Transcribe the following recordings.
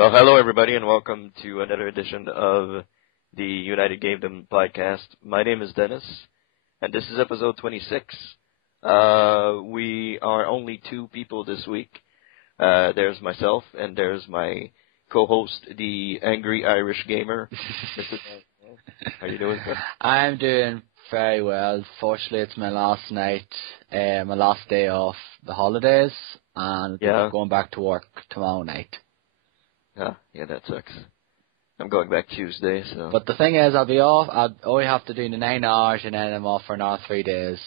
Well, hello everybody, and welcome to another edition of the United Gamedom podcast. My name is Dennis, and this is episode 26. We are only two people this week. There's myself, and there's my co-host, the Angry Irish Gamer. How you doing, sir? I'm doing very well. Fortunately, it's my last day off the holidays, and I'm going back to work tomorrow night. Yeah, that sucks. I'm going back Tuesday, so. But the thing is, I'll be off. I'll only have to do the 9 hours, and then I'm off for another 3 days.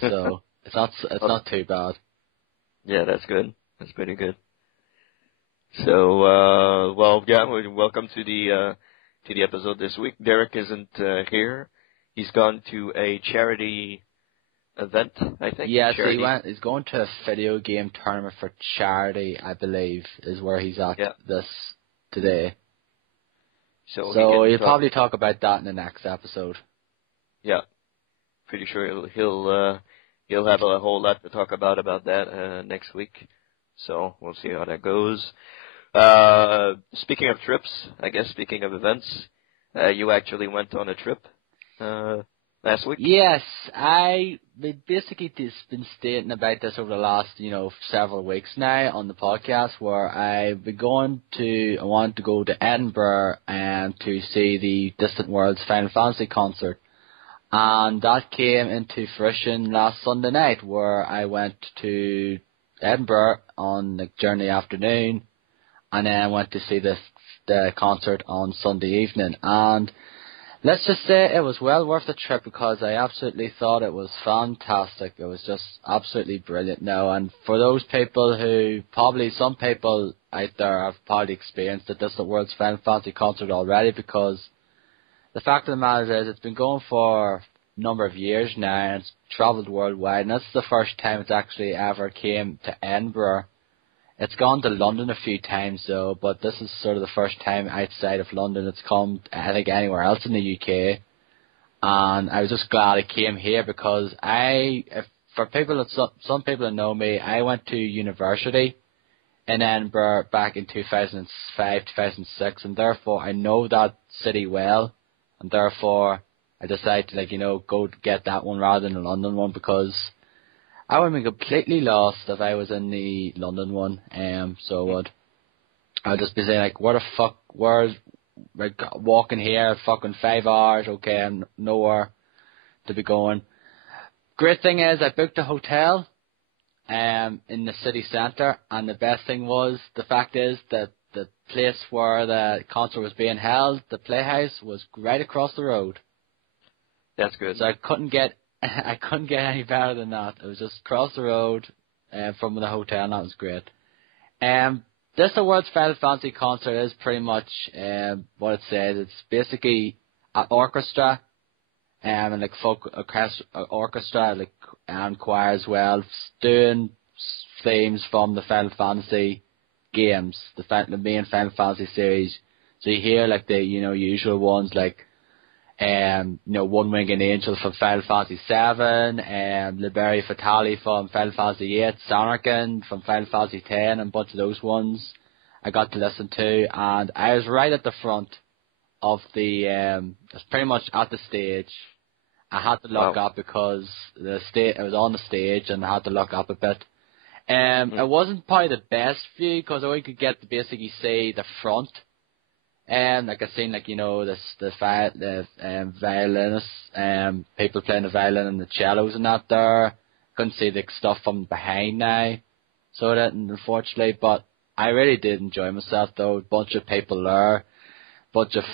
So it's not too bad. Yeah, that's good. That's pretty good. So, welcome to the episode this week. Derek isn't here. He's gone to a charity event, I think. Yeah, so he's going to a video game tournament for charity, I believe, is where he's at this today. So he'll probably talk about that in the next episode. Yeah, pretty sure he'll have a whole lot to talk about that next week. So we'll see how that goes. Speaking of trips, speaking of events, you actually went on a trip last week? Yes, I basically just been stating about this over the last, several weeks now on the podcast, where I want to go to Edinburgh and to see the Distant Worlds Final Fantasy concert. And that came into fruition last Sunday night, where I went to Edinburgh during the afternoon, and then I went to see the concert on Sunday evening. And let's just say it was well worth the trip, because I absolutely thought it was fantastic. It was just absolutely brilliant now. And for those people some people out there have probably experienced the Distant Worlds Final Fantasy concert already, because the fact of the matter is it's been going for a number of years now, and it's travelled worldwide, and that's the first time it's actually ever came to Edinburgh. It's gone to London a few times though, but this is sort of the first time outside of London it's come, I think, anywhere else in the UK. And I was just glad it came here, because some people that know me, I went to university in Edinburgh back in 2005, 2006, and therefore I know that city well, and therefore I decided to go get that one rather than the London one, because I would have been completely lost if I was in the London one. So I'd just be saying, where the fuck, walking here, fucking 5 hours, okay, I'm nowhere to be going. Great thing is, I booked a hotel, in the city centre, and the best thing was, the fact is that the place where the concert was being held, the Playhouse, was right across the road. That's good. So I couldn't get any better than that. It was just across the road from the hotel, and that was great. This World's Final Fantasy concert is pretty much what it says. It's basically an orchestra, and folk orchestra, and choir as well, doing themes from the Final Fantasy games, the main Final Fantasy series. So you hear the usual ones One Winged Angel from Final Fantasy VII, Liberi Fatali from Final Fantasy VIII, Sanarkand from Final Fantasy X, and a bunch of those ones I got to listen to. And I was right at the front of I was pretty much at the stage. I had to look up because I was on the stage, and I had to look up a bit. It wasn't probably the best view, because I only could get to basically see the front. I seen the violinists, people playing the violin and the cellos and that there. Couldn't see the stuff from behind now, so I didn't, unfortunately. But I really did enjoy myself though. A bunch of people there, bunch of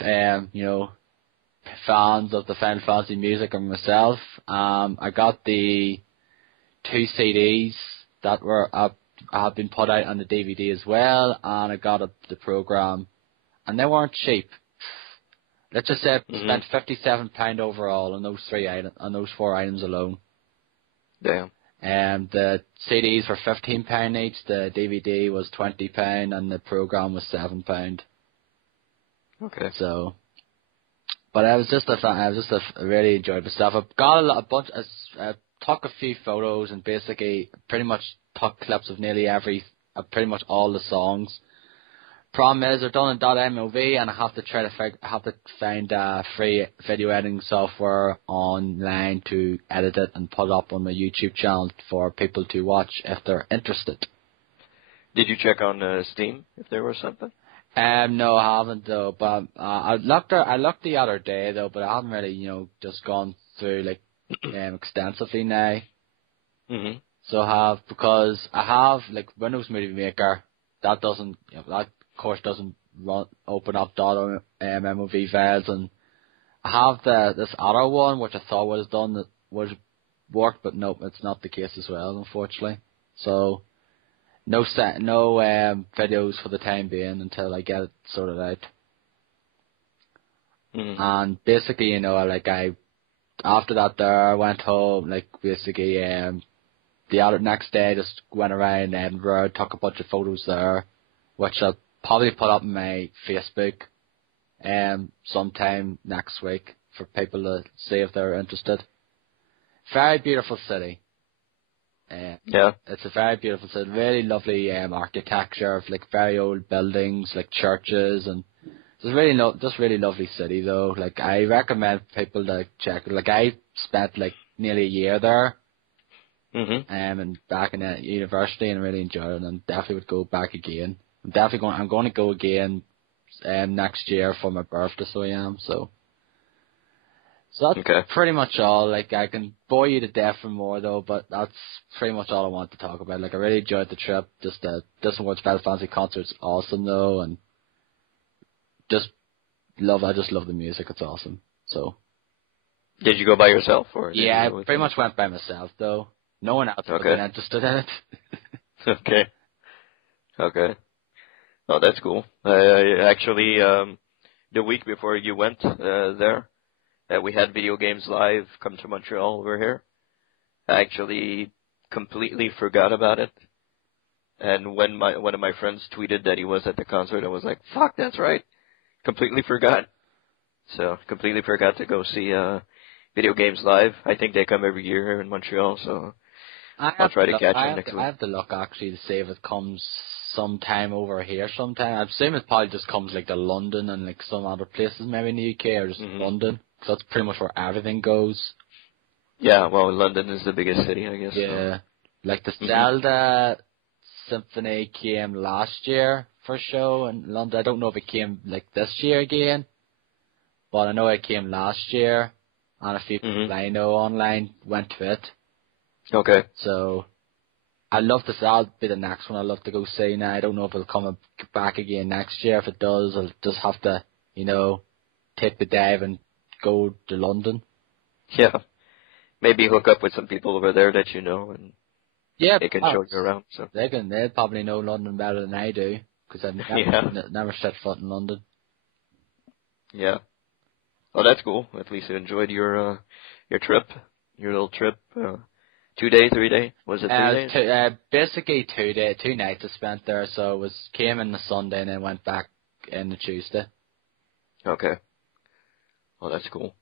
fans of the Final Fantasy music and myself. I got the 2 CDs that have been put out on the DVD as well, and I got the program. And they weren't cheap. Let's just say I spent £57 overall on those 4 items alone. Damn. And the CDs were £15 each, the DVD was £20, and the program was £7. Okay. So, but I really enjoyed myself. I got I took a few photos and basically pretty much took clips of pretty much all the songs Problem is, they're done in .mov, and I have to find free video editing software online to edit it and put it up on my YouTube channel for people to watch if they're interested. Did you check on Steam if there was something? No, I haven't though. But I looked the other day though, but I haven't really, just gone through like extensively now. Mhm. So because I have like Windows Movie Maker, that doesn't, that course doesn't open up .mov files, and I have this other one which I thought was done that was worked, but nope, it's not the case as well, unfortunately. So no videos for the time being until I get it sorted out. Mhm. And basically, after that there, I went home, like basically the next day just went around Edinburgh, took a bunch of photos there, which I'll probably put up on my Facebook sometime next week for people to see if they're interested. Very beautiful city. Yeah. It's a very beautiful city. Really lovely architecture of like very old buildings, like churches, and it's really lovely city though. Like I recommend people to check it. Like I spent like nearly a year there. Mhm. And back in university, and really enjoyed it, and definitely would go back again. I'm going to go again next year for my birthday, so I am. So that's Okay. pretty much all. Like I can bore you to death for more though, but that's pretty much all I want to talk about. Like I really enjoyed the trip. Just this World's Final Fantasy concert's awesome though, and I just love the music. It's awesome. So Did you go by yourself or? Did yeah, you I go with pretty someone? much went by myself though. No one else Okay. was interested in it. Okay. Okay. Oh, that's cool. I actually, the week before you went there, we had Video Games Live come to Montreal over here. I actually completely forgot about it. And when one of my friends tweeted that he was at the concert, I was like, fuck, that's right. Completely forgot. So, completely forgot to go see Video Games Live. I think they come every year here in Montreal, so I'll try to catch them next week. I have to look actually to see if it comes sometime over here sometime. I assume it probably just comes like to London and like some other places maybe in the UK, or just London, because that's pretty much where everything goes. Yeah, well, London is the biggest city, I guess. Yeah. So. Like the Zelda Symphony came last year for a show in London. I don't know if it came like this year again, but I know it came last year, and a few people I know online went to it. Okay. So that'll be the next one I'd love to go see now. I don't know if it'll come back again next year. If it does, I'll just have to, take the dive and go to London. Yeah. Maybe hook up with some people over there that you know, and they can show you around. So they'll probably know London better than I do, because I've never set foot in London. Yeah. Oh, that's cool. At least you enjoyed your trip, your little trip. 2 day, 3 day? Was it 3 days? Basically 2 days, 2 nights I spent there. So came in the Sunday and then went back in the Tuesday. Okay. Oh, that's cool.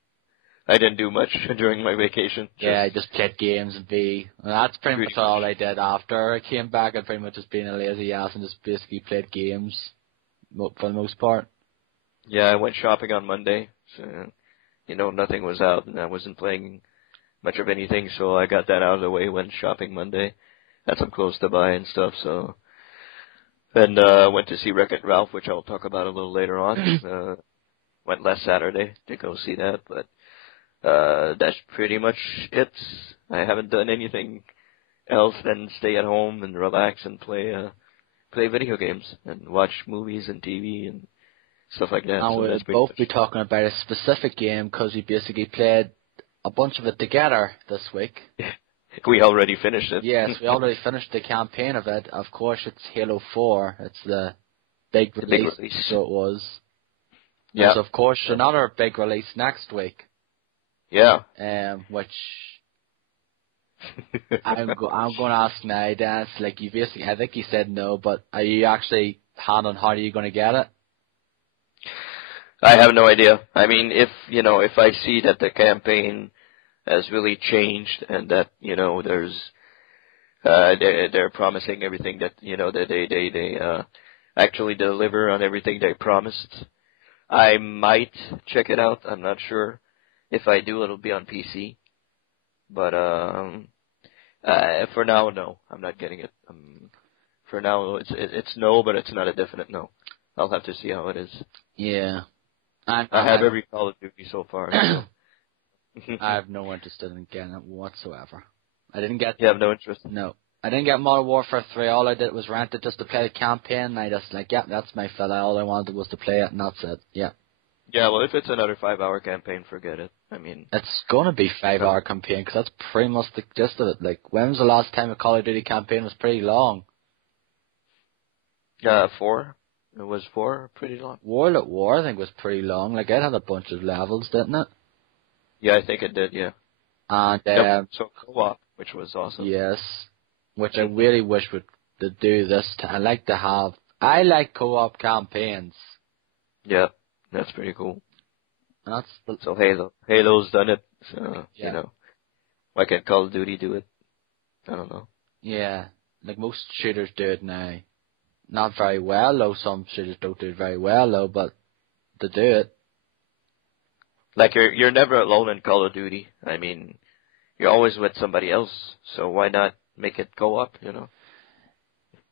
I didn't do much during my vacation. I just played games and that's pretty much all I did after I came back. I pretty much just been a lazy ass and just basically played games for the most part. Yeah, I went shopping on Monday. So, nothing was out and I wasn't playing much of anything, so I got that out of the way. Went shopping Monday. Had some clothes to buy and stuff, so. And went to see Wreck-It Ralph, which I'll talk about a little later on. Went last Saturday to go see that, but that's pretty much it. I haven't done anything else than stay at home and relax and play video games and watch movies and TV and stuff like that. And so we'll both be talking about a specific game because we basically played a bunch of it together this week. We already finished it. Yes, we already finished the campaign of it. Of course, it's Halo 4. It's the big release. So it was. Yeah. There's, of course, another big release next week. Yeah. Which I'm going to ask now, Dan. Like I think you said no, but are you actually how are you going to get it? I have no idea. I mean, if I see that the campaign has really changed and that, there's, they're promising everything that, that actually deliver on everything they promised. I might check it out. I'm not sure. If I do, it'll be on PC. But for now, no, I'm not getting it. For now, it's no, but it's not a definite no. I'll have to see how it is. Yeah. I have every Call of Duty so far. So. I have no interest in getting it whatsoever. I didn't get. You have no interest? No. I didn't get Modern Warfare 3. All I did was rent it just to play the campaign. And I just that's my fella. All I wanted was to play it, and that's it. Yeah. Yeah, well, if it's another 5-hour campaign, forget it. I mean... It's going to be 5-hour campaign, because that's pretty much the gist of it. Like, when was the last time a Call of Duty campaign was pretty long? 4. It was 4, pretty long. World at War, I think, was pretty long. Like, it had a bunch of levels, didn't it? Yeah, I think it did, yeah. And, so co-op, which was awesome. Yes. Which I really wish would do this. I like co-op campaigns. Yeah. That's pretty cool. And so Halo's done it. So you know, why can't Call of Duty do it? I don't know. Yeah, like most shooters do it now. Not very well, though. Some shooters don't do it very well, though. But they do it. Like you're never alone in Call of Duty. I mean, you're always with somebody else. So why not make it co-op? You know,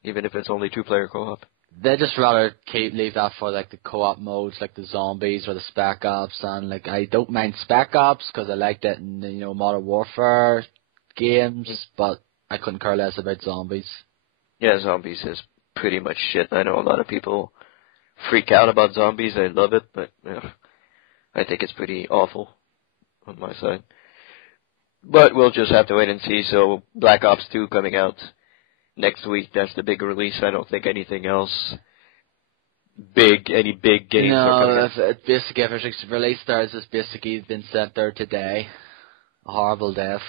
even if it's only 2-player co-op. They just rather leave that for like the co-op modes, like the zombies or the Spec Ops, and like I don't mind Spec Ops because I liked it in Modern Warfare games, but I couldn't care less about zombies. Yeah, zombies is pretty much shit. I know a lot of people freak out about zombies. I love it, but I think it's pretty awful on my side. But we'll just have to wait and see. So Black Ops 2 coming out next week, that's the big release. I don't think anything else any big games are coming out. No, basically everything's released there has basically been sent there today. A horrible death.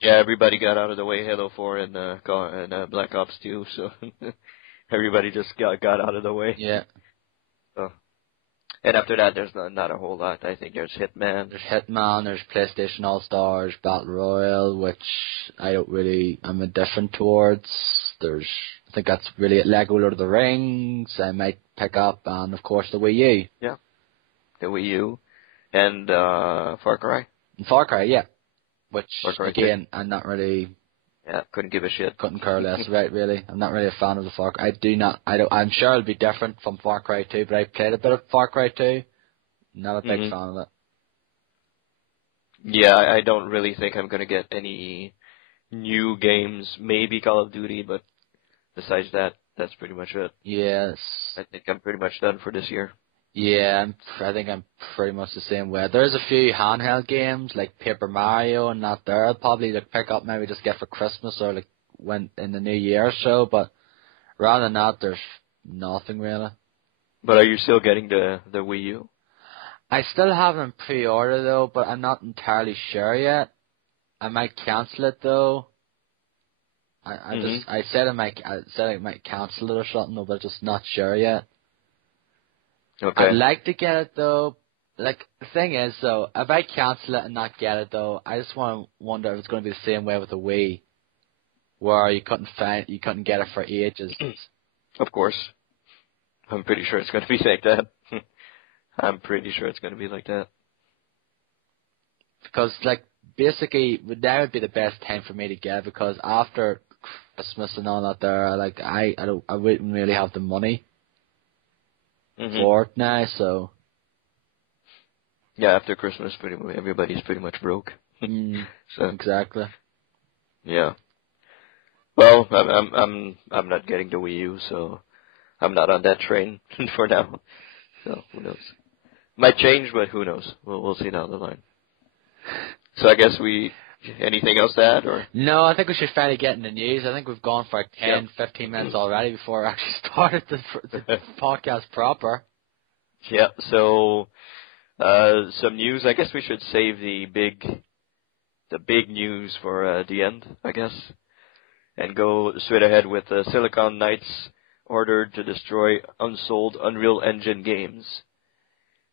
Yeah, everybody got out of the way, Halo 4 and Black Ops 2, so everybody just got out of the way. Yeah. So. And after that, there's not a whole lot. I think there's Hitman. There's PlayStation All-Stars, Battle Royale, which I'm indifferent towards. I think that's really it. Lego Lord of the Rings, I might pick up, and of course the Wii U. Yeah. The Wii U. And Far Cry. And Far Cry, yeah. Which, again, too. I'm not really... Yeah, couldn't give a shit. Couldn't care less, right, really. I'm not really a fan of the Far Cry. I'm sure it'll be different from Far Cry 2, but I played a bit of Far Cry 2. Not a big fan of it. Yeah, I don't really think I'm going to get any new games. Maybe Call of Duty, but besides that, that's pretty much it. Yes. I think I'm pretty much done for this year. Yeah, I think I'm pretty much the same way. There's a few handheld games like Paper Mario and that there. I'll probably pick up, maybe just get for Christmas or when in the New Year or so. But rather than that, there's nothing really. But are you still getting the Wii U? I still have it in pre-order though, but I'm not entirely sure yet. I might cancel it though. I said I might cancel it or something, but I'm just not sure yet. Okay. I'd like to get it though. Like the thing is though, if I cancel it and not get it though, I just wonder if it's going to be the same way with the Wii, where you couldn't get it for ages. Of course. I'm pretty sure it's going to be like that. I'm pretty sure it's going to be like that. Because basically that would be the best time for me to get it, because after Christmas and all that there, I wouldn't really have the money. For it now, so yeah, after Christmas, everybody's pretty much broke. So exactly. Yeah. Well, I'm not getting the Wii U, so I'm not on that train for now. So who knows? Might change, but who knows? We'll see down the line. So I guess anything else to add, or? No, I think we should finally get in the news. I think we've gone for 15 minutes already before we actually started the podcast proper. Yeah, so some news. I guess we should save the big news for the end, I guess, and go straight ahead with Silicon Knights ordered to destroy unsold Unreal Engine games,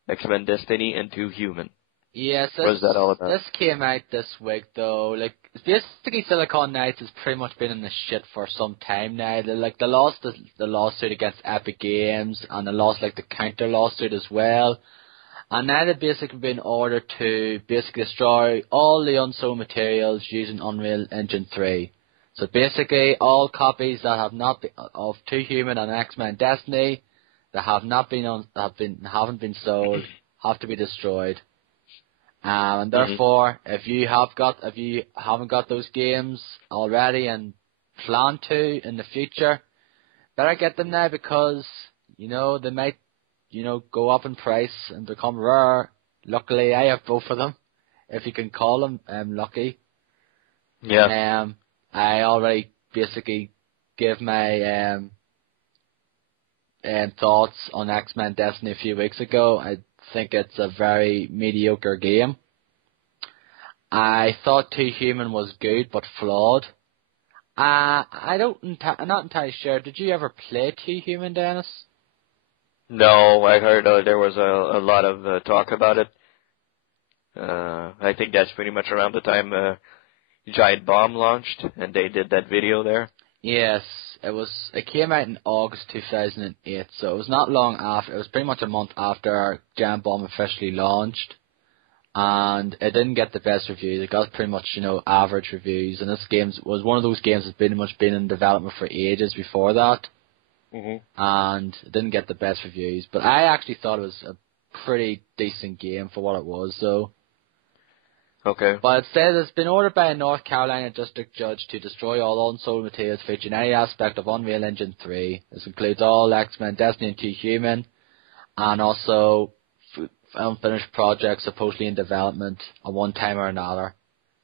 X-Men Destiny, and 2 Human. Yes, What's that all about? this came out this week though. Like, basically Silicon Knights has pretty much been in the shit for some time now. They lost the lawsuit against Epic Games, and they lost like the counter lawsuit as well. And now they've basically been ordered to basically destroy all the unsold materials using Unreal Engine 3. So basically, all copies that have not been, of Two Human and X-Men Destiny that haven't been sold have to be destroyed. And therefore, if you haven't got those games already and plan to in the future, better get them now, because they might go up in price and become rare. Luckily, I have both of them, if you can call them lucky. Yeah. I already basically gave my thoughts on X-Men Destiny a few weeks ago. I think it's a very mediocre game. I thought Two Human was good but flawed. I'm not entirely sure. Did you ever play Two Human, Dennis? No, I heard there was a lot of talk about it. I think that's pretty much around the time Giant Bomb launched, and they did that video there. Yes, it came out in August 2008, so it was not long after. It was pretty much a month after Giant Bomb officially launched, and it didn't get the best reviews. It got pretty much average reviews, and this game was one of those games that's pretty much been in development for ages before that. And it didn't get the best reviews, but I actually thought it was a pretty decent game for what it was. So, okay. But it says it's been ordered by a North Carolina district judge to destroy all unsold materials featuring any aspect of Unreal Engine 3. This includes all X-Men, Destiny, and Two Human, and also unfinished projects supposedly in development at one time or another.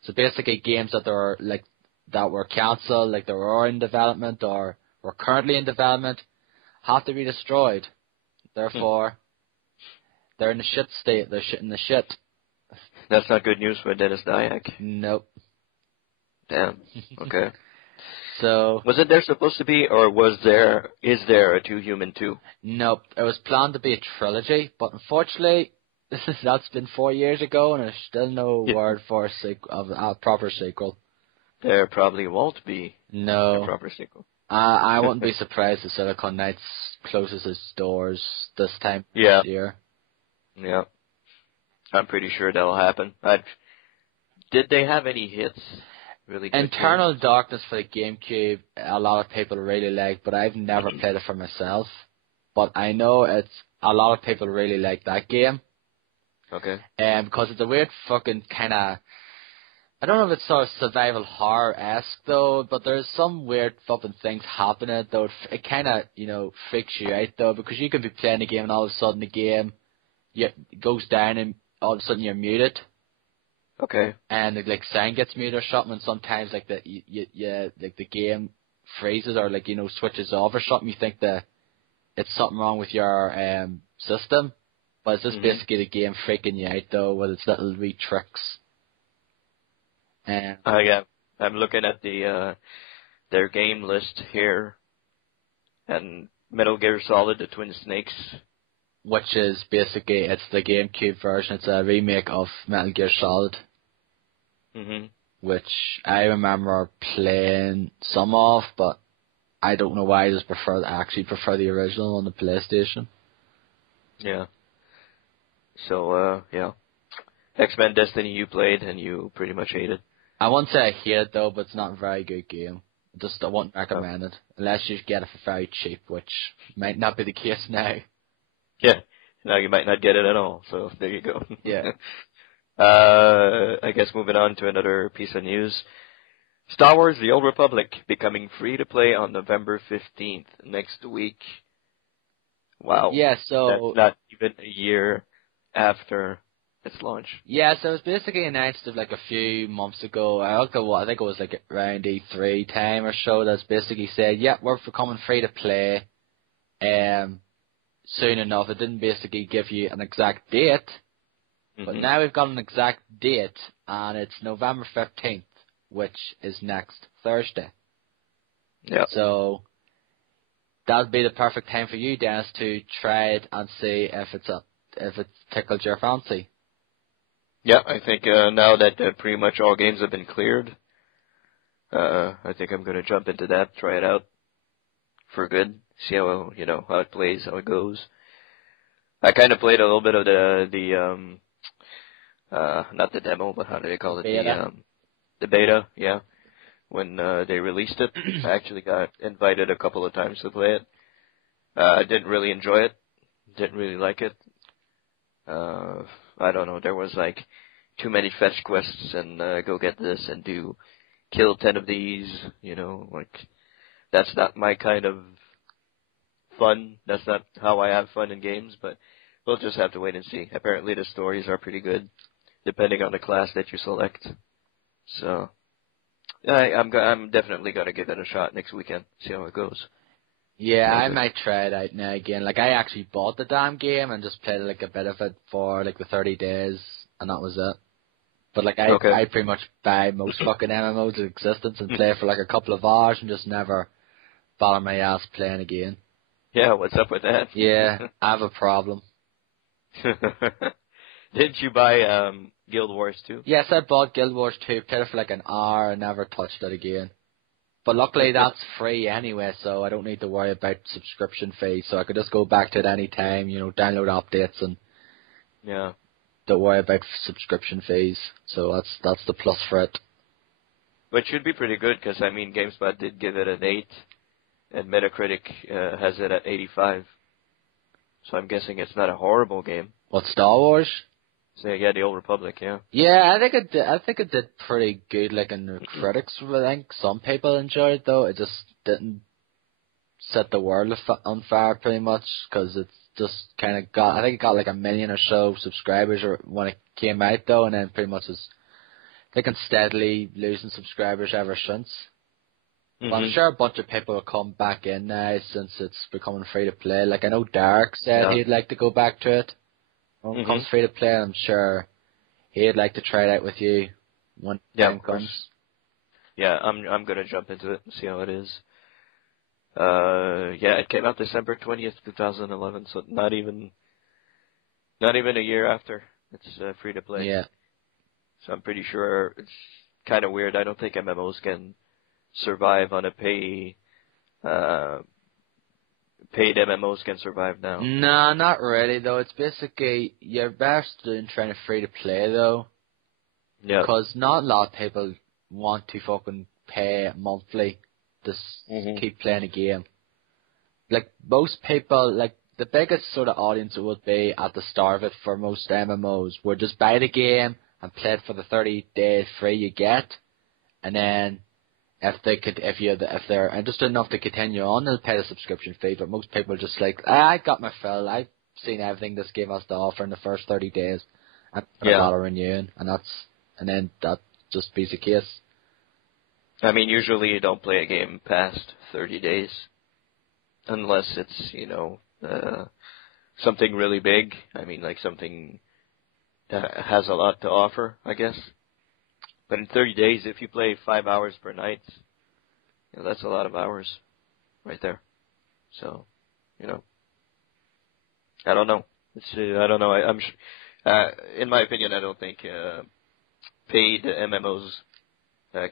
So basically, games that were cancelled, like they were in development or were currently in development, have to be destroyed. Therefore, they're in the shit state. They're shit in the shit. That's not good news for Dennis Dyack. Nope. Damn. Okay. So wasn't there supposed to be, or is there a Two Human 2? Nope. It was planned to be a trilogy, but unfortunately, that's been 4 years ago, and there's still no word for a proper sequel. There probably won't be a proper sequel. I wouldn't be surprised if Silicon Knights closes its doors this time this year. Yeah. I'm pretty sure that'll happen. Did they have any hits? Really good Internal games? Darkness for the GameCube, a lot of people really like, but I've never played it for myself. But I know a lot of people really like that game. Okay. Because it's a weird fucking kind of, I don't know if it's sort of survival horror-esque though, but there's some weird fucking things happening though. It kind of, freaks you out though, because you can be playing a game and all of a sudden the game goes down and all of a sudden you're muted. Okay. And the sound gets muted or something, and sometimes the game freezes or switches off or something. You think that it's something wrong with your system, but it's just basically the game freaking you out though with its little wee tricks. Yeah, I'm looking at their game list here, and Metal Gear Solid: The Twin Snakes, which is basically it's the GameCube version. It's a remake of Metal Gear Solid, which I remember playing some of, but I don't know why I just prefer the original on the PlayStation. Yeah. So yeah, X-Men Destiny you played and you pretty much hated. I won't say I hate it though, but it's not a very good game. I won't recommend it unless you get it for very cheap, which might not be the case now. Yeah, now you might not get it at all. So there you go. Yeah. I guess moving on to another piece of news. Star Wars: The Old Republic becoming free to play on November 15th, next week. Wow. Yeah, so that's not even a year after its launch. Yeah, so it was basically announced a few months ago. I think it was around E3 time or so. That's basically said, yeah, we're coming free to play. Soon enough, it didn't basically give you an exact date, but now we've got an exact date, and it's November 15th, which is next Thursday. Yeah. So that would be the perfect time for you, Dennis, to try it and see if it tickled your fancy. Yeah, I think now that pretty much all games have been cleared, I think I'm going to jump into that, try it out for good, see how how it plays, how it goes. I kind of played a little bit of the not the demo, but how do they call it? Beta. The beta, yeah. When they released it, I actually got invited a couple of times to play it. I didn't really enjoy it. Didn't really like it. I don't know. There was like too many fetch quests and go get this and kill 10 of these. Like that's not my kind of fun. That's not how I have fun in games. But we'll just have to wait and see. Apparently the stories are pretty good, depending on the class that you select. So I'm definitely gonna give it a shot next weekend. See how it goes. Yeah, I might try it out now again. Like, I actually bought the damn game and just played like a bit of it for like the 30 days, and that was it. But like, I pretty much buy most fucking MMOs in existence and play for like a couple of hours and just never bother my ass playing again. Yeah, what's up with that? Yeah, I have a problem. Didn't you buy Guild Wars 2? Yes, I bought Guild Wars 2, played it for like an hour and never touched it again. But luckily that's free anyway, so I don't need to worry about subscription fees. So I could just go back to it any time, download updates and don't worry about subscription fees. So that's the plus for it. Which should be pretty good because, I mean, GameSpot did give it an 8 and Metacritic has it at 85. So I'm guessing it's not a horrible game. What, Star Wars? So yeah, the Old Republic, yeah. Yeah, I think it did pretty good. Like in the critics, I think some people enjoyed it though. It just didn't set the world on fire pretty much because it's just kind of got. I think it got like 1 million or so subscribers when it came out though, and then pretty much is taking steadily losing subscribers ever since. Mm-hmm. But I'm sure a bunch of people will come back in now since it's becoming free to play. Like I know Derek said he'd like to go back to it. When it comes free to play, I'm sure he'd like to try it out with you when time comes. Yeah, I'm gonna jump into it and see how it is. It came out December 20th, 2011, so not even a year after. It's free to play. Yeah. So I'm pretty sure it's kind of weird. I don't think MMOs can survive on a paid MMOs can survive now. No, not really though. It's basically you're best in trying to free to play though. Yeah. Because not a lot of people want to fucking pay monthly to keep playing a game. Like most people, like the biggest sort of audience it would be at the start of it for most MMOs would just buy the game and play it for the 30 days free you get, and then if they're interested enough to continue on, they'll pay the subscription fee. But most people are just like, I got my fill. I've seen everything this game has to offer in the first 30 days. I'm not bother renewing, and then that just be the case. I mean, usually you don't play a game past 30 days, unless it's something really big. I mean, like something that has a lot to offer, I guess. But in 30 days, if you play 5 hours per night, that's a lot of hours right there. So, I don't know. I don't know. I'm in my opinion, I don't think paid MMOs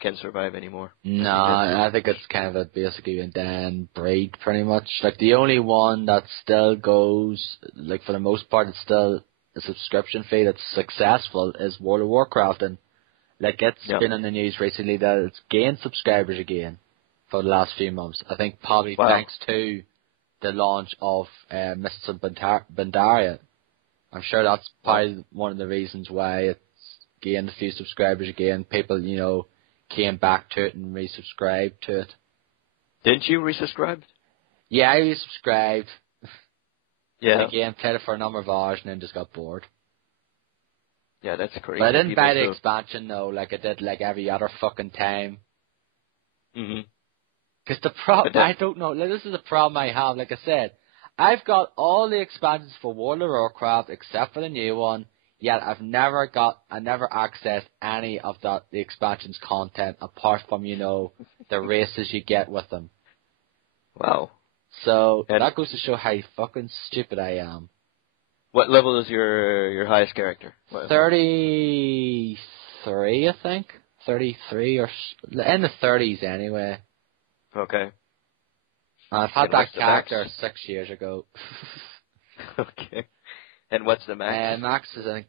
can survive anymore. No, I think it's kind of basically a Dan breed, pretty much. Like the only one that still goes, like for the most part, it's still a subscription fee that's successful is World of Warcraft, and like it's been in the news recently that it's gained subscribers again for the last few months. I think probably thanks to the launch of Mists of Pandaria. I'm sure that's probably one of the reasons why it's gained a few subscribers again. People, came back to it and resubscribed to it. Didn't you resubscribe? Yeah, I resubscribed. Yeah. And again, played it for a number of hours and then just got bored. Yeah, that's crazy. But I didn't buy the expansion though, like I did like every other fucking time. Mhm. Because the problem, I don't know, this is the problem I have. Like I said, I've got all the expansions for World of Warcraft except for the new one. Yet I never accessed any of the expansion's content apart from, the races you get with them. Wow. So that goes to show how fucking stupid I am. What level is your highest character? 33, I think. 33 or in the 30s anyway. Okay. I've had that character 6 years ago. Okay. And what's the max? Max is I think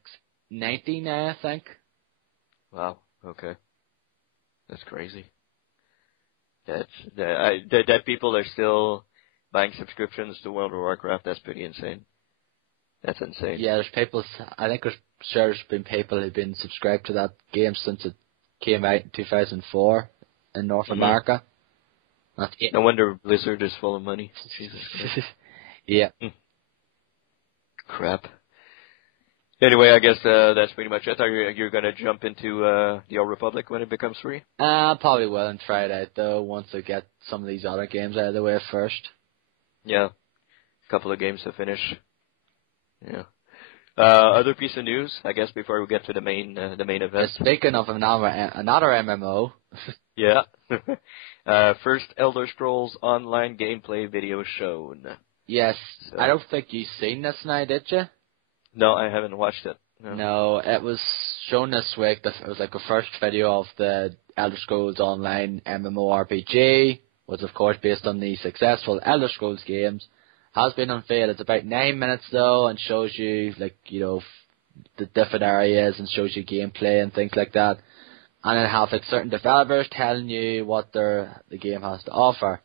90 now, I think. Wow. Okay. That's crazy. That people are still buying subscriptions to World of Warcraft. That's pretty insane. That's insane. Yeah, I think there's been people who've been subscribed to that game since it came out in 2004 in North America. No wonder Blizzard is full of money. Jesus Christ. Yeah. Crap. Anyway, I guess that's pretty much it. I thought you're going to jump into the Old Republic when it becomes free? Probably will and try it out, though, once I get some of these other games out of the way first. Yeah. A couple of games to finish. Yeah. Other piece of news, I guess, before we get to the main event. Speaking of another MMO. Yeah. First Elder Scrolls Online gameplay video shown. Yes. So. I don't think you've seen this now, did you? No, I haven't watched it. No, it was shown this week. It was like a first video of the Elder Scrolls Online MMORPG, was of course based on the successful Elder Scrolls games. Has been unveiled. It's about 9 minutes though, and shows you the different areas and shows you gameplay and things like that. And then have certain developers telling you what the game has to offer.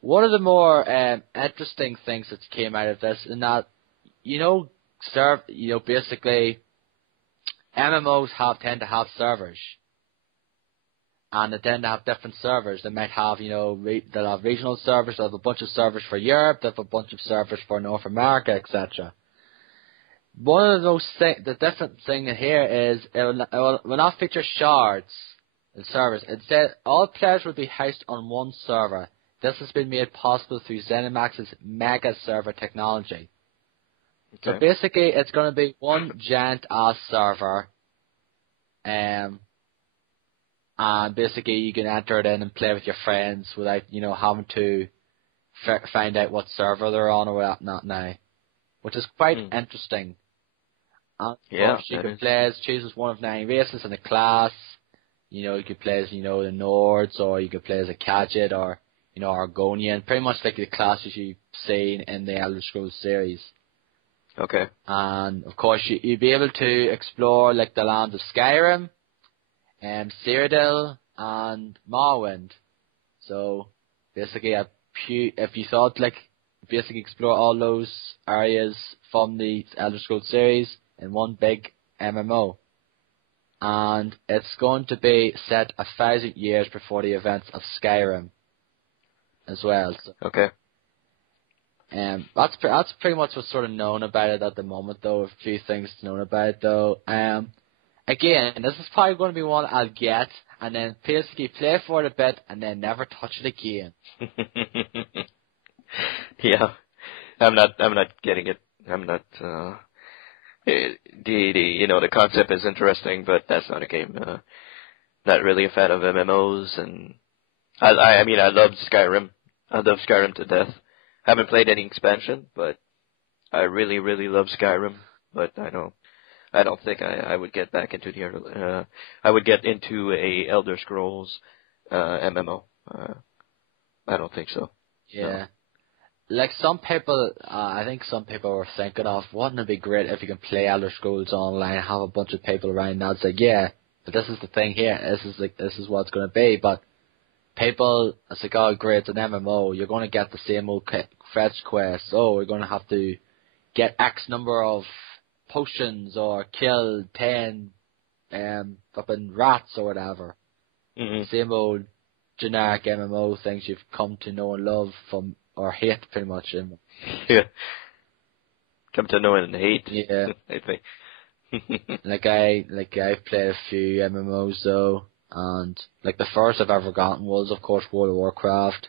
One of the more interesting things that came out of this, in that basically MMOs tend to have servers, and they tend to have different servers. They might have they'll have regional servers. They'll have a bunch of servers for Europe. They have a bunch of servers for North America, etc. One of those the different thing here is it will not feature shards in servers. Instead, all players will be housed on one server. This has been made possible through ZeniMax's mega server technology. Okay. So basically, it's going to be one giant ass server, and basically you can enter it in and play with your friends without having to find out what server they're on or whatnot now, which is quite interesting. And yeah, you can play as chooses one of 9 races in a class. You could play as the Nords, or you could play as a Khajiit, or Argonian, pretty much like the classes you've seen in the Elder Scrolls series. Okay. And of course, you'd be able to explore the lands of Skyrim, Cyrodiil, and Morrowind. So basically, if you thought basically explore all those areas from the Elder Scrolls series in one big MMO. And it's going to be set 1,000 years before the events of Skyrim as well. So, okay. That's pretty much what's sort of known about it at the moment, though. A few things known about it, though. Again, this is probably going to be one I'll get, and then basically play for it a bit, and then never touch it again. Yeah, I'm not getting it. I'm not. The concept is interesting, but that's not a game. Not really a fan of MMOs, and I mean I love Skyrim. I love Skyrim to death. Haven't played any expansion, but I really, really love Skyrim. But I don't think I would get back into I would get into a Elder Scrolls MMO. I don't think so. Yeah. No. Some people, I think some people were thinking of, wouldn't it be great if you can play Elder Scrolls Online, have a bunch of people around that? It's yeah, but this is the thing here. This is what it's going to be. But people, it's oh great, it's an MMO. You're going to get the same old fetch quests. Oh, we're going to have to get X number of potions or kill 10 fucking rats or whatever. Mm-hmm. Same old generic MMO things you've come to know and love from, or hate pretty much. Yeah. Come to know and hate. Yeah. I think. I've played a few MMOs though, and the first I've ever gotten was of course World of Warcraft,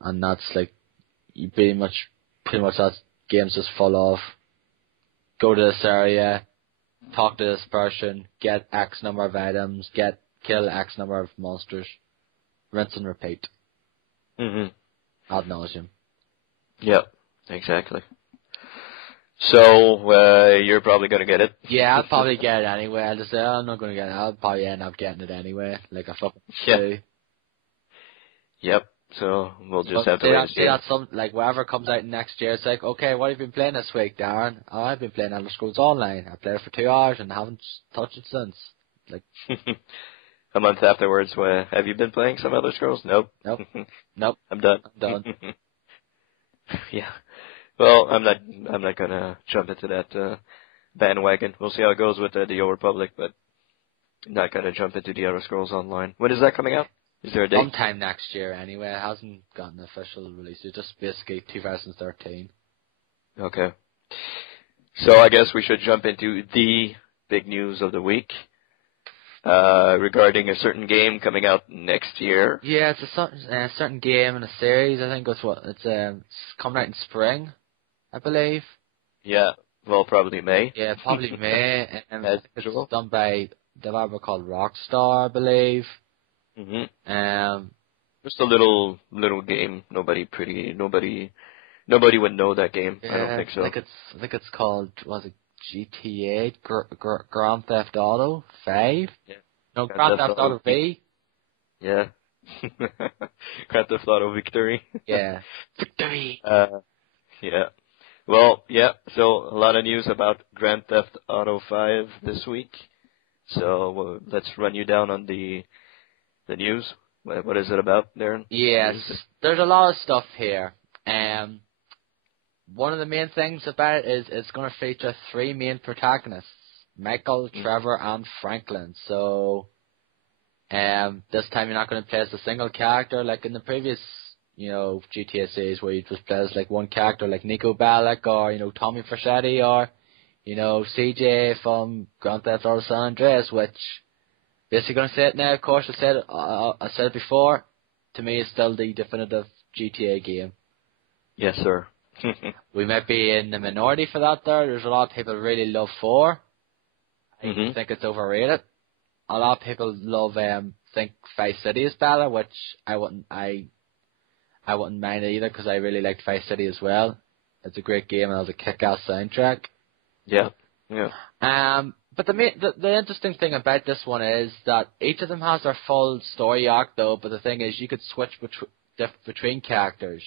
and that's you pretty much that game's just full of go to this area, talk to this person, get X number of items, kill X number of monsters, rinse and repeat. Mhm. Ad nauseum. Yep, exactly. So, you're probably gonna get it. Yeah, I'll probably get it anyway. I'll just say, I'm not gonna get it. I'll probably end up getting it anyway. Like a fucking do. Yep. So we'll just But have to wait and see. that's some, like, whatever comes out next year, it's like, okay, what have you been playing this week, Darren? Oh, I've been playing Elder Scrolls Online. I played it for 2 hours and haven't touched it since. Like, A month afterwards, have you been playing some Elder Scrolls? Nope. Nope. I'm done. Yeah. Well, I'm not gonna jump into that bandwagon. We'll see how it goes with the Old Republic, but I'm not gonna jump into the Elder Scrolls Online. When is that coming out? Is there a date? Sometime next year, anyway. It hasn't gotten an official release. It's just basically 2013. Okay. So I guess we should jump into the big news of the week regarding a certain game coming out next year. Yeah, it's a certain game in a series. I think it's coming out in spring, I believe. Yeah. Well, probably May. Yeah, probably May. As usual. It's done by a developer called Rockstar, I believe. Just a little game. Nobody would know that game. Yeah, I don't think so. I think it's called, was it GTA Grand Theft Auto 5? Yeah. No, Grand Theft Auto V. Yeah. Grand Theft Auto Victory. Yeah. Victory. Yeah. Well, yeah. So a lot of news about Grand Theft Auto 5 this week. So let's run you down on the news. What is it about, Darren? Yes, there's a lot of stuff here. One of the main things about it is it's going to feature 3 main protagonists: Michael, Trevor, and Franklin. So, this time you're not going to play as a single character like in the previous, GTA series where you just play as like one character like Nico Bellic or, Tommy Vercetti or, CJ from Grand Theft Auto San Andreas, which basically going to say it now, of course, I said it before, to me it's still the definitive GTA game. Yes, sir. We might be in the minority for that there. There's a lot of people who really love 4. I think it's overrated. A lot of people think Vice City is better, which I wouldn't mind either because I really liked Vice City as well. It's a great game and it has a kick-ass soundtrack. Yeah. But the interesting thing about this one is that each of them has their full story arc, though. But the thing is, you could switch between characters,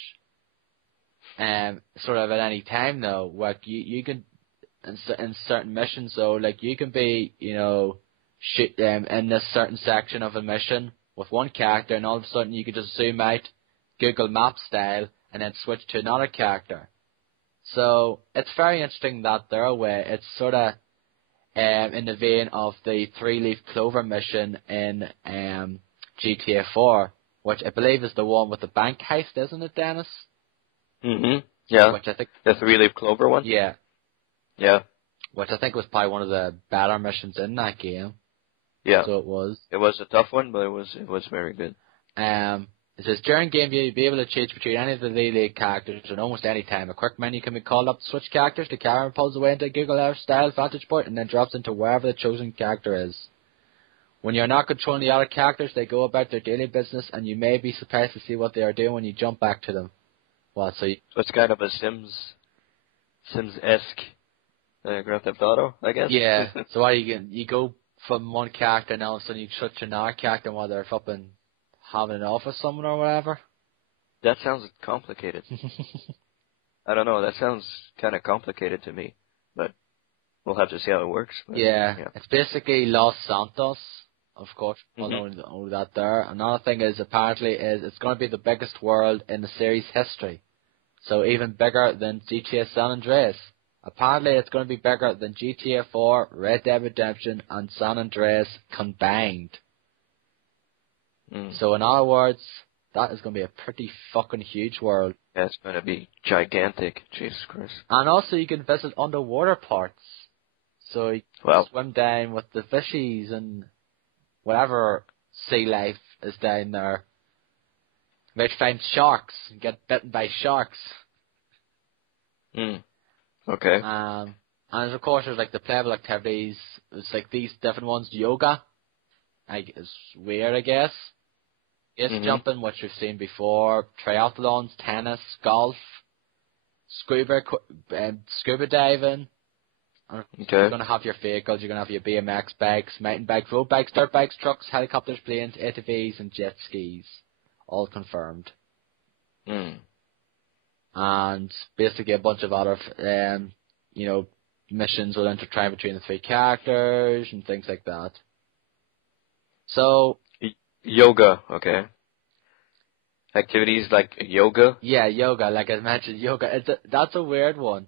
sort of at any time, though. Like you can in certain missions, though, like you can be, in this certain section of a mission with one character, and all of a sudden you could just zoom out, Google Map style, and then switch to another character. So it's very interesting that their way. It's sort of in the vein of the 3-leaf clover mission in GTA 4, which I believe is the one with the bank heist, isn't it, Dennis? Yeah. Which I think the 3-leaf clover one. Yeah. Yeah. Which I think was probably one of the better missions in that game. Yeah. So it was. It was a tough one, but it was very good. It says, during game view, you'll be able to change between any of the lead characters at almost any time. A quick menu can be called up to switch characters. The camera pulls away into a Google Earth style vantage point and then drops into wherever the chosen character is. When you're not controlling the other characters, they go about their daily business, and you may be surprised to see what they are doing when you jump back to them. So it's kind of a Sims-esque Grand Theft Auto, I guess. Yeah. So you go from one character and all of a sudden you switch to another character while they're flipping having an office somewhere or whatever. That sounds complicated. I don't know. That sounds kind of complicated to me, but we'll have to see how it works. Yeah. It's basically Los Santos, of course. We'll know that there. Another thing is apparently it's going to be the biggest world in the series history, so even bigger than GTA San Andreas. Apparently, it's going to be bigger than GTA 4, Red Dead Redemption, and San Andreas combined. So, in other words, that is going to be a pretty fucking huge world. Yeah, it's going to be gigantic. Jesus Christ. And also, you can visit underwater parts. So, you can swim down with the fishies and whatever sea life is down there. You might find sharks and get bitten by sharks. Okay. And of course, there's like the playable activities. It's like these different ones. Yoga, is weird, I guess. Jumping, which we've seen before. Triathlons, tennis, golf, scuba diving. Okay. You're going to have your vehicles, you're going to have your BMX bikes, mountain bikes, road bikes, dirt bikes, trucks, helicopters, planes, ATVs, and jet skis. All confirmed. And basically a bunch of other, missions will intertwine between the 3 characters and things like that. So... Yoga, okay. Activities like yoga? Yeah, yoga, like I mentioned, yoga. That's a weird one.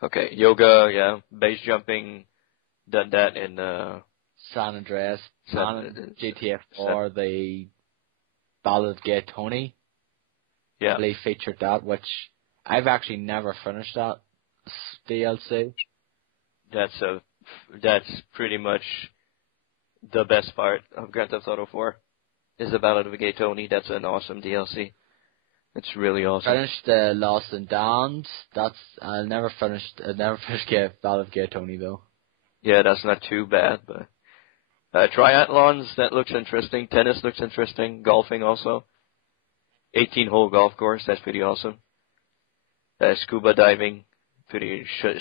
Okay, yoga, yeah. Base jumping, done that in San Andreas, GTA 4, the Ballad of Gay Tony. Yeah. I believe featured that, which I've actually never finished that DLC. That's pretty much the best part of Grand Theft Auto 4 is the Ballad of Gay Tony. That's an awesome DLC. It's really awesome. Finished Lost and Damned. I never finished Ballad of Gay Tony though. Yeah, that's not too bad, but triathlons, that looks interesting. Tennis looks interesting. Golfing also. 18-hole golf course, that's pretty awesome. Scuba diving,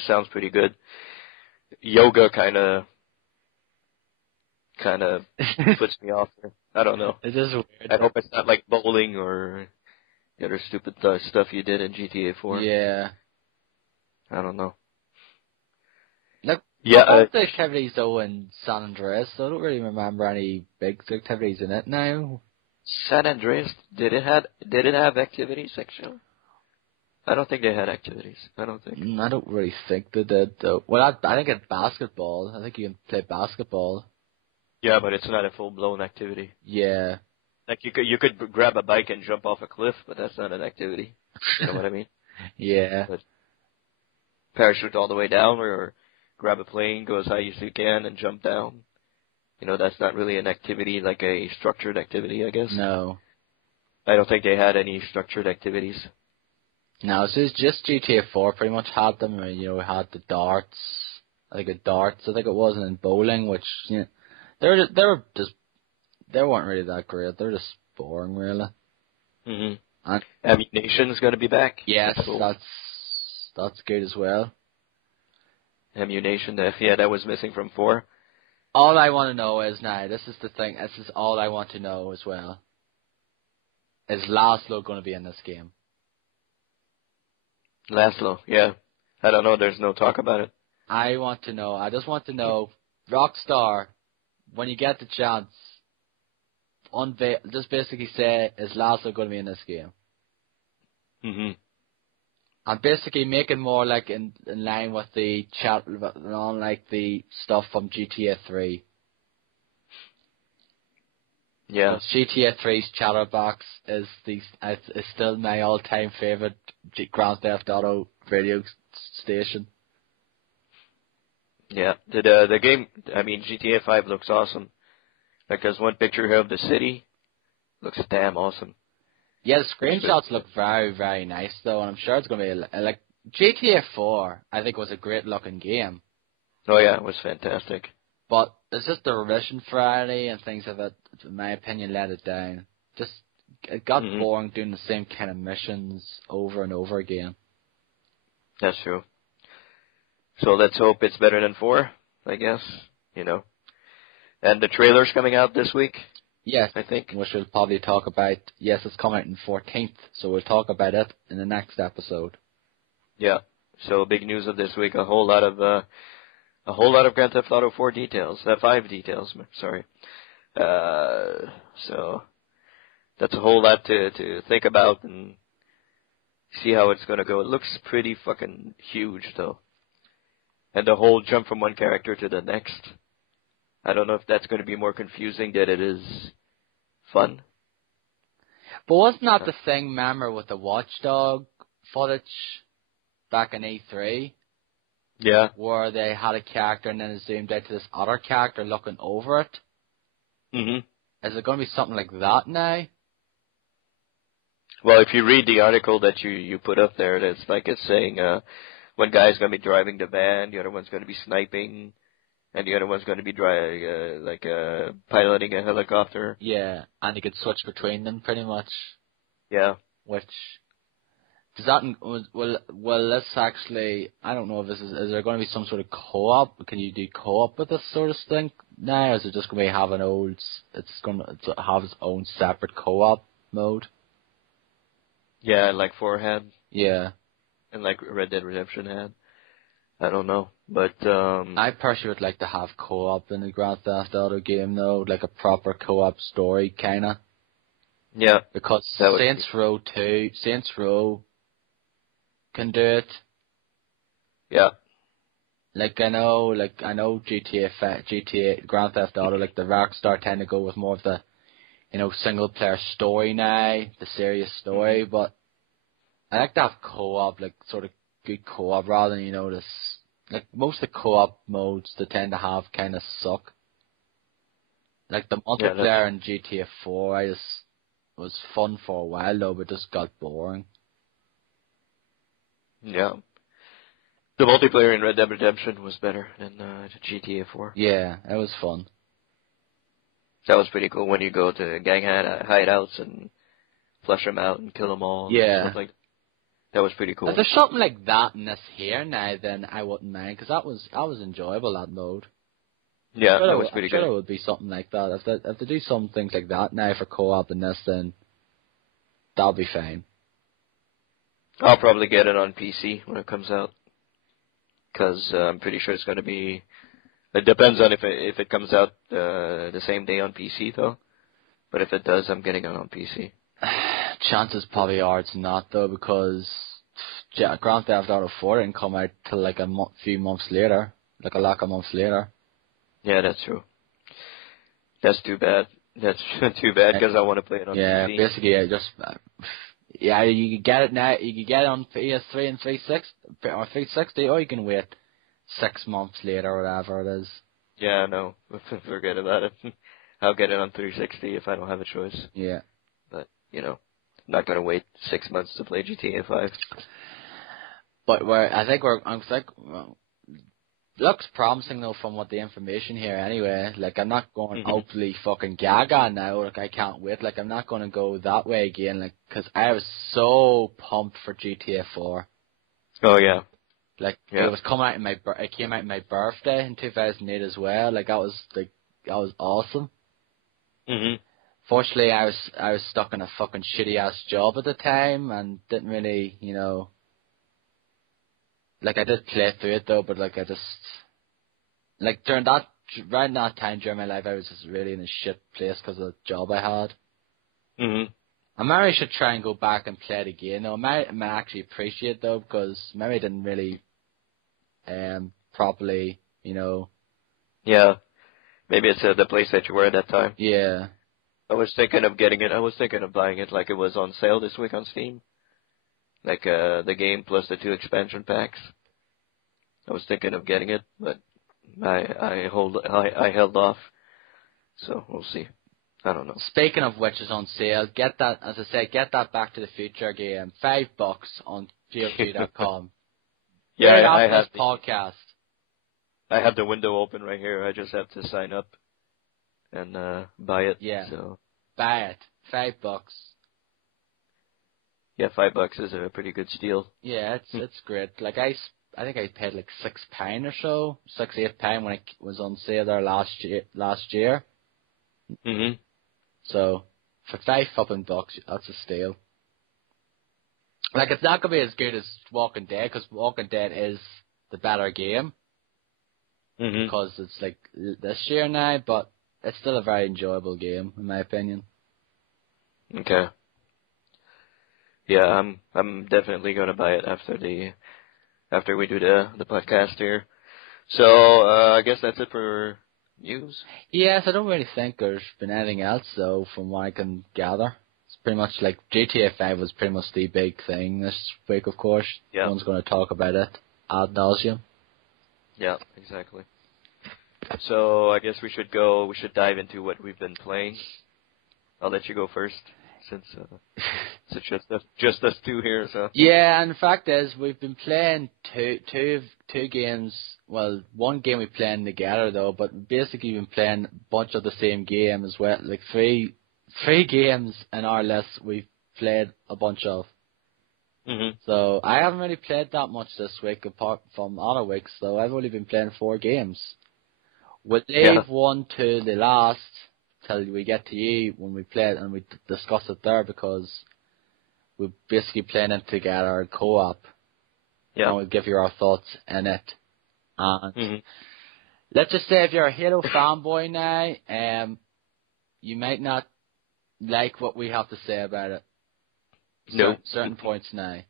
sounds pretty good. Yoga kind of puts me off. I don't know. It is weird. I hope it's not like bowling or the other stupid stuff you did in GTA 4. Yeah. I don't know. Look, yeah. All the activities though in San Andreas, so I don't really remember any big activities in it now. San Andreas, did it have activity section? I don't think they had activities. I don't really think they did though. Well, I think it's basketball. I think you can play basketball. Yeah, but it's not a full-blown activity. Yeah. Like you could grab a bike and jump off a cliff, but that's not an activity. You know what I mean? Yeah. But parachute all the way down, or grab a plane, go as high as you can, and jump down. That's not really an activity, like a structured activity, I guess. No. I don't think they had any structured activities. No, so it's just GTA 4 pretty much had them. We had the darts. I think it was, and then bowling, which they weren't really that great. They're just boring, really. Mhm. And Ammunition's going to be back. Yes, that's cool. That's good as well. Ammunition, that was missing from 4. All I want to know is now. This is the thing. This is all I want to know as well. Is Laszlo going to be in this game? Laszlo, yeah. I don't know. There's no talk about it. I want to know. I just want to know, Rockstar, when you get the chance, just basically say, is Laszlo going to be in this game? Mhm. And basically make it more like in line with the chat, like the stuff from GTA 3. Yeah. GTA 3's chatterbox is still my all-time favorite Grand Theft Auto radio station. Yeah. The game, GTA 5 looks awesome. Like, there's one picture here of the city. Looks damn awesome. Yeah, the screenshots look very, very nice, though, and I'm sure it's going to be, like, GTA 4, I think, was a great-looking game. Oh, yeah, it was fantastic. But it's just the revision Friday and things of it, in my opinion, let it down. It got boring doing the same kind of missions over and over again. That's true. So let's hope it's better than 4, I guess, And the trailer's coming out this week? Yes, I think. Which we'll probably talk about. Yes, it's coming out on 14th, so we'll talk about it in the next episode. Yeah. So big news of this week, a whole lot of Grand Theft Auto 4 details. 5 details, sorry. So that's a whole lot to think about and see how it's going to go. It looks pretty fucking huge, though. And the whole jump from one character to the next. I don't know if that's going to be more confusing than it is fun. But wasn't that the thing, remember, with the Watchdog footage back in E3? Yeah. Where they had a character and then it zoomed out to this other character looking over it. Mhm. Is it going to be something like that now? Well, if you read the article that you put up there, it's saying one guy's going to be driving the van, the other one's going to be sniping, and the other one's going to be piloting a helicopter. Yeah, and you could switch between them pretty much. Yeah. Which, Does that will this actually? I don't know if this is there going to be some sort of co-op? Can you do co-op with this sort of thing now? Or is it just going to have it's going to have its own separate co-op mode? Yeah, like 4 had. Yeah. And like Red Dead Redemption had. I don't know, but I personally would like to have co-op in the Grand Theft Auto game though, like a proper co-op story kinda. Yeah. Because Saints Row can do it. Yeah. I know GTA Grand Theft Auto, like the Rockstar tend to go with more of the, single player story now, the serious story, but I like to have co-op, like sort of good co-op rather than, this, like most of the co-op modes they tend to have kind of suck. Like the multiplayer in GTA 4, was fun for a while though, but just got boring. Yeah. The multiplayer in Red Dead Redemption was better than GTA 4. Yeah, it was fun. That was pretty cool when you go to gang hideouts and flush them out and kill them all. Yeah. And stuff like that. That was pretty cool. If there's something like that in this here now, then I wouldn't mind, because that was enjoyable, that mode. Yeah, that was pretty good. I'm sure it would be something like that. If they do some things like that now for co-op in this, then that'll be fine. I'll probably get it on PC when it comes out, because I'm pretty sure it's going to be. It depends on if it comes out the same day on PC though. But if it does, I'm getting it on PC. Chances probably are it's not though, because Grand Theft Auto 4 didn't come out till like few months later, like a lack of months later. Yeah, that's true. That's too bad. That's too bad because I want to play it on PC. Yeah, basically, you can get it now. You can get it on PS3 and 360, or you can wait 6 months later, or whatever it is. Yeah, no, forget about it. I'll get it on 360 if I don't have a choice. Yeah. But, I'm not going to wait 6 months to play GTA 5. But looks promising though from what the information here anyway. Like I'm not going utterly fucking gaga now. Like I can't wait. Like I'm not going to go that way again. Like because I was so pumped for GTA 4. Oh yeah. Like it was coming out it came out in my birthday in 2008 as well. Like that was awesome. Mhm. Fortunately, I was stuck in a fucking shitty ass job at the time and didn't really, like I did play through it though, but like I just, like right that time during my life, I was just really in a shit place because of the job I had. Mhm. I maybe should try and go back and play it again though. I might actually appreciate it though, because maybe I didn't really, properly, Yeah. Maybe it's the place that you were at that time. Yeah. I was thinking of getting it. I was thinking of buying it like it was on sale this week on Steam. Like the game plus the 2 expansion packs. I was thinking of getting it, but I held off. So we'll see. I don't know. Speaking of which is on sale, get that Back to the Future game, $5 on GOG.com. Yeah, I have this podcast. I have the window open right here. I just have to sign up and buy it. Yeah. So buy it. $5. Yeah, $5 is a pretty good steal. Yeah, it's great. Like I think I paid like £6 or so, £6-8 when it was on sale there last year. Mhm. So for $5 that's a steal. Like it's not gonna be as good as Walking Dead, because Walking Dead is the better game. Mhm. Because it's like this year now, but it's still a very enjoyable game in my opinion. Okay. Yeah, I'm definitely gonna buy it after we do the podcast here. So I guess that's it for news. Yes, I don't really think there's been anything else though, from what I can gather. It's pretty much like GTA 5 was pretty much the big thing this week, of course. Yeah. Everyone's going to talk about it ad nauseum. Yeah, exactly. So I guess we should dive into what we've been playing. I'll let you go first, since it's just us two here. So yeah, and the fact is, we've been playing two games. Well, one game we're playing together though, but basically we've been playing a bunch of the same game as well. Like three games in our list we've played a bunch of. Mhm. So I haven't really played that much this week apart from other weeks, so I've only been playing 4 games. We'll Yeah. leave one to the last till we get to you when we play it and we discuss it there because we're basically playing it together co-op. Yeah. And we'll give you our thoughts in it. And Mhm. let's just say if you're a Halo fanboy now, you might not like what we have to say about it. No. Certain points now.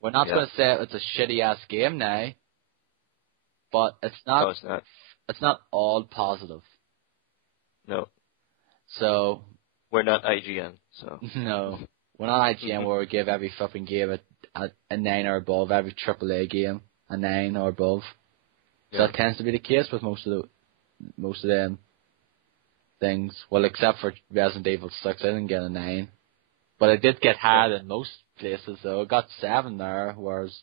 We're not Yeah. going to say it's a shitty ass game now, but it's No, not. it's not. It's not all positive. No. So We're not IGN, so. no, we're not IGN where we give every fucking game a 9 or above, every AAA game a 9 or above. So Yeah. that tends to be the case with most of them things. Well, except for Resident Evil 6, I didn't get a 9, but I did get higher than most places. So I got 7 there, whereas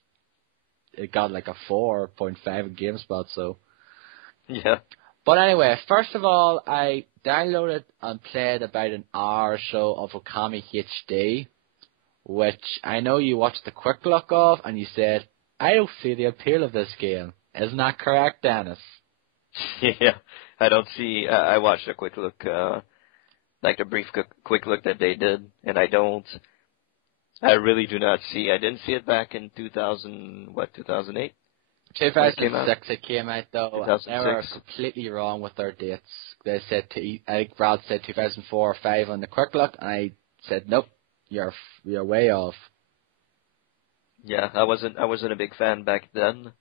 it got like a 4.5 in GameSpot. So. Yeah. But anyway, first of all, I downloaded and played about an hour or so of Okami HD, which I know you watched the quick look of, and you said, I don't see the appeal of this game. Isn't that correct, Dennis? Yeah. I don't see. I watched a quick look, like the brief quick look that they did, and I really do not see. I didn't see it back in 2008? 2006 it came out, though. 2006. They were completely wrong with their dates. They said, I think Brad said 2004 or 5 on the quick look, and I said, nope, you're way off. Yeah, I wasn't a big fan back then,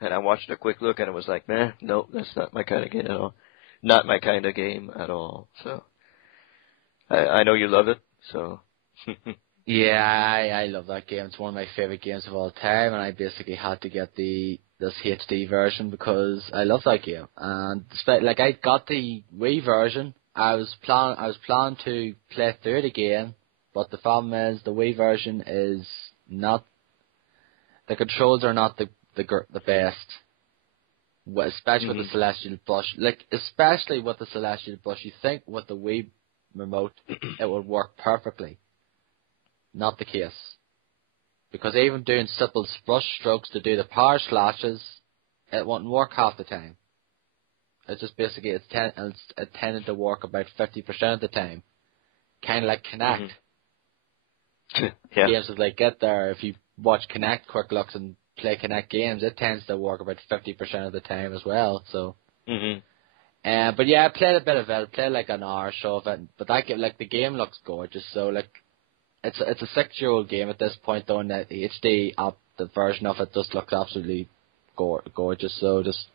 and I watched a quick look, and it was like, man, nope, that's not my kind of game at all. Not my kind of game at all. So, I know you love it, so. Yeah, I love that game. It's one of my favorite games of all time, and I basically had to get this HD version because I love that game. And like I got the Wii version, I was planning to play through it again, but the problem is the Wii version is not. The controls are not the best, especially with the Celestial Blush. Like especially with the Celestial Blush, you think with the Wii remote it would work perfectly. Not the case. Because even doing simple brush strokes to do the power slashes, it won't work half the time. It's just basically, it tended to work about 50% of the time. Kind of like Kinect. Yeah. Games that like get there, if you watch Kinect quick looks and play Kinect games, it tends to work about 50% of the time as well, so. But yeah, I played a bit of it. I played like an hour or so of it, but the game looks gorgeous, so like, it's a 6-year-old game at this point, though, and the HD the version of it just looks absolutely gorgeous. So just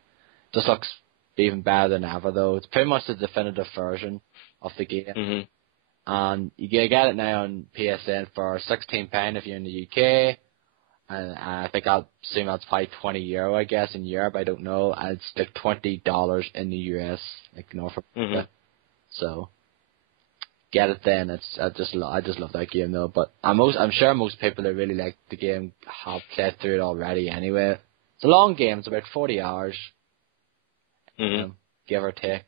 looks even better than ever, though. It's pretty much the definitive version of the game, and you can get it now on PSN for £16 if you're in the UK, and I think I'll assume that's probably €20, I guess, in Europe. I don't know. And it's like $20 in the US, like North America. So. Get it then. I just love that game though. But I'm sure most people that really like the game have played through it already anyway. It's a long game. It's about 40 hours, give or take.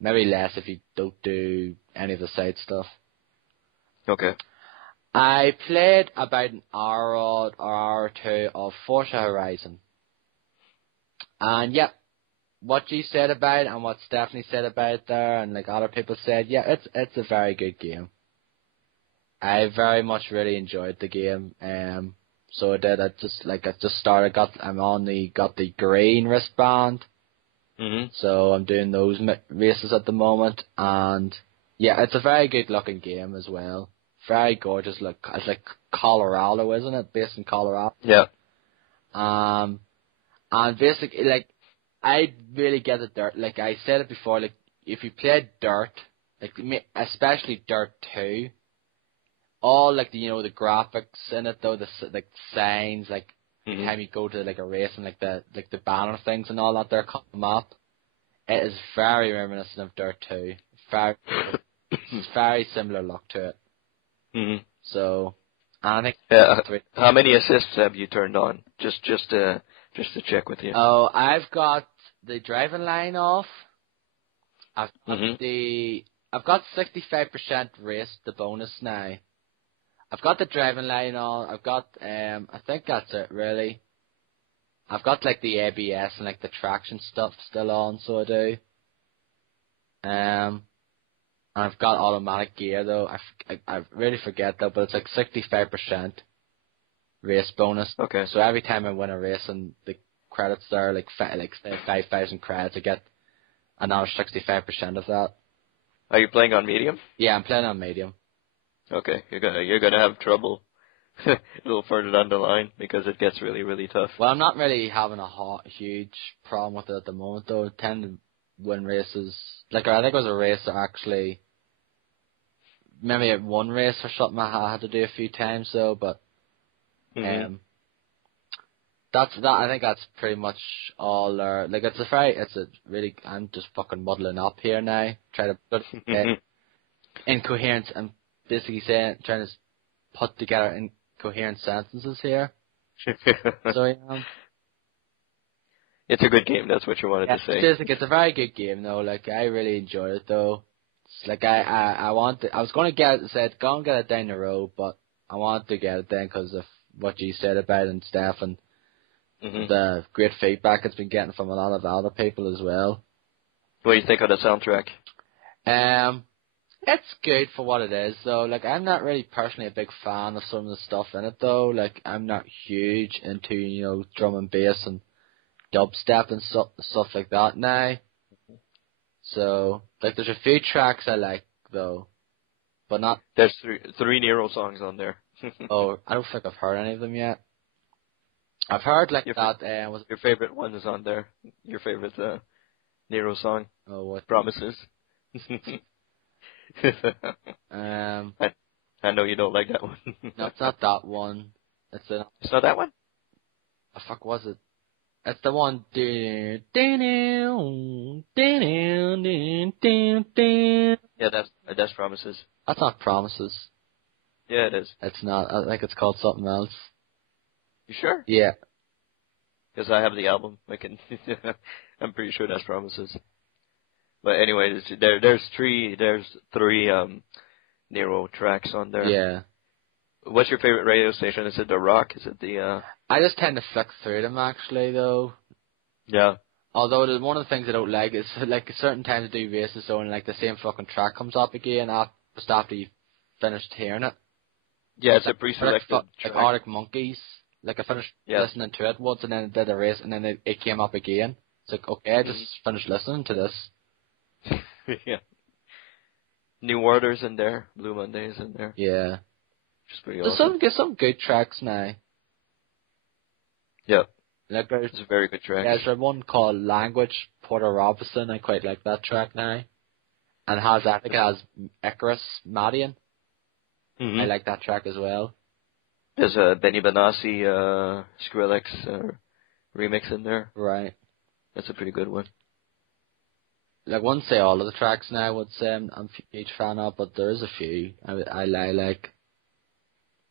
Maybe less if you don't do any of the side stuff. Okay. I played about an hour or two of Forza Horizon, and yep. What you said about it and what Stephanie said about it there, and like other people said, yeah, it's a very good game. I very much really enjoyed the game. So I did. I just started. Got the green wristband. So I'm doing those races at the moment, and yeah, it's a very good looking game as well. Very gorgeous. Look, it's like Colorado, isn't it? Based in Colorado. Yeah. And basically, like, I really get the Dirt. Like I said it before, like if you play Dirt, like especially Dirt 2, all like the graphics in it though, the signs, like every time you go to like a race and like the banner things and all that there come up, it is very reminiscent of Dirt 2. It's very similar look to it. So, I think. How many assists have you turned on? Just to check with you. Oh, I've got the driving line off. I've got 65% race, the bonus now. I've got the driving line on. I've got I think that's it really. I've got like the ABS and like the traction stuff still on, so I do. And I've got automatic gear though. I really forget though, but it's like 65% race bonus. Okay. So every time I win a race and the credits there, like say 5,000 credits, I get another 65% of that. Are you playing on medium? Yeah, I'm playing on medium. Okay, you're gonna have trouble a little further down the line because it gets really, really tough. Well, I'm not really having a huge problem with it at the moment though. I tend to win races. Like I think it was a race that actually, maybe one race or something I had to do a few times though, but I think that's pretty much all there. Like I'm just fucking muddling up here now, trying to put incoherent and basically trying to put together incoherent sentences here. So yeah. It's a good game, that's what you wanted to say. It's a very good game though, like I really enjoyed it though. It's like I was going to get it down the road, but I wanted to get it then because of what you said about it and stuff, and the great feedback it's been getting from a lot of other people as well. What do you think of the soundtrack? It's good for what it is though. Like I'm not really personally a big fan of some of the stuff in it though. Like I'm not huge into, drum and bass and dubstep and stuff like that now. So like there's a few tracks I like though, but not. There's three Nero songs on there. Oh, I don't think I've heard any of them yet. I've heard like that. Was your favorite one is on there? Your favorite Nero song? Oh, what? Promises. I know you don't like that one. No, it's not that one. It's not that one? The fuck was it? It's the one. Yeah, that's Promises. That's not Promises. Yeah, it is. It's not. I think it's called something else. You sure? Yeah. Because I have the album. I'm pretty sure that's Promises. But anyway, there's three Nero tracks on there. Yeah. What's your favorite radio station? Is it The Rock? Is it the I just tend to flick through them actually though. Yeah. Although one of the things I don't like is like certain times I do races so and like the same fucking track comes up again just after you've finished hearing it. Yeah, it's a pre-selected track. Like Arctic Monkeys. Like I finished listening to it once and then I did a race and then it came up again. It's like, okay, I just finished listening to this. Yeah. New Orders in there, Blue Mondays in there. Yeah. Which is pretty awesome. There's some good tracks now. Yeah. Like it's a very good track. Yeah, there's one called Language, Porter Robinson. I quite like that track now. And I think it has Icarus, Madian. I like that track as well. There's a Benny Benassi, Skrillex remix in there. Right. That's a pretty good one. Like, I wouldn't say all of the tracks now I would say I'm a huge fan of, but there is a few I like.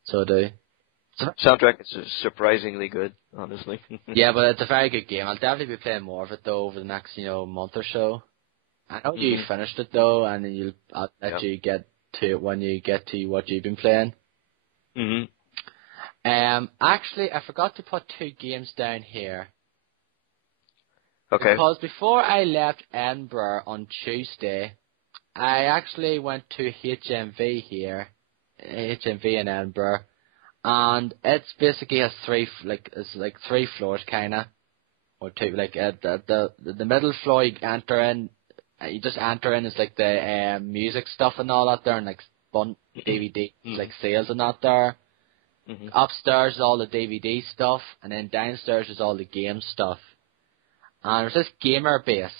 So I do. Soundtrack is surprisingly good, honestly. Yeah, but it's a very good game. I'll definitely be playing more of it though over the next, month or so. I know you finished it though, and I'll let you get to it when you get to what you've been playing. Actually, I forgot to put 2 games down here. Okay. Because before I left Edinburgh on Tuesday, I actually went to HMV in Edinburgh, and it's basically has 3 floors kinda, or 2. Like the middle floor you enter in, it's like the music stuff and all that there, and like DVD like sales and that there. Upstairs is all the DVD stuff, and then downstairs is all the game stuff. And there's this gamer base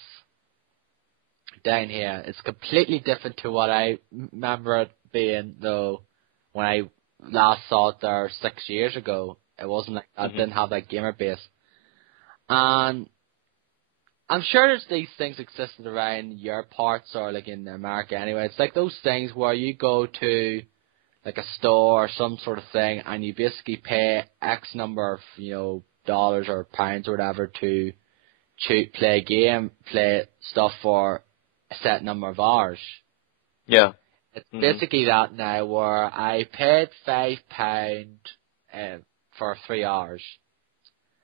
down here. It's completely different to what I remember it being, though, when I last saw it there 6 years ago. It wasn't like that. It didn't have that gamer base. And I'm sure there's these things existed around your parts or like in America anyway. It's like those things where you go to like a store or some sort of thing and you basically pay X number of, dollars or pounds or whatever to play a game, play stuff for a set number of hours. Yeah. It's basically that now where I paid £5 for 3 hours.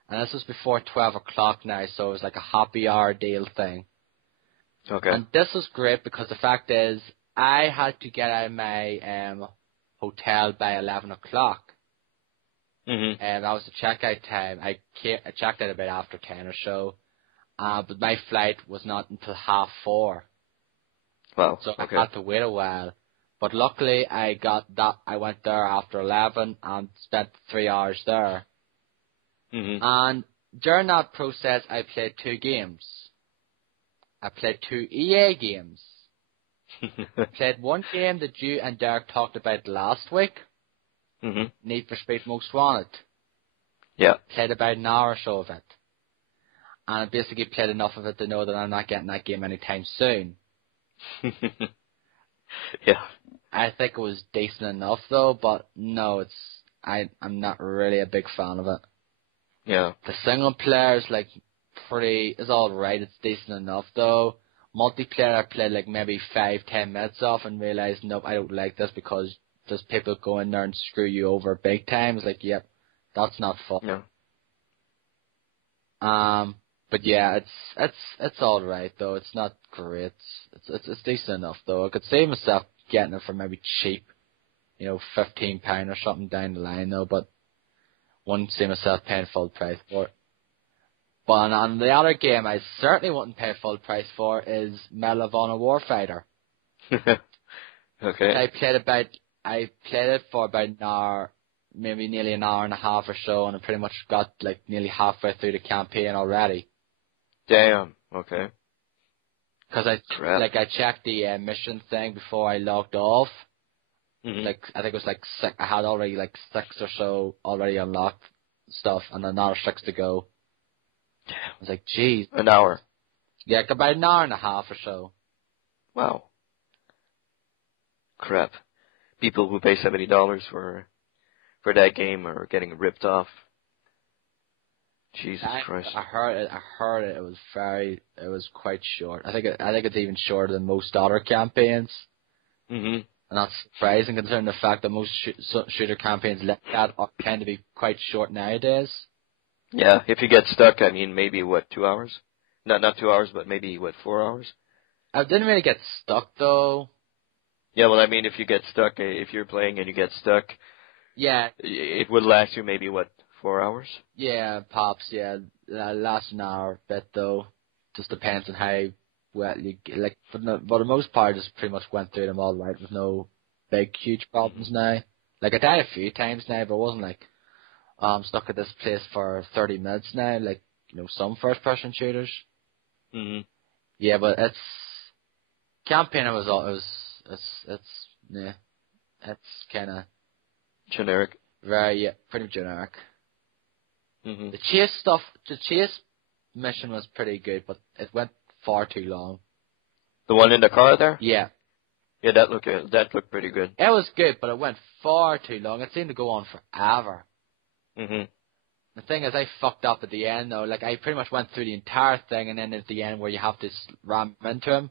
And this was before 12 o'clock now, so it was like a happy hour deal thing. Okay. And this was great because the fact is, I had to get out of my hotel by 11 o'clock. And that was the checkout time. I checked out about after 10 or so. But my flight was not until 4:30. Wow. So Okay. I had to wait a while. But luckily, I went there after 11 and spent 3 hours there. And during that process, I played 2 games. I played 2 EA games. I played one game that you and Derek talked about last week. Need for Speed Most Wanted. Yeah. Played about an hour or so of it. And I basically played enough of it to know that I'm not getting that game anytime soon. Yeah. I think it was decent enough though, but no, I'm not really a big fan of it. Yeah. The single player is is alright, it's decent enough though. Multiplayer I played like maybe 5-10 minutes off and realised, nope, I don't like this because there's people go in there and screw you over big time. It's like, yep, that's not fun. Yeah. But yeah, it's alright though. It's not great. It's decent enough though. I could see myself getting it for maybe cheap, £15 or something down the line though, but wouldn't see myself paying full price for it. But on the other game I certainly wouldn't pay full price for is Medal of Honor Warfighter. Okay. I played it for about an hour, maybe nearly an hour and a half or so, and I pretty much got like nearly halfway through the campaign already. Damn. Okay. Because I checked the mission thing before I logged off. I think it was like 6. I had already like 6 or so already unlocked stuff, and another 6 to go. I was like, geez. An hour. Yeah, about an hour and a half or so. Wow. Crap. People who pay $70 for that game are getting ripped off. Jesus Christ. I heard it. It was quite short. I think it's even shorter than most other campaigns. And that's surprising considering the fact that most shooter campaigns like that tend to be quite short nowadays. Yeah, if you get stuck, I mean, maybe 2 hours? Not 2 hours, but maybe 4 hours? I didn't really get stuck though. Yeah, well, I mean, if you get stuck, if you're playing and you get stuck, yeah, it would last you maybe 4 hours? Yeah, pops. Yeah, lasts an hour bit though. Just depends on how well you like. For the most part, just pretty much went through them all right with no big huge problems now. Like I died a few times now, but it wasn't like I'm stuck at this place for 30 minutes now. Like some first person shooters. Yeah, but it's campaign. It's kind of generic. Very pretty generic. The chase mission was pretty good, but it went far too long. The one in the car there? Yeah. Yeah, that looked pretty good. It was good, but it went far too long. It seemed to go on forever. The thing is, I fucked up at the end though. Like I pretty much went through the entire thing, and then at the end where you have to ram into him,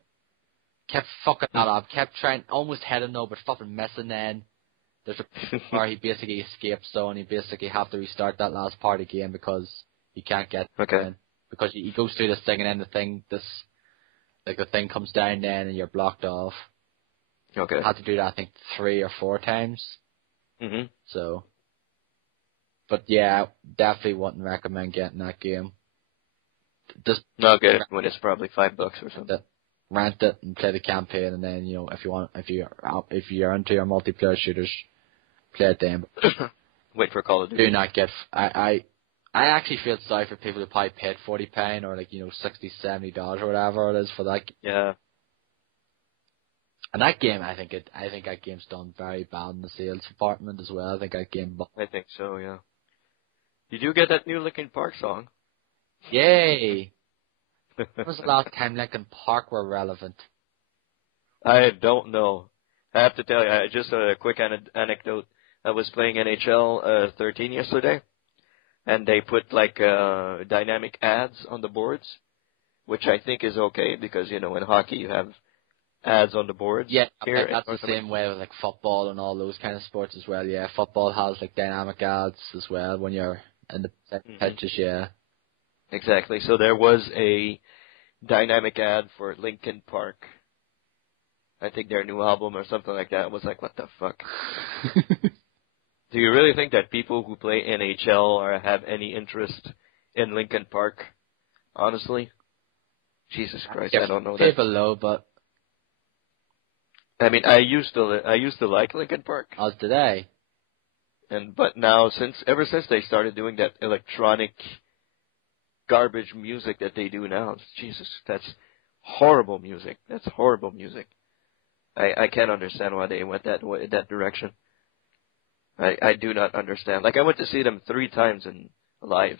kept fucking that up. Kept trying, almost had him though, but fucking missing. Then there's a where he basically escapes, so and you basically have to restart that last part again because you can't get in. Because he goes through this thing, and then the thing comes down then, and you're blocked off. Okay. I had to do that I think 3 or 4 times. So. But yeah, definitely wouldn't recommend getting that game. Just get it when it's probably $5 or something. Rent it and play the campaign, and then if you're into your multiplayer shooters, play it then. Wait for Call of Duty. Do not get. I actually feel sorry for people who probably paid £40 or $60-70 or whatever it is for that. Yeah. And that game, I think that game's done very bad in the sales department as well. I think that game. I think so, yeah. Did you get that new Linkin Park song? Yay! When was the last time Linkin Park were relevant? I don't know. I have to tell you, just a quick anecdote. I was playing NHL 13 yesterday, and they put dynamic ads on the boards, which I think is okay because, in hockey you have ads on the boards. Yeah, here like in that's the North same America. way with like football and all those kind of sports as well. Yeah, football has like dynamic ads as well when you're in the pitches. Yeah. Exactly. So there was a dynamic ad for Linkin Park. I think their new album or something like that. I was like, what the fuck? Do you really think that people who play NHL or have any interest in Linkin Park? Honestly, Jesus Christ, I don't know that. People low, but I mean, I used to like Linkin Park, as did I. but now ever since they started doing that electronic garbage music that they do now, Jesus, that's horrible music. That's horrible music. I can't understand why they went that direction. I do not understand. Like, I went to see them 3 times live.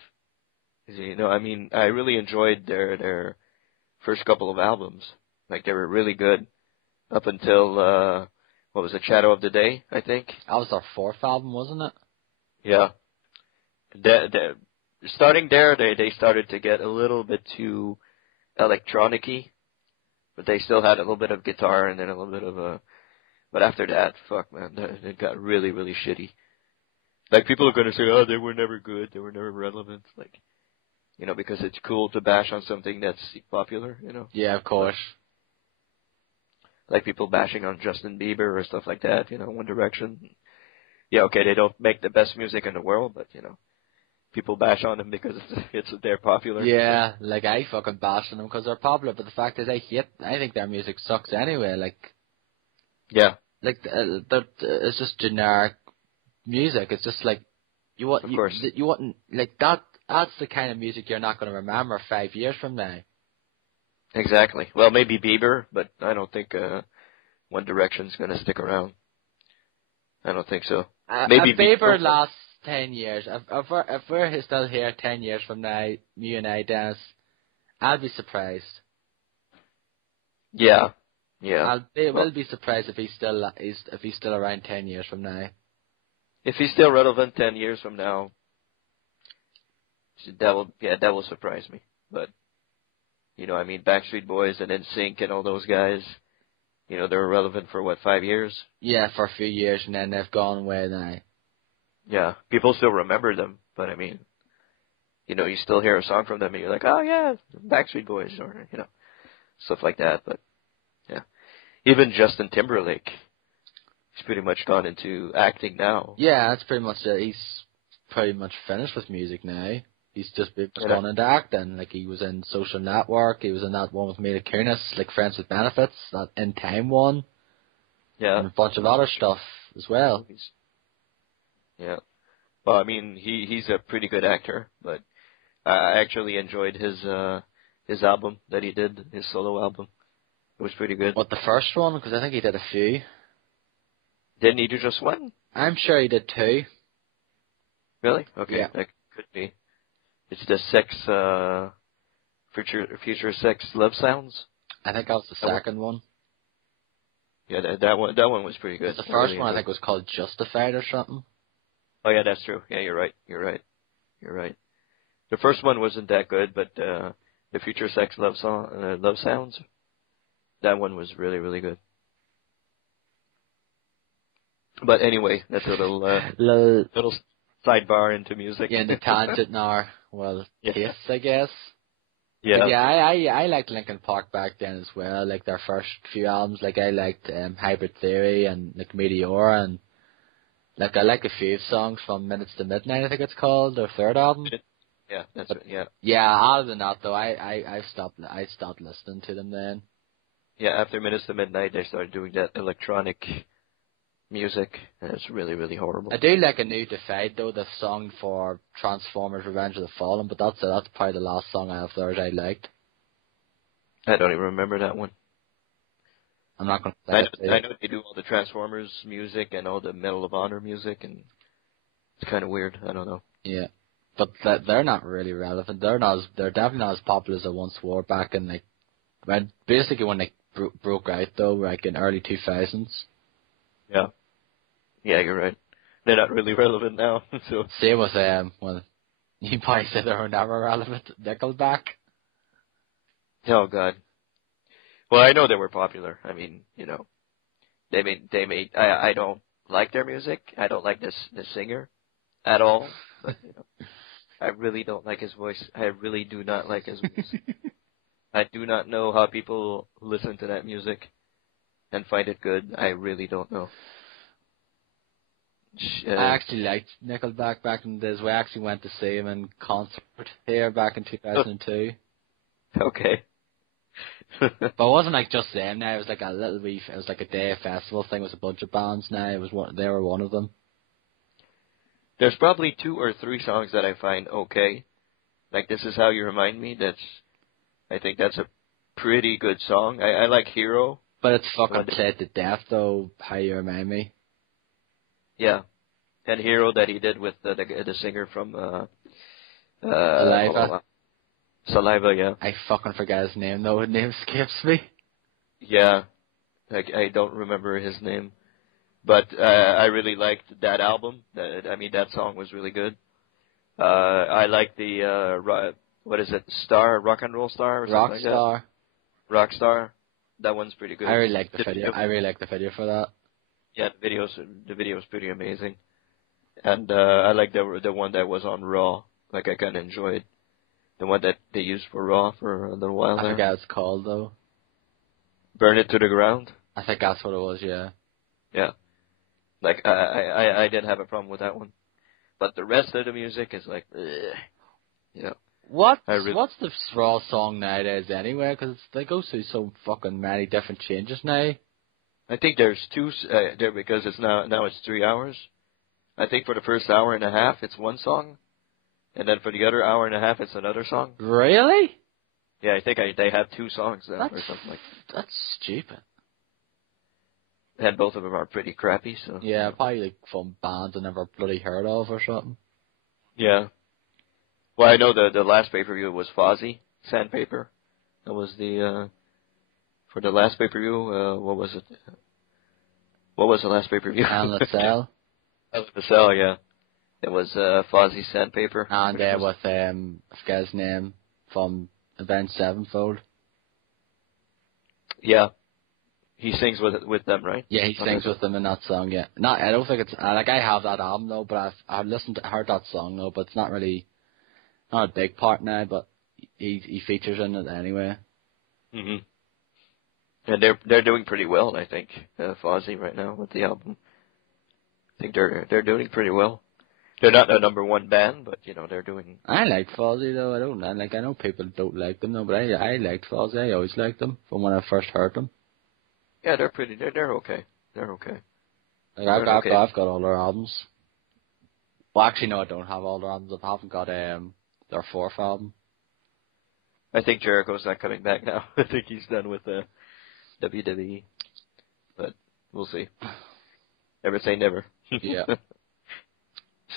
You know, I mean, I really enjoyed their first couple of albums. Like, they were really good up until what was it, Shadow of the Day, I think. That was their 4th album, wasn't it? Yeah. Starting there, they started to get a little bit too electronic-y, but they still had a little bit of guitar and then a little bit of But after that, fuck, man, it got really, really shitty. Like, people are going to say, oh, they were never good, they were never relevant. Like, you know, because it's cool to bash on something that's popular, you know? Yeah, of course. Like people bashing on Justin Bieber or stuff like that, you know, One Direction. Yeah, okay, they don't make the best music in the world, but, you know, people bash on them because they're popular. Yeah, like I fucking bash on them because they're popular, but the fact is I think their music sucks anyway, like. Yeah. Like, it's just generic music. It's just like, you wouldn't, like, that's the kind of music you're not going to remember 5 years from now. Exactly. Well, maybe Bieber, but I don't think One Direction's going to stick around. I don't think so. Maybe Bieber lasts 10 years. If we're still here 10 years from now, you and I, Dennis, I'll be surprised. Yeah. Yeah. Will be surprised if he's still around 10 years from now. If he's still relevant 10 years from now, that will surprise me. But, you know, I mean, Backstreet Boys and NSYNC and all those guys, you know, they were relevant for, 5 years? Yeah, for a few years, and then they've gone away now. Yeah, people still remember them, but I mean, you know, you still hear a song from them and you're like, oh yeah, Backstreet Boys, or, you know, stuff like that, but, yeah. Even Justin Timberlake, he's pretty much gone into acting now. Yeah, that's pretty much it. He's pretty much finished with music now. He's just gone into acting. Like, he was in Social Network, he was in that one with Mila Kunis, like Friends with Benefits, that In Time one. Yeah. And a bunch of other stuff as well. Yeah. Well, I mean, he's a pretty good actor, but I actually enjoyed his album that he did, his solo album. It was pretty good. What, the first one? Because I think he did a few. Didn't he do just one? I'm sure he did 2. Really? Okay, yeah. That could be. It's the future sex love sounds. I think that was the second one. Yeah, that one was pretty good. The first one I think was called Justified or something. Oh yeah, that's true. Yeah, you're right. The first one wasn't that good, but the future sex love sounds, that one was really, really good. But anyway, that's a little sidebar into music. Yeah, the tangent now. Well, tastes, I guess. Yeah. But yeah, I liked Linkin Park back then as well. Like their first few albums, like I liked Hybrid Theory and like Meteor, and like I like a few songs from Minutes to Midnight, I think it's called, their third album. Yeah, that's it. Yeah. Yeah, other than that though, I stopped listening to them then. Yeah, after Minutes to Midnight, they started doing that electronic music, and it's really, really horrible. I do like A New Divide though, the song for Transformers: Revenge of the Fallen, but that's probably the last song I have theirs I liked. I don't even remember that one. I'm not going to I know they do all the Transformers music and all the Medal of Honor music, and it's kind of weird. I don't know. Yeah, but they're not really relevant. They're definitely not as popular as they once were back in when they broke out though, like in early 2000s. Yeah. Yeah, you're right. They're not really relevant now. So same with well, you probably said they were never relevant. Nickelback. Oh God. Well, I know they were popular. I mean, they made. I don't like their music. I don't like this singer at all. But I really don't like his voice. I really do not like his music. I do not know how people listen to that music and find it good. I really don't know. I actually liked Nickelback back in the days. We actually went to see him in concert here back in 2002. Okay. But it wasn't like just them now. It was like it was like a day festival thing with a bunch of bands now. They were one of them. There's probably 2 or 3 songs that I find okay. Like This Is How You Remind Me. I think that's a pretty good song. I like Hero. But it's fucking played to death though, How You Remind Me. Yeah. And Hero that he did with the singer from Saliva. Saliva, yeah. I fucking forgot his name though. His name escapes me. Yeah. I don't remember his name. But I really liked that album. That song was really good. I like the what is it? Rock and Roll Star or something like that? Rockstar. That one's pretty good. I really like the video. I really like the video for that. Yeah, the video's pretty amazing. And I like the one that was on Raw. Like I kinda enjoyed the one that they used for Raw for a little while there. I forget what it's called though. Burn It to the Ground. I think that's what it was, yeah. Yeah. Like I didn't have a problem with that one. But the rest of the music is like, ugh. What's the Raw song nowadays anyway? Because they go through so fucking many different changes now. I think there's 2 there because it's now it's 3 hours. I think for the first hour and a half it's one song, and then for the other hour and a half it's another song. Really? Yeah, I think they have 2 songs now or something like that. That's stupid. And both of them are pretty crappy. So yeah, probably like from bands I never bloody heard of or something. Yeah. Well, I know the last pay-per-view was Fozzy, Sandpaper. That was for the last pay-per-view, what was it? What was the last pay-per-view? Hell in a Cell. Hell in a Cell, yeah. It was Fozzy, Sandpaper. And with, I forget his name, from Avenged Sevenfold. Yeah. He sings with them, right? Yeah, he sings with them in that song, yeah. I don't think it's, I have that album though, but I've heard that song though, but it's not a big part now, but he features in it anyway. Mhm. And they're doing pretty well, I think. Fozzy right now with the album. I think they're doing pretty well. They're not a number 1 band, but they're doing. I like Fozzy though. I know people don't like them though, but I liked Fozzy. I always liked them from when I first heard them. Yeah, they're pretty. They're okay. They're okay. Like I've got all their albums. Well, actually, no, I don't have all their albums. I haven't got their 4th album. I think Jericho's not coming back now. I think he's done with WWE. But we'll see. Never say never. Yeah.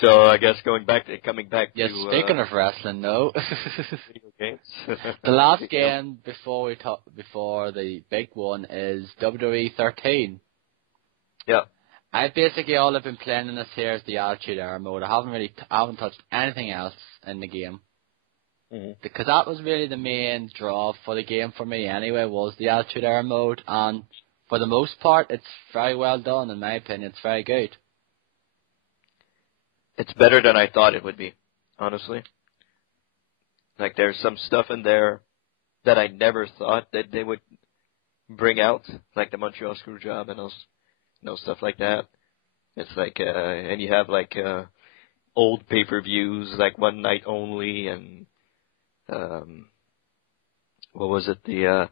So I guess coming back to speaking of wrestling, no. video games. The last game before the big one is WWE 13. Yeah. All I've been playing in this here is the Attitude Era mode. I haven't touched anything else in the game. Mm-hmm. Because that was really the main draw for the game for me anyway, was the Attitude Era mode, and for the most part it's very well done in my opinion. It's very good. It's better than I thought it would be, honestly. Like there's some stuff in there that I never thought that they would bring out, like the Montreal Screwjob and those stuff like that. It's like and you have like old pay-per-views, like One Night Only, and what was it? The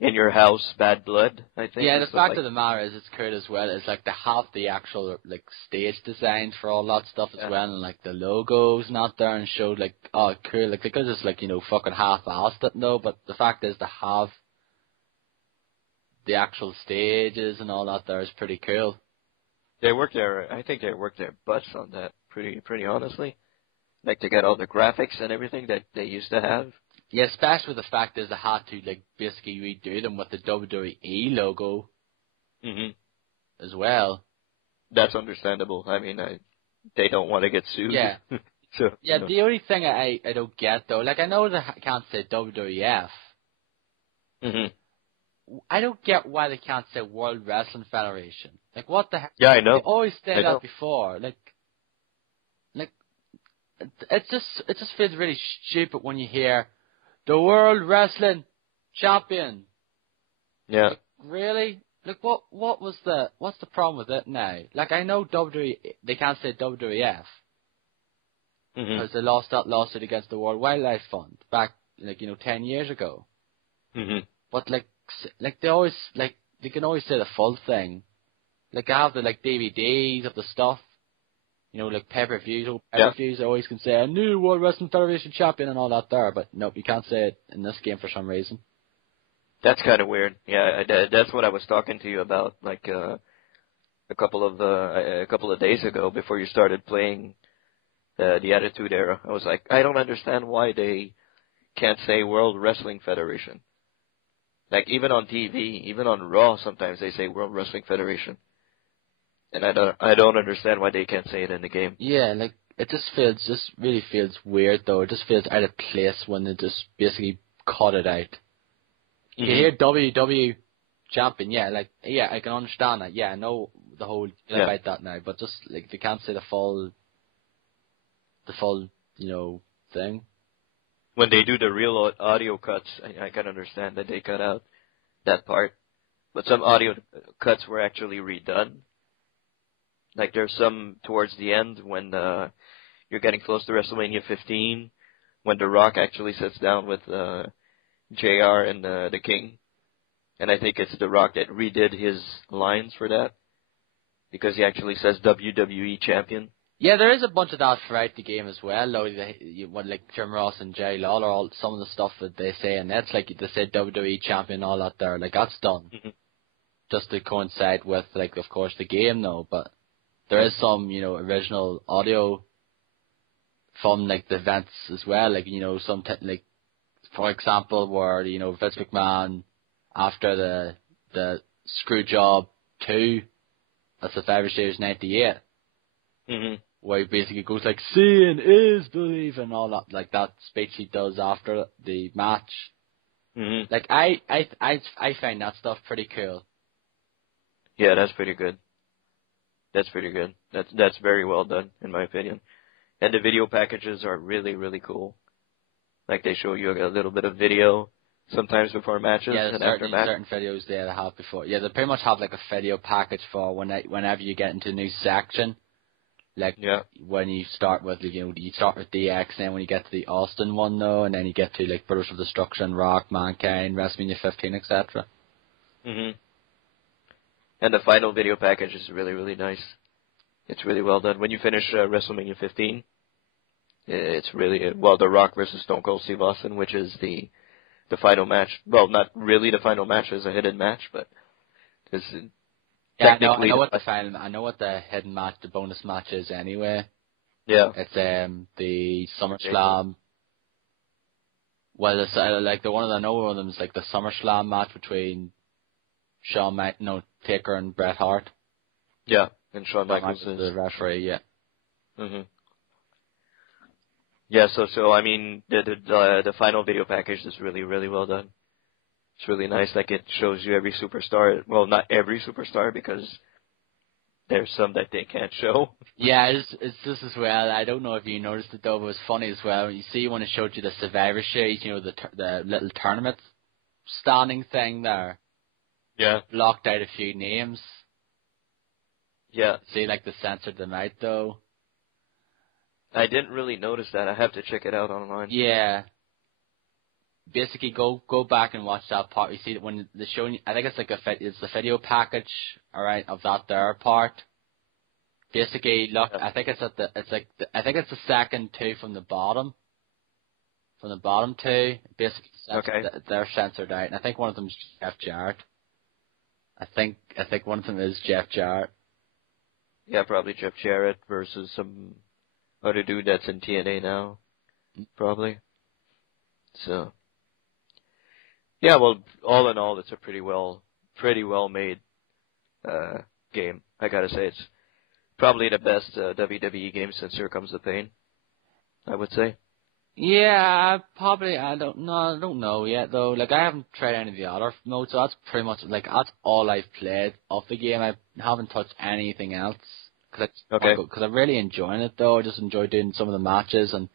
In Your House, Bad Blood, I think. Yeah, the fact of the matter is, it's cool as well. It's like they have the actual like stage designs for all that stuff as well, and like the logos not there and showed like, oh cool, like they could just like fucking half-assed it though. But the fact is, they have the actual stages and all that there is pretty cool. I think they worked their butts on that pretty honestly. Like to get all the graphics and everything that they used to have. Yeah, especially with the fact is they had to like basically redo them with the WWE logo as well. That's understandable. I mean, they don't want to get sued. Yeah. So, yeah, the only thing I don't get though, like I know they can't say WWF. I don't get why they can't say World Wrestling Federation. Like, what the heck? Yeah, I know. They always say I know. that before. Like, it just feels really stupid when you hear the World Wrestling Champion. Yeah. Like, really? Like, what's the problem with it now? Like, I know WWE, they can't say WWF because they lost that lawsuit against the World Wildlife Fund back, 10 years ago. But like they always, they can always say the full thing. Like, I have the, DVDs of the stuff, like pay-per-views, they always can say, a new World Wrestling Federation champion and all that there, but nope, you can't say it in this game for some reason. That's kind of weird. Yeah, that's what I was talking to you about, a couple of days ago before you started playing the Attitude Era. I was like, I don't understand why they can't say World Wrestling Federation. Like, even on TV, even on Raw, sometimes they say World Wrestling Federation. And I don't understand why they can't say it in the game. Yeah, it just really feels weird though. It just feels out of place when they just basically cut it out. You hear WW champion, I can understand that. Yeah, I know the whole thing about that now, but just they can't say the full thing. When they do the real audio cuts, I can understand that they cut out that part. But some audio cuts were actually redone. Like, there's some towards the end when you're getting close to WrestleMania 15, when The Rock actually sits down with JR and the King. And I think it's The Rock that redid his lines for that, because he actually says WWE Champion. Yeah, there is a bunch of that throughout the game as well, though. Like Jim Ross and Jerry Lawler, all some of the stuff that they say, and that's like they say WWE Champion, all that there. Like, that's done just to coincide with, of course, the game, though. But there is some, original audio from the events as well. For example, where Vince McMahon, after the Screwjob 2 at Survivor Series '98. Where he basically goes seeing is believing, all that, that speech he does after the match. I find that stuff pretty cool. Yeah, that's pretty good. That's pretty good. That's very well done, in my opinion. And the video packages are really, really cool. Like, they show you a little bit of video sometimes before matches and after matches. Certain videos they have before. Yeah, they pretty much have a video package for whenever you get into a new section. When you start with, you start with DX, and then when you get to the Austin one, though, and then you get to, Brothers of Destruction, Rock, Mankind, WrestleMania 15, etc. And the final video package is really, really nice. It's really well done. When you finish WrestleMania 15, it's really, The Rock versus Stone Cold Steve Austin, which is the final match. Well, not really the final match, it's a hidden match, but it's... Yeah, I know what the hidden match, the bonus match is anyway. Yeah. It's the SummerSlam. Well, it's the one I know one of them is the SummerSlam match between Taker and Bret Hart. Yeah, and Shawn Michaels is the referee. Yeah. Yeah, so I mean the final video package is really, really well done. It's really nice. It shows you every superstar. Well, not every superstar, because there's some that they can't show. Yeah, it's just as well. I don't know if you noticed it, though, but it's funny as well. You see when it showed you the Survivor Series, the little tournament standing thing there. Yeah. Blocked out a few names. Yeah. See, they censored them out, though. I didn't really notice that. I have to check it out online. Yeah. Basically, go back and watch that part. You see that when they're showing, I think it's the video package, alright, of that there part. Basically, look, I think it's I think it's the second two from the bottom. From the bottom two, basically, they're censored out, and I think one of them is Jeff Jarrett. I think one of them is Jeff Jarrett. Yeah, probably Jeff Jarrett versus some other dude that's in TNA now, probably. So. Yeah, well, all in all, it's a pretty well made game. I gotta say, it's probably the best WWE game since Here Comes the Pain, I would say. Yeah, probably. I don't know yet though. Like I haven't tried any of the other modes, so that's pretty much like that's all I've played of the game. I haven't touched anything else Okay. because I'm really enjoying it though. I just enjoy doing some of the matches, and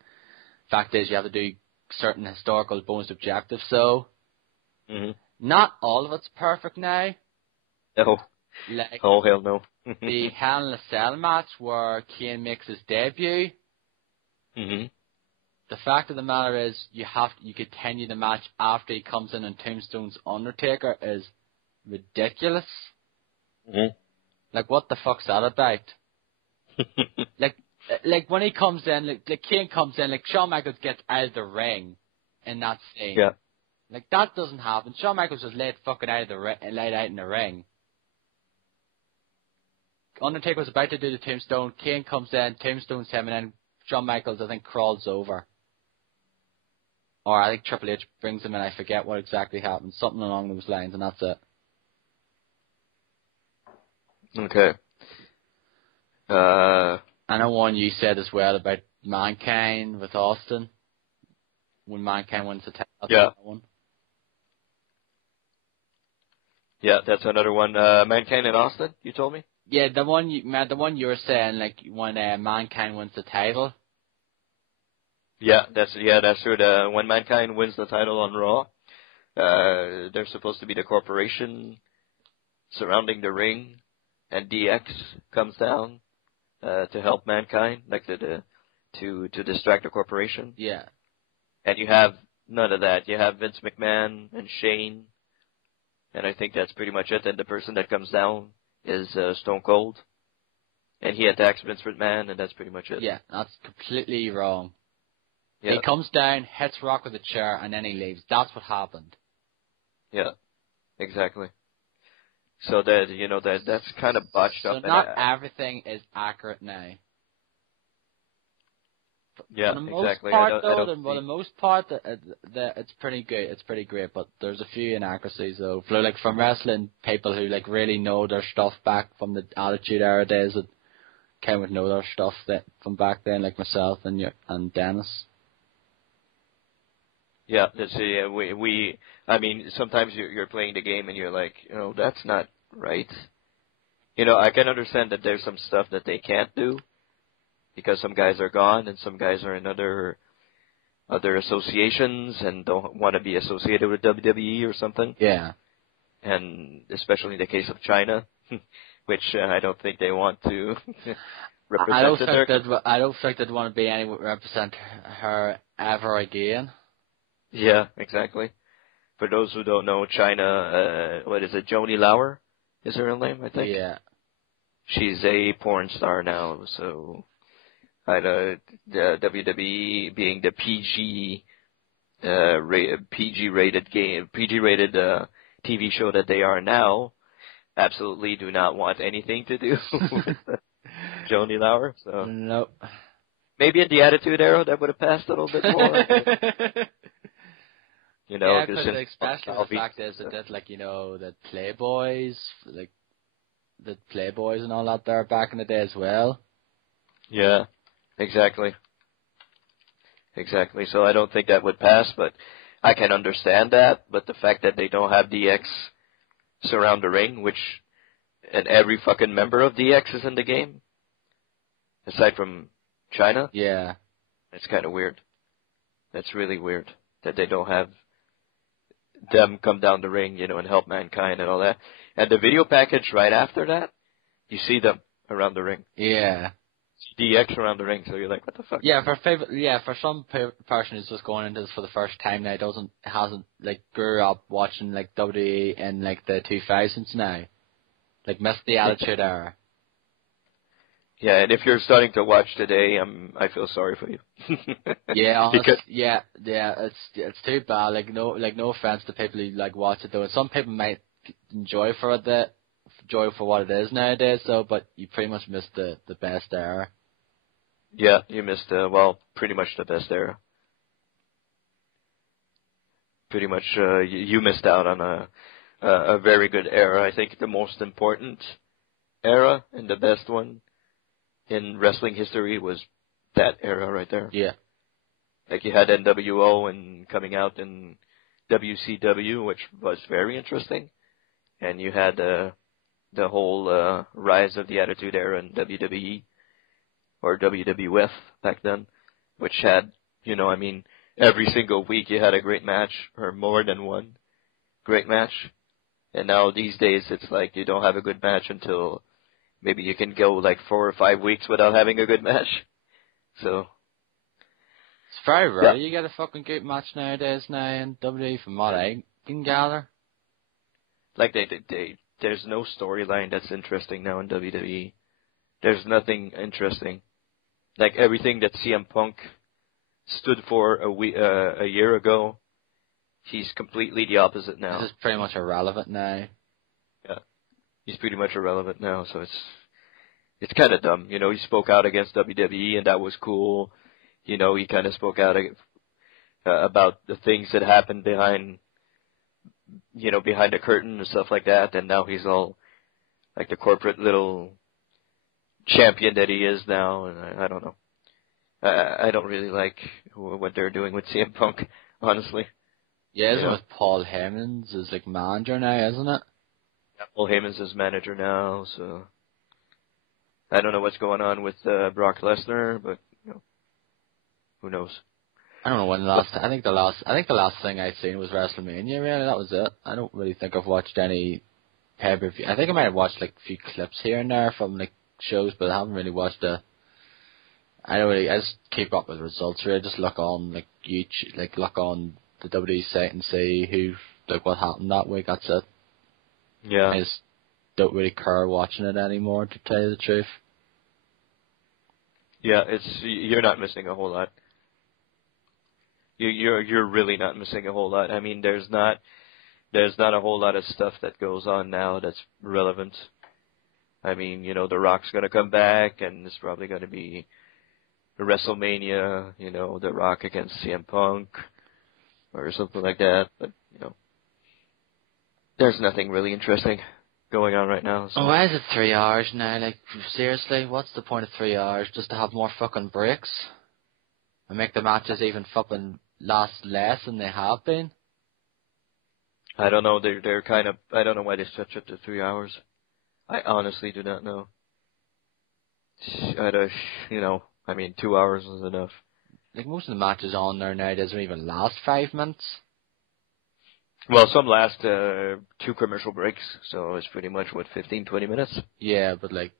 fact is you have to do certain historical bonus objectives. So not all of it's perfect now. No. Like Oh hell no. the Hell in a Cell match where Kane makes his debut. The fact of the matter is, you continue the match after he comes in and Tombstone's Undertaker is ridiculous. Like, what the fuck's that about? like when he comes in, like Kane comes in, like Shawn Michaels gets out of the ring in that scene. Yeah. Like that doesn't happen. Shawn Michaels was laid fucking out in the ring. Undertaker was about to do the Tombstone. Kane comes in, Tombstone's him, and then Shawn Michaels I think crawls over. Or I think Triple H brings him in, I forget what exactly happened. Something along those lines, and that's it. Okay. I know one you said as well about Mankind with Austin. When Mankind wins the title. Yeah. One. Yeah, that's another one. Mankind and Austin, you told me? Yeah, the one you were saying, like when Mankind wins the title. Yeah, that's true. When Mankind wins the title on Raw, there's supposed to be the corporation surrounding the ring, and DX comes down to help Mankind, like to distract the corporation. Yeah. And you have none of that. You have Vince McMahon and Shane, and I think that's pretty much it. And the person that comes down is Stone Cold, and he attacks Vince McMahon, and that's pretty much it. Yeah, that's completely wrong. Yeah. He comes down, hits Rock with a chair, and then he leaves. That's what happened. Yeah, exactly. So that's kind of botched up. So not everything is accurate now. Yeah, for the most exactly. Part, for the most part, it's pretty good. It's pretty great, but there's a few inaccuracies though. Like from wrestling people who like really know their stuff back from the Attitude Era days that kind of know their stuff that from back then, like myself and Dennis. Yeah, I mean, sometimes you're playing the game and you're like, that's not right. I can understand that there's some stuff that they can't do because some guys are gone and some guys are in other associations and don't want to be associated with WWE or something. Yeah. And especially in the case of China, which I don't think they want to represent. I don't think they'd want to be anyone represent her ever again. Yeah, exactly. For those who don't know, China, what is it, Joni Lauer is her real name, I think? Yeah. She's a porn star now, so the WWE being the PG-rated TV show that they are now, absolutely do not want anything to do with Joni Lauer. So nope. Maybe in the Attitude Era that would have passed a little bit more. Yeah, because especially the fact is that the Playboys, like the Playboys and all that there back in the day as well. Yeah, exactly. Exactly. So I don't think that would pass, but I can understand that. But the fact that they don't have DX surround the ring, and every fucking member of DX is in the game, aside from China. Yeah. It's kind of weird. That's really weird that they don't have them come down the ring, and help Mankind and all that. And the video package right after that, you see them around the ring. Yeah. DX around the ring, so you're like, what the fuck? Yeah, for some person who's just going into this for the first time now, hasn't like grew up watching like WWE in like the 2000s now, like missed the Attitude Era. Yeah, and if you're starting to watch today, I feel sorry for you. Yeah, honestly, it's too bad. Like no offense to people who like watch it though. Some people might enjoy for what it is nowadays though, but you pretty much missed the best era. Yeah, you missed pretty much the best era. Pretty much you missed out on a very good era. I think the most important era and the best one in wrestling history was that era right there. Yeah. Like you had NWO and coming out in WCW, which was very interesting, and you had the whole rise of the Attitude Era in WWE or WWF back then, which had, I mean, every single week you had a great match or more than one great match. And now these days it's like you don't have a good match until maybe you can go like 4 or 5 weeks without having a good match. So it's very rare you get a fucking good match nowadays now in WWE from what I can gather. Like there's no storyline that's interesting now in WWE. There's nothing interesting. Like everything that CM Punk stood for a year ago, he's completely the opposite now. This is pretty much irrelevant now. Yeah, he's pretty much irrelevant now. So it's kind of dumb. He spoke out against WWE, and that was cool. He kind of spoke out about the things that happened behind the curtain and stuff like that. And now he's all like the corporate little champion that he is now. And I don't know. I don't really like what they're doing with CM Punk, honestly. Yeah, isn't it with Paul Heyman's is like manager now, isn't it? Yeah, Paul Heyman's his manager now, so I don't know what's going on with Brock Lesnar, but who knows? I don't know when I think the last thing I'd seen was WrestleMania. Really, that was it. I don't really think I've watched any pay-per-view. I think I might have watched like a few clips here and there from like shows, but I haven't really watched I just keep up with results. Really, just look on like YouTube, like look on the WWE site and see what happened that week. That's it. Yeah. I just don't really care watching it anymore, to tell you the truth. Yeah, you're not missing a whole lot. You're really not missing a whole lot. I mean, there's not a whole lot of stuff that goes on now that's relevant. I mean, The Rock's gonna come back, and it's probably gonna be WrestleMania. The Rock against CM Punk or something like that. But there's nothing really interesting going on right now. So. Oh, why is it 3 hours now? Like, seriously, what's the point of 3 hours? Just to have more fucking breaks? And make the matches even fucking last less than they have been? I don't know. They're kind of. I don't know why they stretch it to 3 hours. I honestly do not know. I mean, 2 hours is enough. Like, most of the matches on there now doesn't even last 5 minutes. Well, some last 2 commercial breaks, so it's pretty much, 15, 20 minutes? Yeah, but like,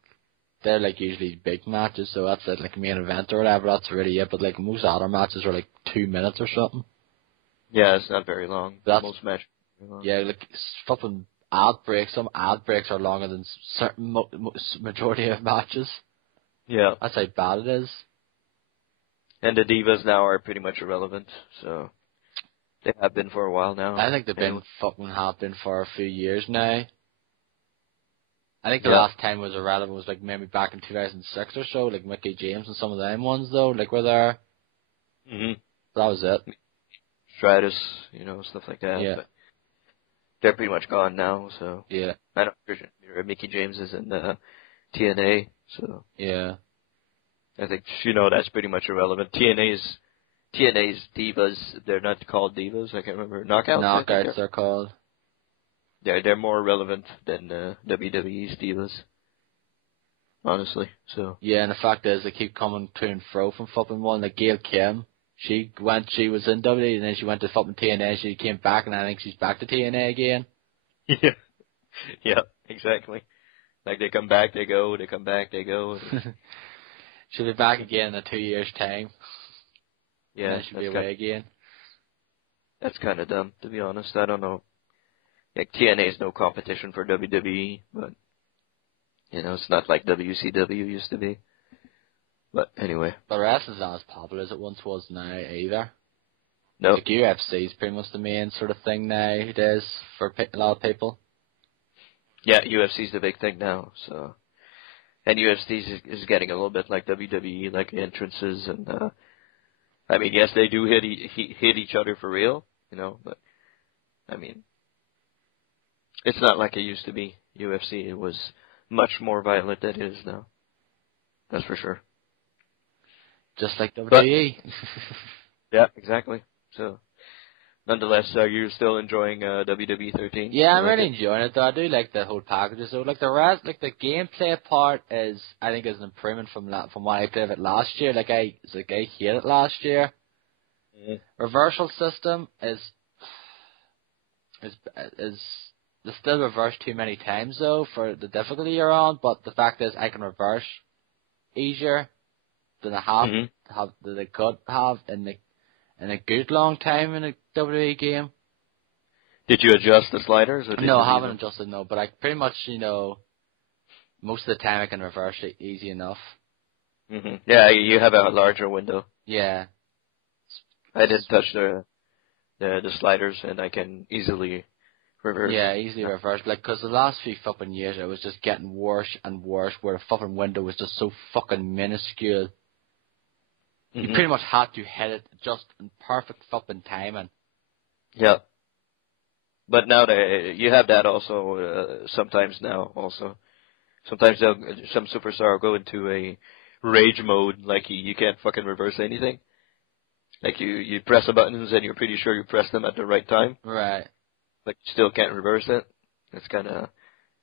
they're like usually big matches, so that's it, like main event or whatever, that's really it, but like most other matches are like 2 minutes or something. Yeah, it's not very long. Most matches. Yeah, like, fucking ad breaks, some ad breaks are longer than certain majority of matches. Yeah. That's how bad it is. And the divas now are pretty much irrelevant, so they have been for a while now. I think they've been for a few years now. I think the last time was irrelevant was like maybe back in 2006 or so, like Mickey James and some of them ones though, like were there. Mhm. That was it. Stratus, stuff like that. Yeah. But they're pretty much gone now, so. Yeah. I don't. Mickey James is in TNA, so. Yeah. I think that's pretty much irrelevant. TNA's divas, they're not called divas. I can't remember. Knockouts. They're called. They're more relevant than WWE's divas, honestly. So. Yeah, and the fact is, they keep coming to and fro from fucking one. Like Gail Kim, she was in WWE, and then she went to fucking TNA. She came back, and I think she's back to TNA again. Yeah. Yeah. Exactly. Like they come back, they go. They come back, they go. She'll be back again in 2 years' time. Yeah, and then she'll be away again. That's kind of dumb, to be honest. I don't know. Like, TNA is no competition for WWE, but, it's not like WCW used to be. But anyway. But wrestling's not as popular as it once was now, either. No. Like, UFC is pretty much the main sort of thing nowadays for a lot of people. Yeah, UFC's the big thing now, so. And UFC is getting a little bit like WWE, like entrances and, I mean, yes, they do hit each other for real, but, I mean, it's not like it used to be. UFC, it was much more violent than it is now. That's for sure. Just like WWE. Yeah, exactly. So, nonetheless, you're still enjoying WWE 13? Yeah, I'm You like really it? enjoying it though. I do like the whole package. So like the gameplay part is, I think, is an improvement from what I played of it last year. I hated it last year. Reversal system is it's still reversed too many times though for the difficulty you're on. But the fact is, I can reverse easier than I could have in a good long time in a WWE game. Did you adjust the sliders, or did No, you I leave haven't them? adjusted, no, but I pretty much, most of the time I can reverse it easy enough. Yeah, you have a larger window. Yeah. I didn't touch the sliders, and I can easily reverse. Yeah, easily reverse. Cause the last few fucking years it was just getting worse and worse, where the fucking window was just so fucking minuscule. You pretty much had to hit it just in perfect fucking timing. Yeah. But now you have that also sometimes now also. Sometimes some superstar will go into a rage mode, like you can't fucking reverse anything. Like you press the buttons and you're pretty sure you press them at the right time, Right. but you still can't reverse it. It's kind of,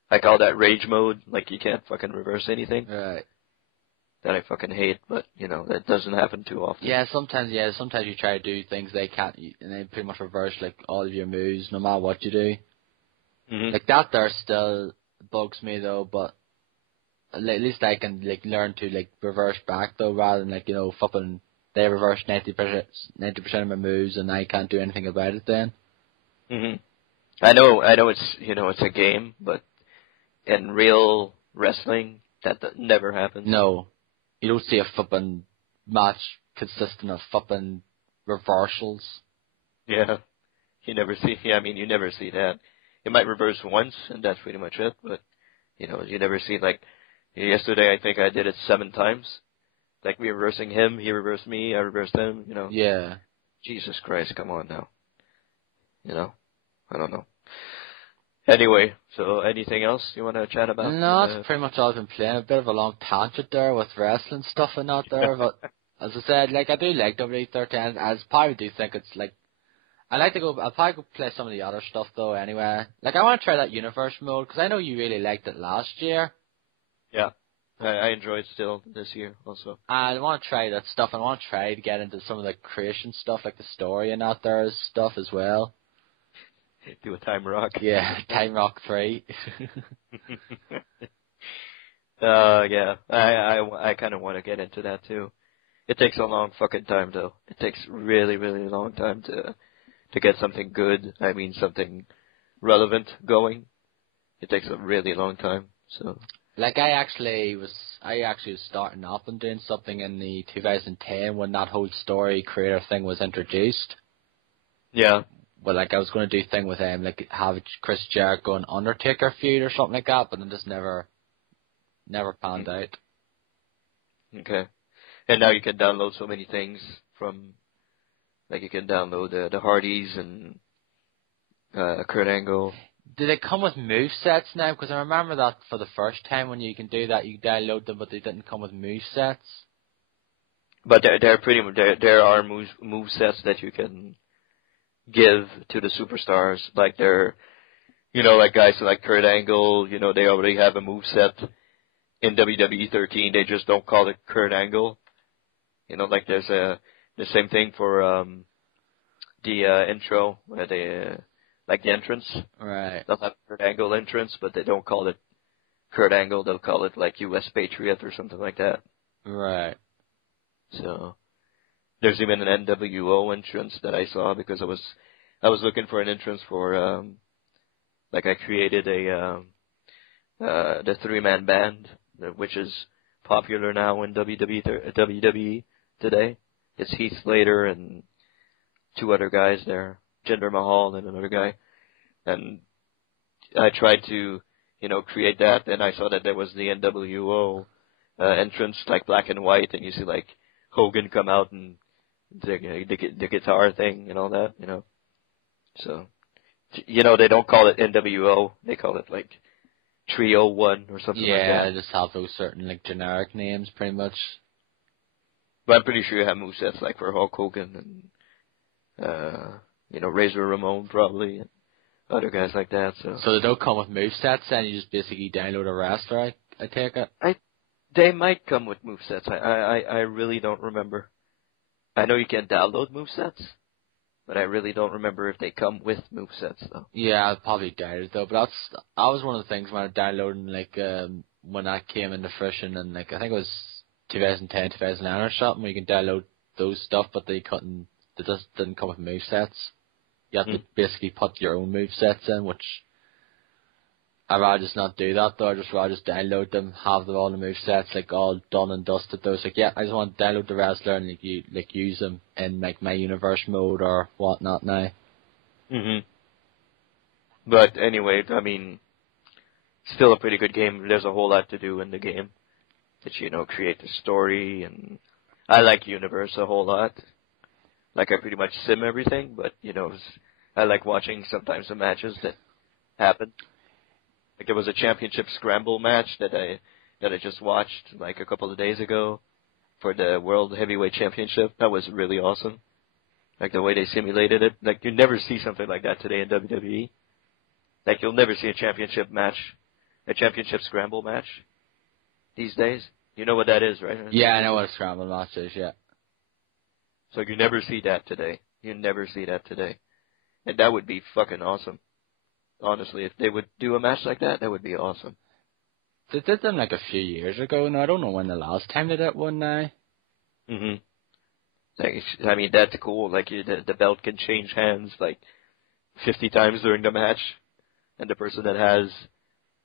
I call that rage mode, like you can't fucking reverse anything. Right. That I fucking hate, but that doesn't happen too often. Yeah, sometimes you try to do things they can't, and they pretty much reverse all of your moves no matter what you do. That there still bugs me though, but at least I can learn to reverse back though, rather than fucking they reverse 90% of my moves and I can't do anything about it then. I know it's a game, but in real wrestling that never happens. No, you don't see a fucking match consisting of fucking reversals. Yeah, you never see. Yeah, I mean you never see that. It might reverse once, and that's pretty much it. But you never see yesterday. I think I did it 7 times. Like me reversing him, he reversed me, I reversed him. Yeah. Jesus Christ, come on now. I don't know. Anyway, so anything else you want to chat about? No, that's pretty much all I've been playing. A bit of a long tangent there with wrestling stuff and that there, but as I said, I do like WWE13. I probably do think it's I'll probably go play some of the other stuff though anyway. I want to try that universe mode, because I know you really liked it last year. Yeah. I enjoyed still this year also. I want to try that stuff. I want to try to get into some of the creation stuff, like the story and out there stuff as well. Do a Time Rock. Yeah, Time Rock 3. Yeah. I kind of want to get into that too. It takes a long fucking time though. It takes really, really long time to get something good. I mean something relevant going. It takes a really long time. So. I actually was starting up and doing something in the 2010 when that whole story creator thing was introduced. Yeah. Well, I was going to do a thing with have Chris Jericho and Undertaker feud or something like that, but then just never panned out. Okay. And now you can download so many things from, you can download the Hardys and Kurt Angle. Do they come with movesets now? Because I remember that for the first time when you can do that, you download them, but they didn't come with movesets. But they're pretty much, there are movesets that you can give to the superstars. Guys like Kurt Angle, they already have a moveset in WWE 13. They just don't call it Kurt Angle. There's the same thing for the intro, the entrance. Right. They'll have Kurt Angle entrance, but they don't call it Kurt Angle. They'll call it U.S. Patriot or something like that. Right. So there's even an NWO entrance that I saw, because I was looking for an entrance for I created the 3-man band, which is popular now in WWE today. It's Heath Slater and 2 other guys there, Jinder Mahal and another guy. And I tried to, create that, and I saw that there was the NWO entrance, black and white, and you see Hogan come out and the guitar thing and all that, So, they don't call it NWO, they call it 301 or something like that. Yeah, they just have those certain generic names pretty much. But I'm pretty sure you have movesets for Hulk Hogan and Razor Ramon probably, and other guys like that. So they don't come with movesets, and you just basically download a wrestler, I take it? They might come with movesets. I really don't remember. I know you can download movesets, but I really don't remember if they come with movesets, though. Yeah, I probably doubt it, though. But that was one of the things when I was downloading, when that came into fruition, and, I think it was 2010, 2009 or something, where you can download those stuff, but they just didn't come with movesets. You have to basically put your own movesets in, which I'd rather just not do that, though. I'd just rather just download them, have all the movesets, all done and dusted, though. So, I just want to download the wrestler and, use them in, my universe mode or whatnot now. But anyway, I mean, still a pretty good game. There's a whole lot to do in the game. That, create the story, and I like Universe a whole lot. I pretty much sim everything, but, I like watching sometimes the matches that happen. There was a championship scramble match that I just watched, a couple of days ago for the World Heavyweight Championship. That was really awesome. The way they simulated it. You never see something like that today in WWE. You'll never see a championship scramble match these days. You know what that is, right? Yeah, I know what a scramble match is, yeah. So you never see that today. And that would be fucking awesome. Honestly, if they would do a match like that, that would be awesome. They did them a few years ago. Now I don't know when the last time they did one now. I mean, that's cool. The belt can change hands 50 times during the match, and the person that has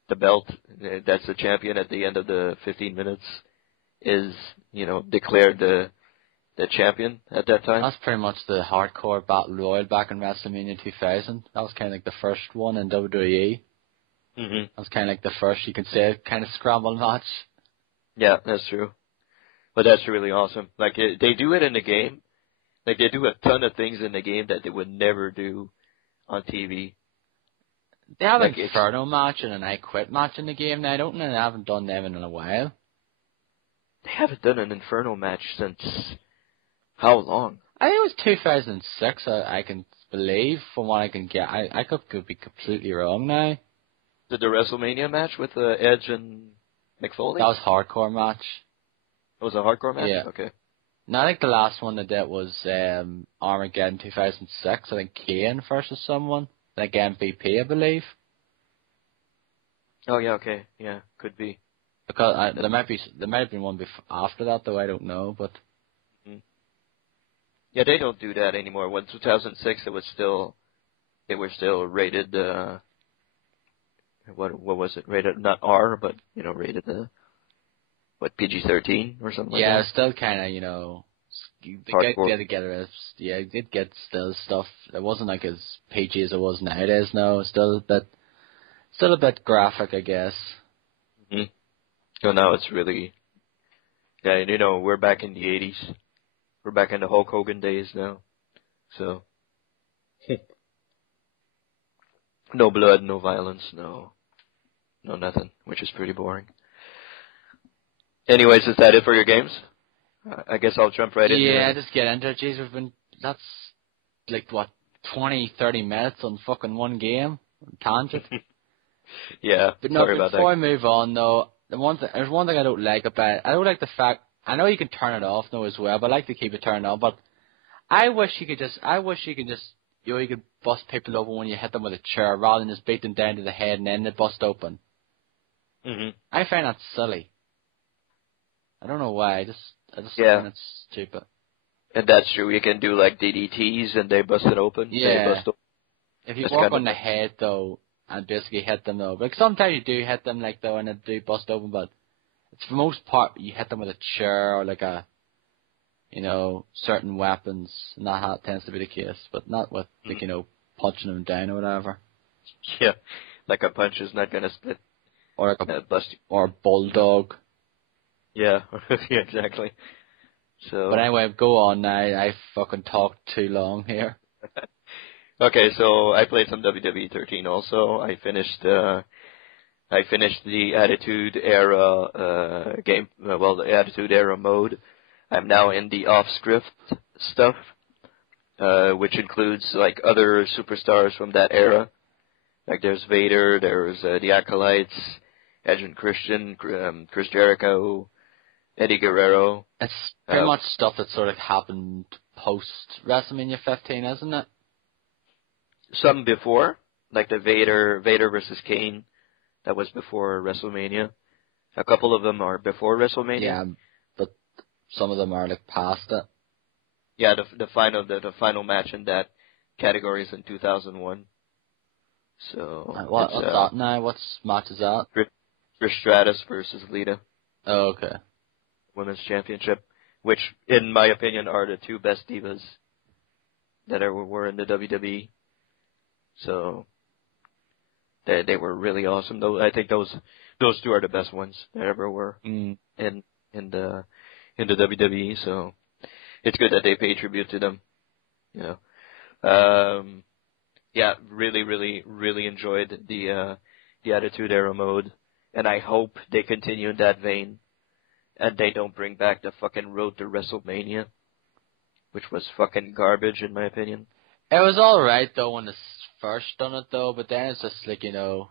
the belt, that's the champion at the end of the 15 minutes, is declared the champion at that time. That's pretty much the hardcore battle royal back in WrestleMania 2000. That was kind of the first one in WWE. That was kind of the first, you could say, kind of scramble match. Yeah, that's true. But that's really awesome. They do it in the game. They do a ton of things in the game that they would never do on TV. They have an Inferno match and an I Quit match in the game now, don't they? They haven't done them in a while. They haven't done an Inferno match since how long? I think it was 2006, I can believe, from what I can get. I could be completely wrong now. Did the WrestleMania match with Edge and McFoley? That was a hardcore match. It was a hardcore match? Yeah. Okay. No, I think the last one they did was Armageddon 2006. I think Kane versus someone. MVP, I believe. Oh, yeah, okay. Yeah, could be. Because there might have been one after that, though, I don't know, but... Yeah, they don't do that anymore. When 2006, they were still rated, what was it? Rated, not R, but, rated, PG-13 or something like that? Yeah, it's still kind of, they get together. Yeah, it did get still stuff. It wasn't as PG as it was nowadays. No, it's still a bit graphic, I guess. So now it's really, yeah, we're back in the 80s. We're back in the Hulk Hogan days now. So, no blood, no violence, no nothing, which is pretty boring. Anyways, is that it for your games? I guess I'll jump right in. Yeah, just get into it. Jeez, that's 20, 30 minutes on fucking one game. Tangent. Yeah, but no, sorry about that. Before I move on, though, there's one thing I don't like about it. I don't like the fact, I know you can turn it off now as well, but I like to keep it turned on, but I wish you could just, you could bust people open when you hit them with a chair rather than just beat them down to the head and then they bust open. I find that silly. I don't know why. I just find it stupid. And that's true. You can do DDTs and they bust it open. Yeah. They bust open. If you walk on the head though and basically hit them though, sometimes you do hit them though and they do bust open, but it's for the most part you hit them with a chair or a certain weapons, and that tends to be the case, but not with punching them down or whatever. Yeah, a punch is not gonna split. Or or a bulldog. Yeah, yeah, exactly. So. But anyway, go on now. I fucking talked too long here. Okay, so I played some WWE 13 also. I finished the Attitude Era game. Well, the Attitude Era mode. I'm now in the off-script stuff. which includes like other superstars from that era. Like there's Vader, there's the Acolytes, Edge and Christian, Chris Jericho, Eddie Guerrero. It's pretty much stuff that sort of happened post WrestleMania 15, isn't it? Some before, like the Vader versus Kane, that was before WrestleMania. A couple of them are before WrestleMania. Yeah, but some of them are like past it. Yeah, the final match in that category is in 2001. So what's that now? What match is that? Trish Stratus versus Lita. Oh, okay. Women's Championship, which in my opinion are the two best divas that ever were in the WWE. So they were really awesome. Though I think those two are the best ones that ever were in the WWE. So it's good that they pay tribute to them. You know. Yeah, really enjoyed the Attitude Era mode, and I hope they continue in that vein, and they don't bring back the fucking Road to WrestleMania, which was fucking garbage in my opinion. It was alright though when they first done it though, but then it's just like, you know,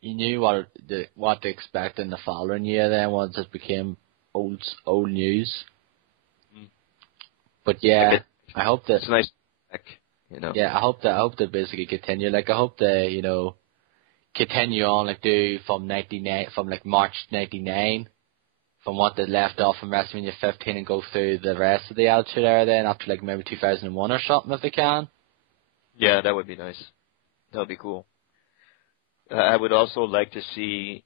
you knew what to expect in the following year then once it became old news. But yeah, I hope that it's nice. You know. Yeah, I hope they basically continue. Like I hope they, you know, continue on like do from March '99, from what they left off from WrestleMania 15 and go through the rest of the Attitude Era then up to like maybe 2001 or something if they can. Yeah, that would be nice. That would be cool. I would also like to see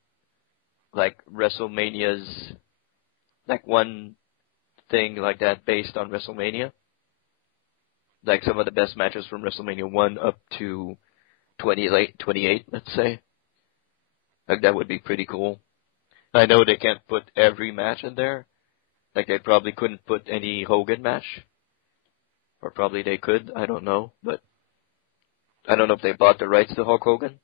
like WrestleMania's like one thing like that based on WrestleMania. Like some of the best matches from WrestleMania 1 up to 28, let's say. Like that would be pretty cool. I know they can't put every match in there. Like they probably couldn't put any Hogan match. Or probably they could, I don't know. But I don't know if they bought the rights to Hulk Hogan.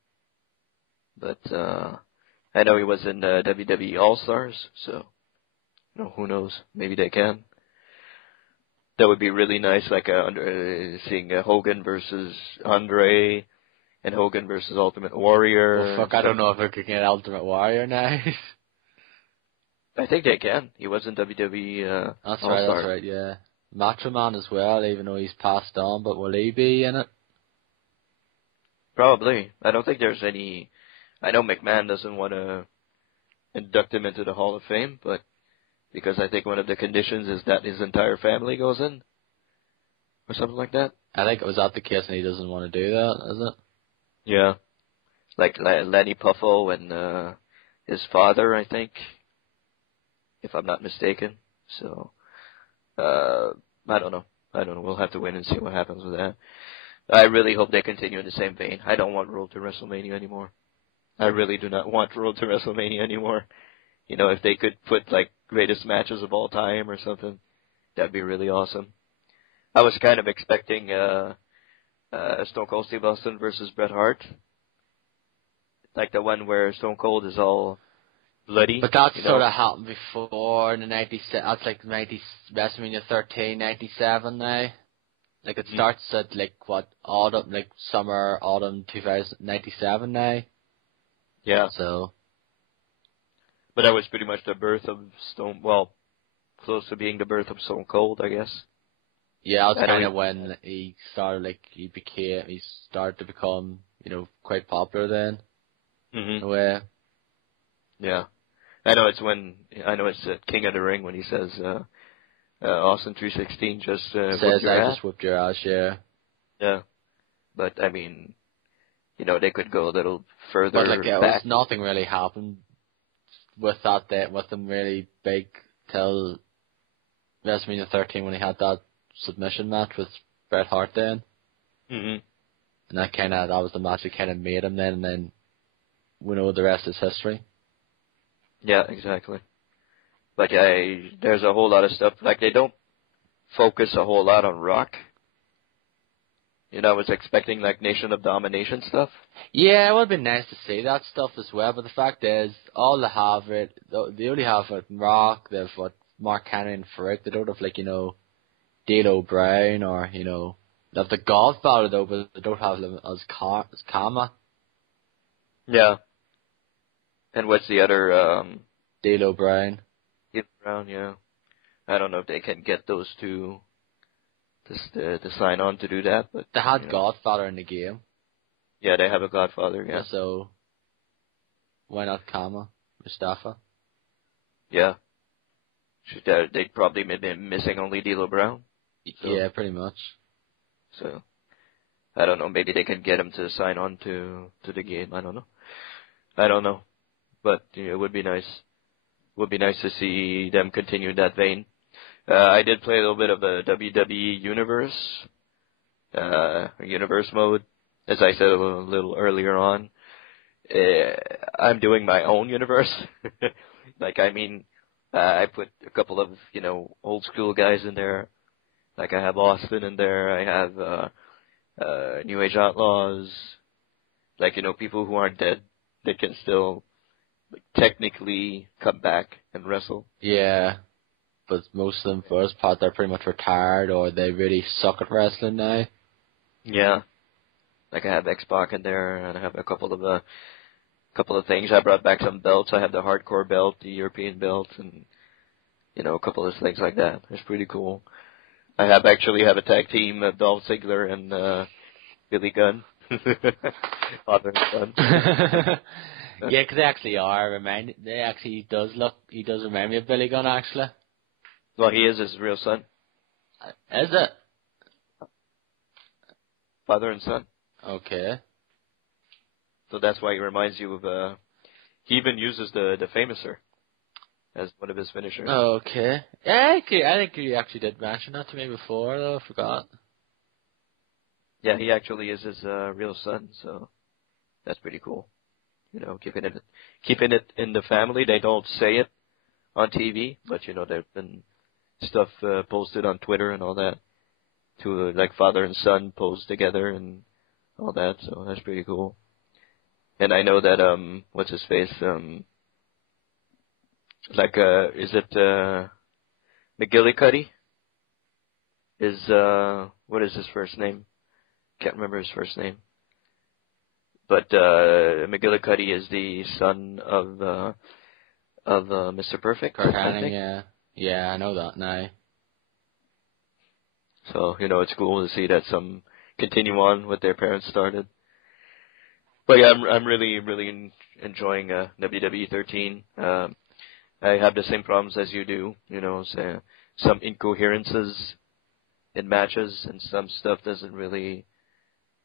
But I know he was in WWE All-Stars, so who knows? Maybe they can. That would be really nice, like seeing Hogan versus Andre, and Hogan versus Ultimate Warrior. Well, fuck, I don't know if I could get Ultimate Warrior now. I think they can. He was in WWE That's All-Star. That's right, yeah. Macho Man as well, even though he's passed on, but will he be in it? Probably. I don't think there's any... I know McMahon doesn't want to induct him into the Hall of Fame, but... Because I think one of the conditions is that his entire family goes in. Or something like that. I think it was that the case and he doesn't want to do that, is it? Yeah. Like Lenny Puffo and his father, I think. If I'm not mistaken. So, I don't know. We'll have to wait and see what happens with that. I really hope they continue in the same vein. I don't want Road to WrestleMania anymore. I really do not want Road to WrestleMania anymore. You know, if they could put, like, greatest matches of all time or something, that'd be really awesome. I was kind of expecting Stone Cold Steve Austin versus Bret Hart. Like the one where Stone Cold is all bloody. But that sort of happened before in the 97. That's like WrestleMania 13, 97 now. Like it starts at like summer, autumn 2097 now. Yeah. So. But that was pretty much the birth of close to being the birth of Stone Cold, I guess. Yeah, that's kind of when he started, he started to become, quite popular then. Mm-hmm. In a way. Yeah. I know it's at King of the Ring when he says, Austin 316 just, says I just whooped your ass, yeah. Yeah. But, I mean, they could go a little further back. Nothing really happened with with them really big till WrestleMania 13 when he had that submission match with Bret Hart then. Mm-hmm. And that was the match that kind of made him then, and then we know the rest is history. Yeah, exactly. But there's a whole lot of stuff, like they don't focus a whole lot on Rock. I was expecting like Nation of Domination stuff. Yeah, it would have been nice to see that stuff as well, but the fact is, all they have they only have Rock, they've Mark Cannon and Farouk, they don't have D'Lo Brown or, They have the Godfather though, but they don't have him as Kama. Yeah. And what's the other? D'Lo Brown. Brown, yeah. I don't know if they can get those two to sign on to do that, but They had Godfather in the game. Yeah, they have a Godfather, yeah. So why not Kama? Mustafa? Yeah. They'd probably be missing only D'Lo Brown. So, yeah, pretty much. So, I don't know. Maybe they can get him to sign on to the game. I don't know. But it would be nice. Would be nice to see them continue that vein. I did play a little bit of the WWE Universe mode, as I said a little earlier on. I'm doing my own universe. I put a couple of, old school guys in there. Like I have Austin in there. I have New Age Outlaws. People who aren't dead. They can still technically come back and wrestle. Yeah. But most of them, for the most part, they're pretty much retired or they really suck at wrestling now. Yeah. Like I have X-Pac in there, and I have a couple of things. I brought back some belts. I have the hardcore belt, the European belt, and a couple of things like that. It's pretty cool. I actually have a tag team of Dolph Ziggler and Billy Gunn, father and son. Yeah, because they actually are. He does remind me of Billy Gunn, actually. Well, he is his real son. Is it? Father and son. Okay. So that's why he reminds you of, he even uses the Famouser as one of his finishers. Okay. Yeah, I think you actually did mention that to me before, though. I forgot. Yeah, he actually is his real son, so that's pretty cool. Keeping it in the family. They don't say it on TV, but there've been stuff posted on Twitter and all that to like father and son posed together and all that, so that's pretty cool. And I know that what's his face is it McGillicuddy is what is his first name? Can't remember his first name. But McGillicuddy is the son of Mr. Perfect. Kurt Hennig, yeah, I know that now. So it's cool to see that some continue on what their parents started. But yeah, I'm really enjoying WWE 13. I have the same problems as you do. Some incoherences in matches, and some stuff doesn't really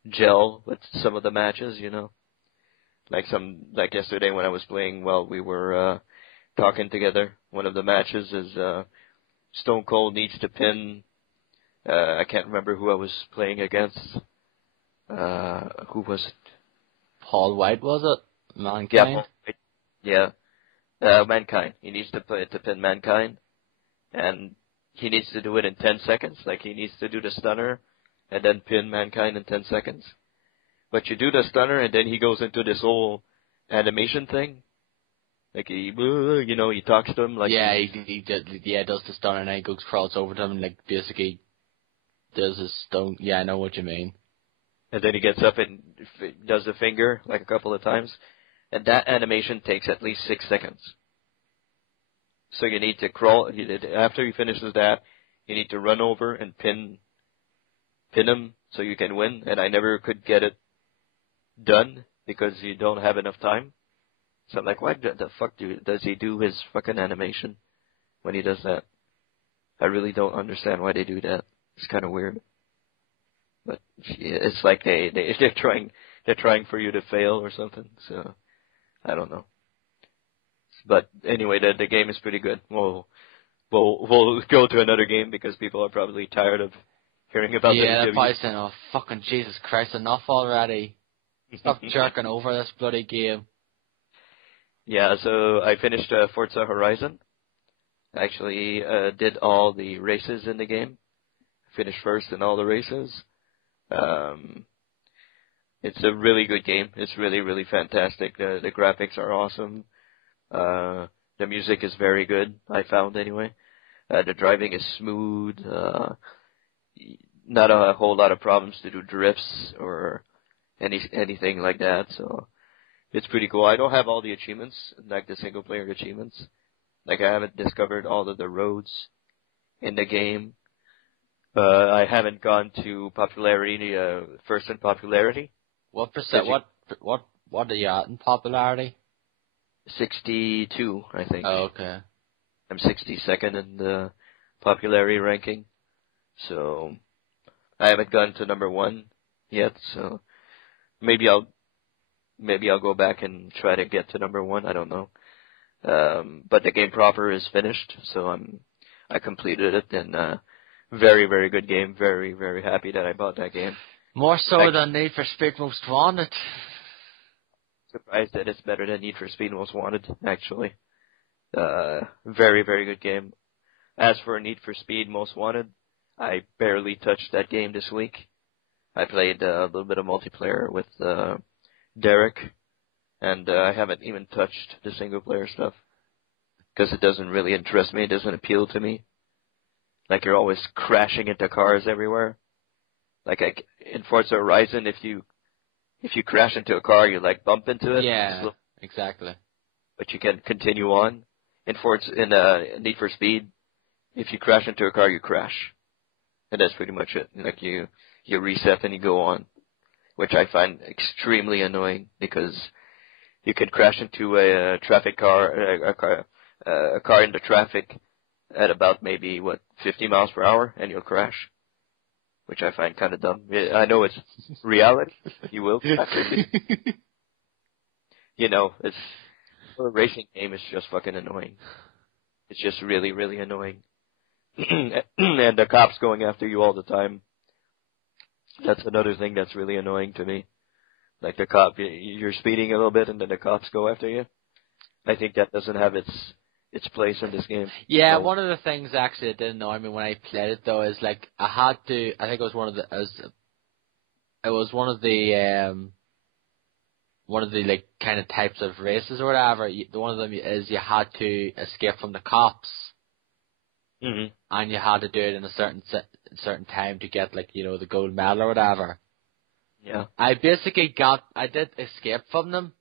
gel with some of the matches. Like yesterday when I was playing, we were talking together. One of the matches is Stone Cold needs to pin. I can't remember who I was playing against. Who was it? Paul White, was it? Mankind? Yeah. Mankind. He needs to pin Mankind, and he needs to do it in 10 seconds. Like he needs to do the stunner, and then pin Mankind in 10 seconds. But you do the stunner, and then he goes into this whole animation thing. Like he talks to him like he does the stunner, and then he goes crawls over to him, and like basically does his stone. Yeah, I know what you mean. And then he gets up and does the finger like a couple of times, and that animation takes at least 6 seconds. So you need to crawl after he finishes that. You need to run over and pin him so you can win. And I never could get it done because you don't have enough time. So I'm like, why the fuck does he do his fucking animation when he does that? I really don't understand why they do that. It's kind of weird. But it's like they're trying for you to fail or something. So I don't know. But anyway, the game is pretty good. We'll go to another game because people are probably tired of hearing about the they're probably saying, "Oh fucking Jesus Christ, enough already! Stop jerking over this bloody game." Yeah, so I finished Forza Horizon. I actually did all the races in the game. Finished first in all the races. It's a really good game. It's really fantastic. The graphics are awesome. The music is very good, I found anyway. The driving is smooth. not a whole lot of problems to do drifts or anything like that. So it's pretty cool. I don't have all the achievements, like the single player achievements. Like I haven't discovered all of the roads in the game. I haven't gone to popularity, first in popularity. What percent? What are you at in popularity? 62, I think. Oh, okay. I'm 62nd in the popularity ranking. So I haven't gone to number 1 yet. So maybe I'll go back and try to get to number 1. I don't know. But the game proper is finished, so I completed it, and very, very good game. Very, very happy that I bought that game. More so than Need for Speed Most Wanted. Surprised that it's better than Need for Speed Most Wanted, actually. Very, very good game. As for Need for Speed Most Wanted, I barely touched that game this week. I played a little bit of multiplayer with Derek, and I haven't even touched the single player stuff because it doesn't really interest me. It doesn't appeal to me. Like, you're always crashing into cars everywhere. Like in Forza Horizon, if you crash into a car, you like bump into it. Yeah, exactly. But you can continue on. In Need for Speed, if you crash into a car, you crash, and that's pretty much it. Like you reset and you go on, which I find extremely annoying because you can crash into a traffic car, a car into traffic at about maybe 50 miles per hour, and you'll crash, which I find kind of dumb. I know it's reality. You will crash. You know, it's a racing game. Is just fucking annoying. It's just really, really annoying. And the cops going after you all the time. That's another thing that's really annoying to me. Like the cop, you're speeding a little bit, and then the cops go after you. I think that doesn't have its place in this game. Yeah, one of the things actually that did annoy me when I played it though is like I think it was one of the like kind of types of races or whatever. One of them is you had to escape from the cops, and you had to do it in a certain time to get like the gold medal or whatever. Yeah. I did escape from them,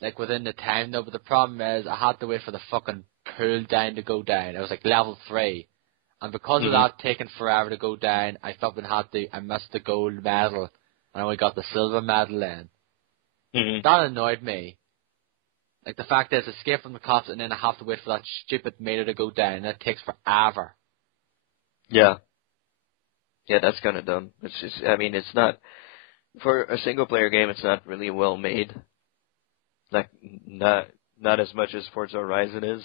like within the time though, but the problem is I had to wait for the fucking cooldown to go down. It was like level 3. And because of that taking forever to go down, I missed the gold medal and I only got the silver medal in. That annoyed me. Like the fact is escape from the cops and then I have to wait for that stupid meter to go down and that takes forever. Yeah. Yeah, that's kinda dumb. It's just it's not for a single player game, it's not really well made. Like, not as much as Forza Horizon is.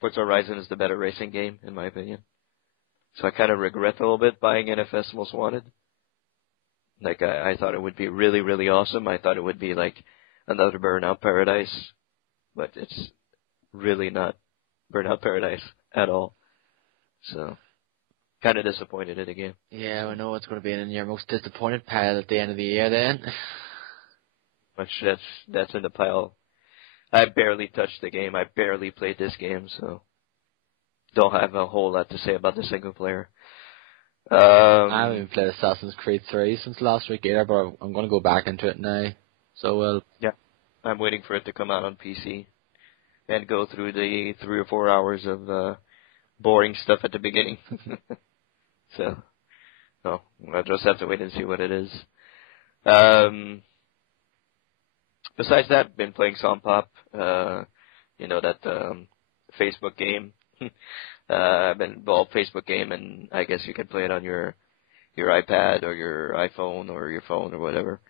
Forza Horizon is the better racing game, in my opinion. So I kind of regret a little bit buying NFS Most Wanted. Like, I thought it would be really, really awesome. I thought it would be like another Burnout Paradise. But it's really not Burnout Paradise at all. So, kind of disappointed in the game. Yeah, I know it's going to be in your most disappointed pile at the end of the year then. Much that's in the pile. I barely touched the game. I barely played this game, so don't have a whole lot to say about the single player. I haven't even played Assassin's Creed 3 since last week either, but I'm going to go back into it now. So yeah, I'm waiting for it to come out on PC and go through the 3 or 4 hours of boring stuff at the beginning. So, no, I'll just have to wait and see what it is. Besides that, been playing Sompop, that Facebook game. I've been Facebook game, and I guess you can play it on your iPad or your iPhone or your phone or whatever.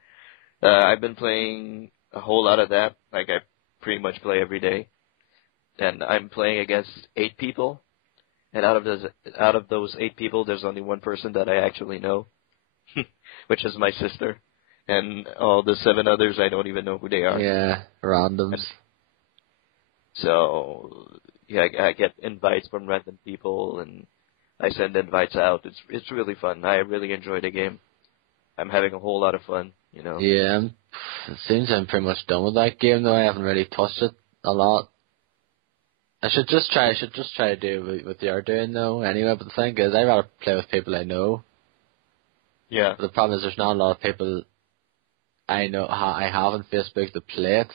I've been playing a whole lot of that. Like I pretty much play every day, and I'm playing against 8 people. And out of those 8 people, there's only one person that I actually know, which is my sister. And all the 7 others, I don't even know who they are. Yeah, randoms. So, yeah, I get invites from random people, and I send invites out. It's really fun. I really enjoy the game. I'm having a whole lot of fun, Yeah, it seems I'm pretty much done with that game, though. I haven't really touched it a lot. I should just try to do what you're doing, though, anyway. But the thing is, I'd rather play with people I know. Yeah. But the problem is there's not a lot of people I know I have on Facebook that play it.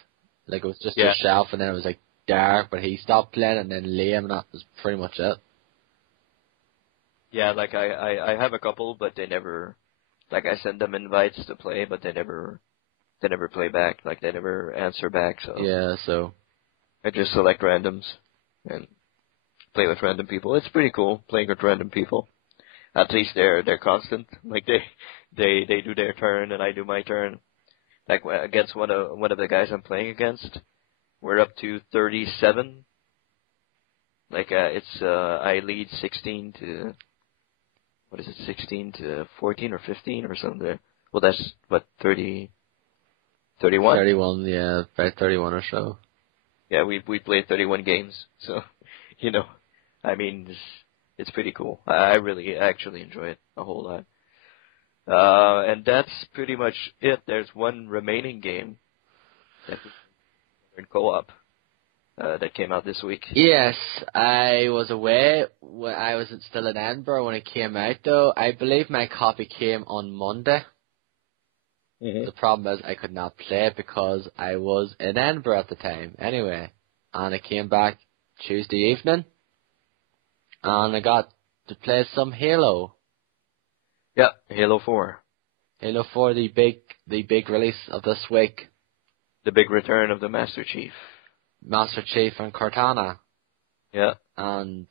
Like, it was just yourself, and then it was like Derek, but he stopped playing, and then Liam, and that was pretty much it. Yeah, like I have a couple, but they never, like I send them invites to play, but they never play back. Like they never answer back. So Yeah, so I just select randoms and play with random people. It's pretty cool playing with random people. At least they're constant. Like they do their turn and I do my turn. Like against one of the guys I'm playing against, we're up to 37. Like it's I lead 16 to. What is it, 16 to 14 or 15 or something? Well, that's, what, 30, 31? 31, yeah, about 31 or so. Yeah, we played 31 games, so, I mean, it's pretty cool. I really actually enjoy it a whole lot. And that's pretty much it. There's one remaining game that in co-op that came out this week. Yes, I was away when I was still in Edinburgh when it came out, though. I believe my copy came on Monday. Mm-hmm. The problem is I could not play it because I was in Edinburgh at the time anyway. And I came back Tuesday evening, and I got to play some Halo. Yeah, Halo 4. Halo 4, the big release of this week. The big return of the Master Chief. Master Chief and Cortana. Yeah. And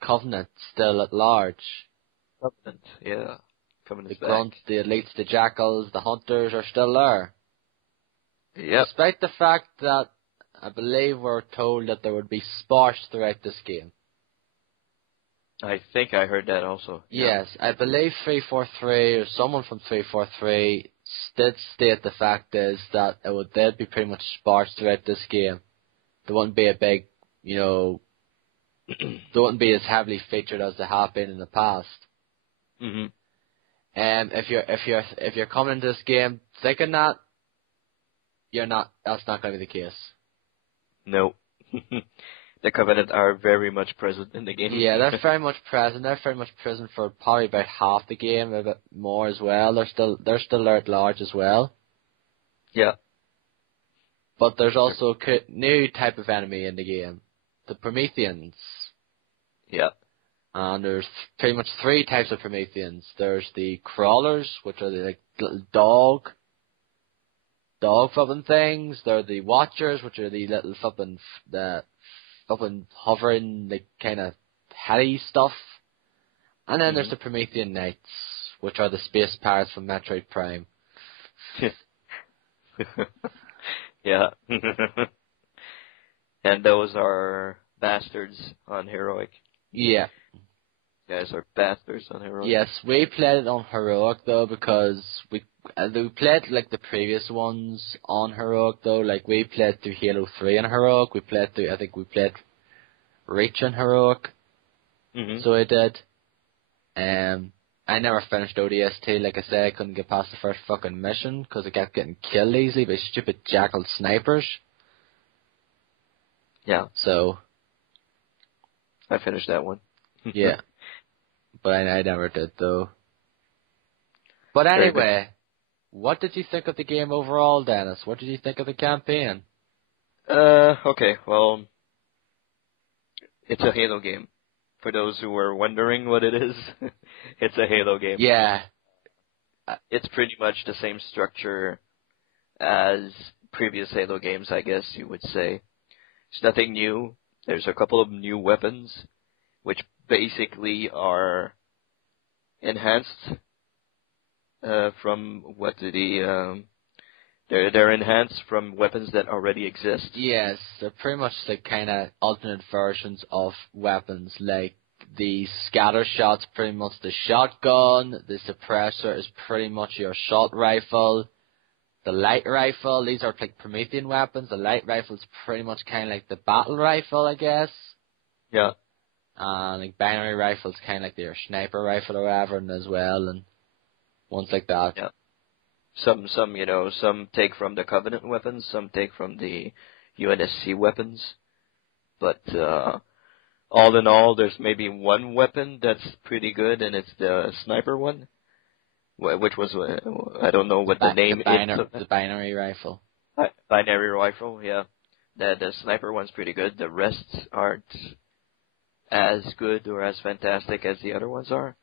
Covenant still at large. Covenant, yeah. Covenant's The back. Grunts, the Elites, the Jackals, the Hunters are still there. Yep. Despite the fact that I believe we're told that there would be sparse throughout this game. I think I heard that also. Yes, I believe 343 or someone from 343 did state the fact is that they'd be pretty much sparse throughout this game. There wouldn't be a big, they wouldn't be as heavily featured as they have been in the past. Mhm. If you're coming into this game thinking that, that's not going to be the case. No. The Covenant are very much present in the game. Yeah, they're very much present. They're very much present for probably about half the game, a bit more as well. They're still there at large as well. Yeah. But there's also a new type of enemy in the game, the Prometheans. Yeah. And there's pretty much three types of Prometheans. There's the crawlers, which are the little dog flipping things. There are the watchers, which are the little flipping hovering, like kind of heady stuff. And then there's the Promethean Knights, which are the space pirates from Metroid Prime. Yeah. And those are bastards on Heroic. Yeah. Guys are bastards on Heroic. Yes, we played it on Heroic though because we played like the previous ones on Heroic though. Like we played through Halo 3 on Heroic. We played Reach on Heroic. Mm-hmm. So I did. I never finished ODST. Like I said, I couldn't get past the first fucking mission because I kept getting killed easily by stupid jackal snipers. Yeah. So. I finished that one. Yeah. But I never did though. But anyway, what did you think of the game overall, Dennis? What did you think of the campaign? Okay, well, it's a Halo game. For those who were wondering what it is, it's a Halo game. Yeah. It's pretty much the same structure as previous Halo games, I guess you would say. It's nothing new. There's a couple of new weapons, which basically are enhanced from they're enhanced from weapons that already exist. Yes, they're pretty much like kind of alternate versions of weapons. Like the scatter shot's pretty much the shotgun. The suppressor is pretty much your assault rifle. The light rifle, these are like Promethean weapons. The light rifle's pretty much kind of like the battle rifle, I guess. Yeah. Like binary rifles, kind of like their sniper rifle or whatever, and as well, and ones like that. Yeah. Some take from the Covenant weapons, some take from the UNSC weapons. But all in all, there's maybe one weapon that's pretty good, and it's the sniper one. which was I don't know what the name is. The binary rifle. Binary rifle, yeah. The sniper one's pretty good. The rest aren't as good or as fantastic as the other ones are.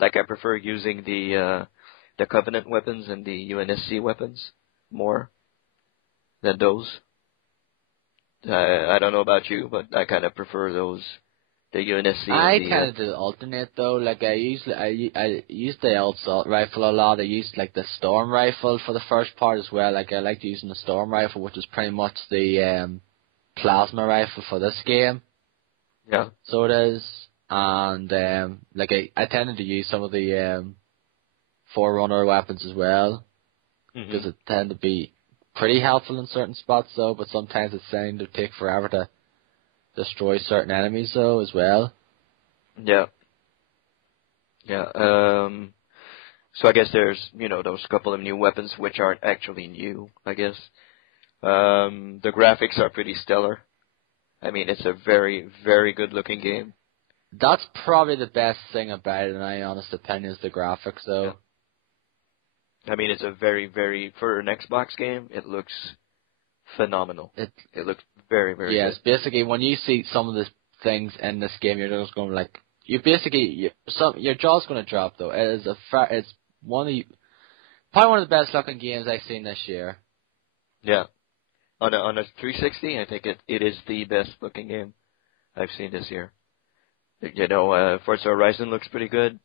Like, I prefer using the Covenant weapons and the UNSC weapons more than those. I don't know about you, but I kind of prefer those. The UNSC. I kind of do alternate though. Like I use the assault rifle a lot. I used like the storm rifle for the first part as well. Like I liked using the storm rifle, which is pretty much the plasma rifle for this game. Yeah. So it is, and like I tended to use some of the Forerunner weapons as well, because it tend to be pretty helpful in certain spots though. But sometimes it seemed to take forever to destroy certain enemies though as well. Yeah. Yeah. So I guess there's those couple of new weapons which aren't actually new. I guess the graphics are pretty stellar. I mean, it's a very, very good looking game. That's probably the best thing about it, in my honest opinion, is the graphics though. Yeah. I mean, it's a very, very, for an Xbox game, it looks phenomenal. It looks very, very good. Yes, basically, when you see some of the things in this game, you're just going like, your jaw's going to drop though. It is it's probably one of the best looking games I've seen this year. Yeah. On a 360, I think it is the best looking game I've seen this year. Forza Horizon looks pretty good,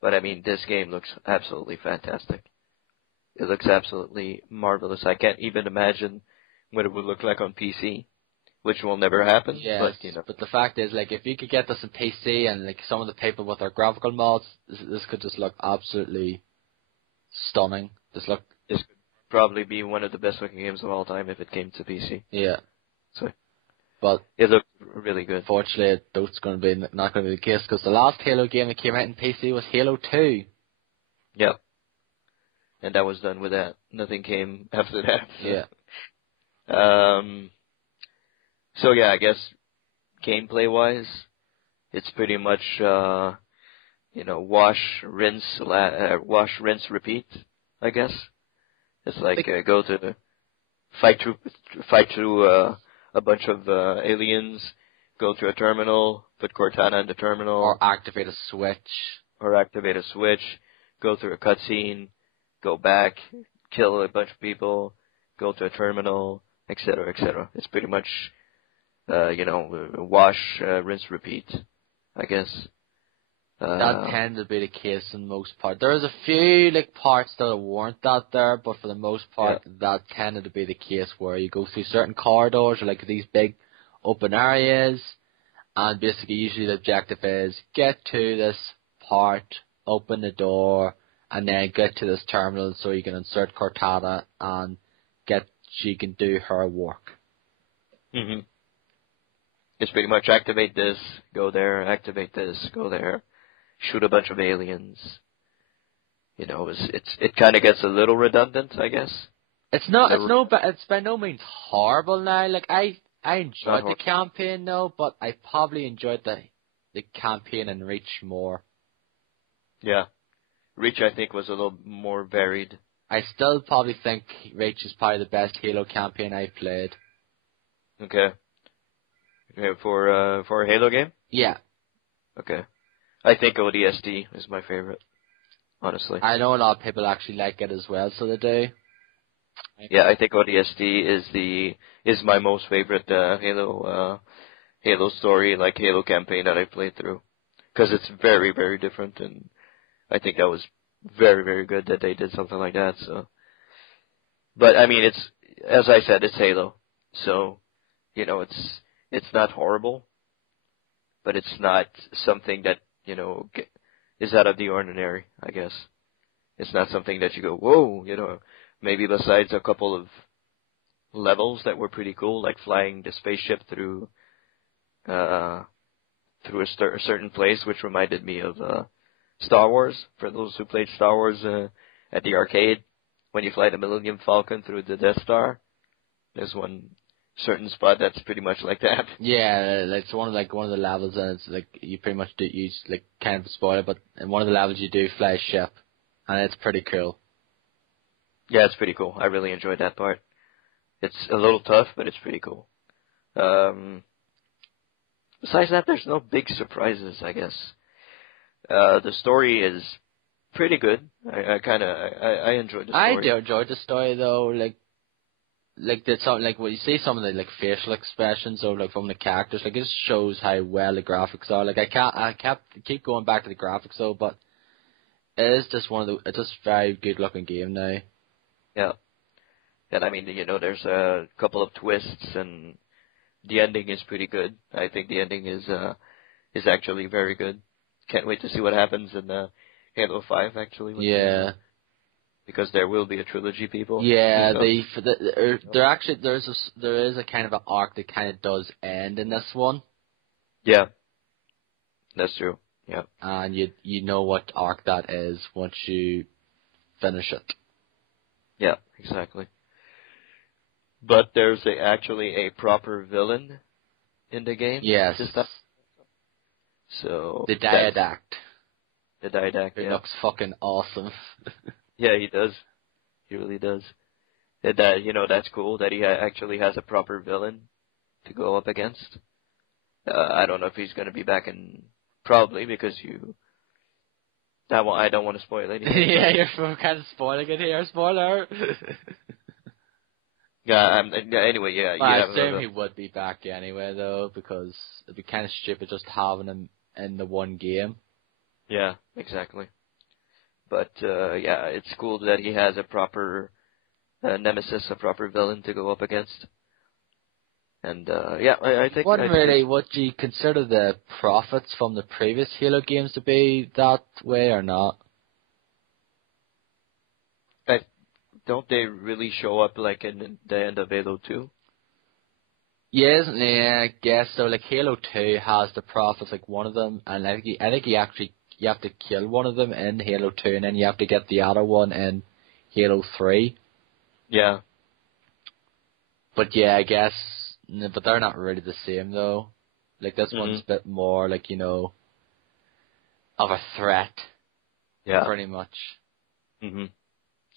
but I mean, this game looks absolutely fantastic. It looks absolutely marvelous. I can't even imagine what it would look like on PC, which will never happen. Yes, but the fact is, like, if you could get this on PC and like some of the people with their graphical mods, this could just look absolutely stunning. This could probably be one of the best looking games of all time if it came to PC. Yeah. So, but it looked really good. Fortunately, that's not going to be the case, because the last Halo game that came out in PC was Halo 2. Yep. And that was done with that. Nothing came after that. Yeah. So yeah, I guess gameplay wise, it's pretty much wash, rinse, repeat. I guess it's like go to fight through a bunch of aliens, go to a terminal, put Cortana in the terminal, or activate a switch, go through a cutscene, go back, kill a bunch of people, go to a terminal, etc., etc. It's pretty much, wash, rinse, repeat, I guess. That tends to be the case in most part. There's a few parts that weren't that there, but for the most part, that tended to be the case, where you go through certain corridors or these big open areas, and basically usually the objective is get to this part, open the door, and then get to this terminal so you can insert Cortana and she can do her work. Mm-hmm. It's pretty much activate this, go there, activate this, go there, shoot a bunch of aliens. It kind of gets a little redundant, I guess. It's by no means horrible now. I enjoyed the campaign though, but I probably enjoyed the campaign in Reach more. Yeah. Reach, I think, was a little more varied. I still probably think Reach is probably the best Halo campaign I've played. Okay. For a Halo game? Yeah. Okay. I think ODST is my favorite, honestly. I know a lot of people actually like it as well, so they do. Yeah, I think ODST is my most favorite Halo story, Halo campaign that I've played through, because it's very, very different, and I think that was very, very good that they did something like that. So, but I mean, it's, as I said, it's Halo, so it's not horrible, but it's not something that is out of the ordinary, I guess. It's not something that you go, whoa, maybe besides a couple of levels that were pretty cool, like flying the spaceship through a certain place, which reminded me of Star Wars, for those who played Star Wars at the arcade. When you fly the Millennium Falcon through the Death Star, there's one certain spot that's pretty much like that. Yeah, it's one of the levels, and it's you pretty much do use kind of spoil it, but in one of the levels you do fly a ship. and it's pretty cool. Yeah, it's pretty cool. I really enjoyed that part. It's a little tough, but it's pretty cool. Besides that, there's no big surprises, I guess. The story is pretty good. I enjoyed the story. I do enjoy the story though. Like when you see some of the like facial expressions or like from the characters, like it shows how well the graphics are. Like I keep going back to the graphics though, but it is just it's just very good looking game now. Yeah. And I mean, there's a couple of twists, and the ending is pretty good. I think the ending is actually very good. Can't wait to see what happens in Halo 5, actually. Yeah. Because there will be a trilogy, people. Yeah, there is a kind of an arc that kind of does end in this one. Yeah. That's true. Yeah. And you know what arc that is once you finish it. Yeah, exactly. But there's actually a proper villain in the game. Yes. So the Diadact. The Diadact, He looks fucking awesome. Yeah, he does. He really does. And that's cool that he actually has a proper villain to go up against. I don't know if he's going to be back in... Probably, because I don't want to spoil anything. Yeah, you're kind of spoiling it here. Spoiler! Anyway, yeah. I assume he would be back anyway, though, because it'd be kind of stupid just having him in the one game. Yeah, exactly. But, yeah, it's cool that he has a proper nemesis, a proper villain to go up against. And, yeah, I think... Would you consider the profits from the previous Halo games to be that way or not? Don't they really show up, like, in the end of Halo 2? Yes, yeah, I guess so. Like, Halo 2 has the profits, like, one of them, and I think you have to kill one of them in Halo 2, and then you have to get the other one in Halo 3. Yeah. But yeah, I guess, but they're not really the same, though. Like, this one's a bit more, like, of a threat. Yeah. Pretty much.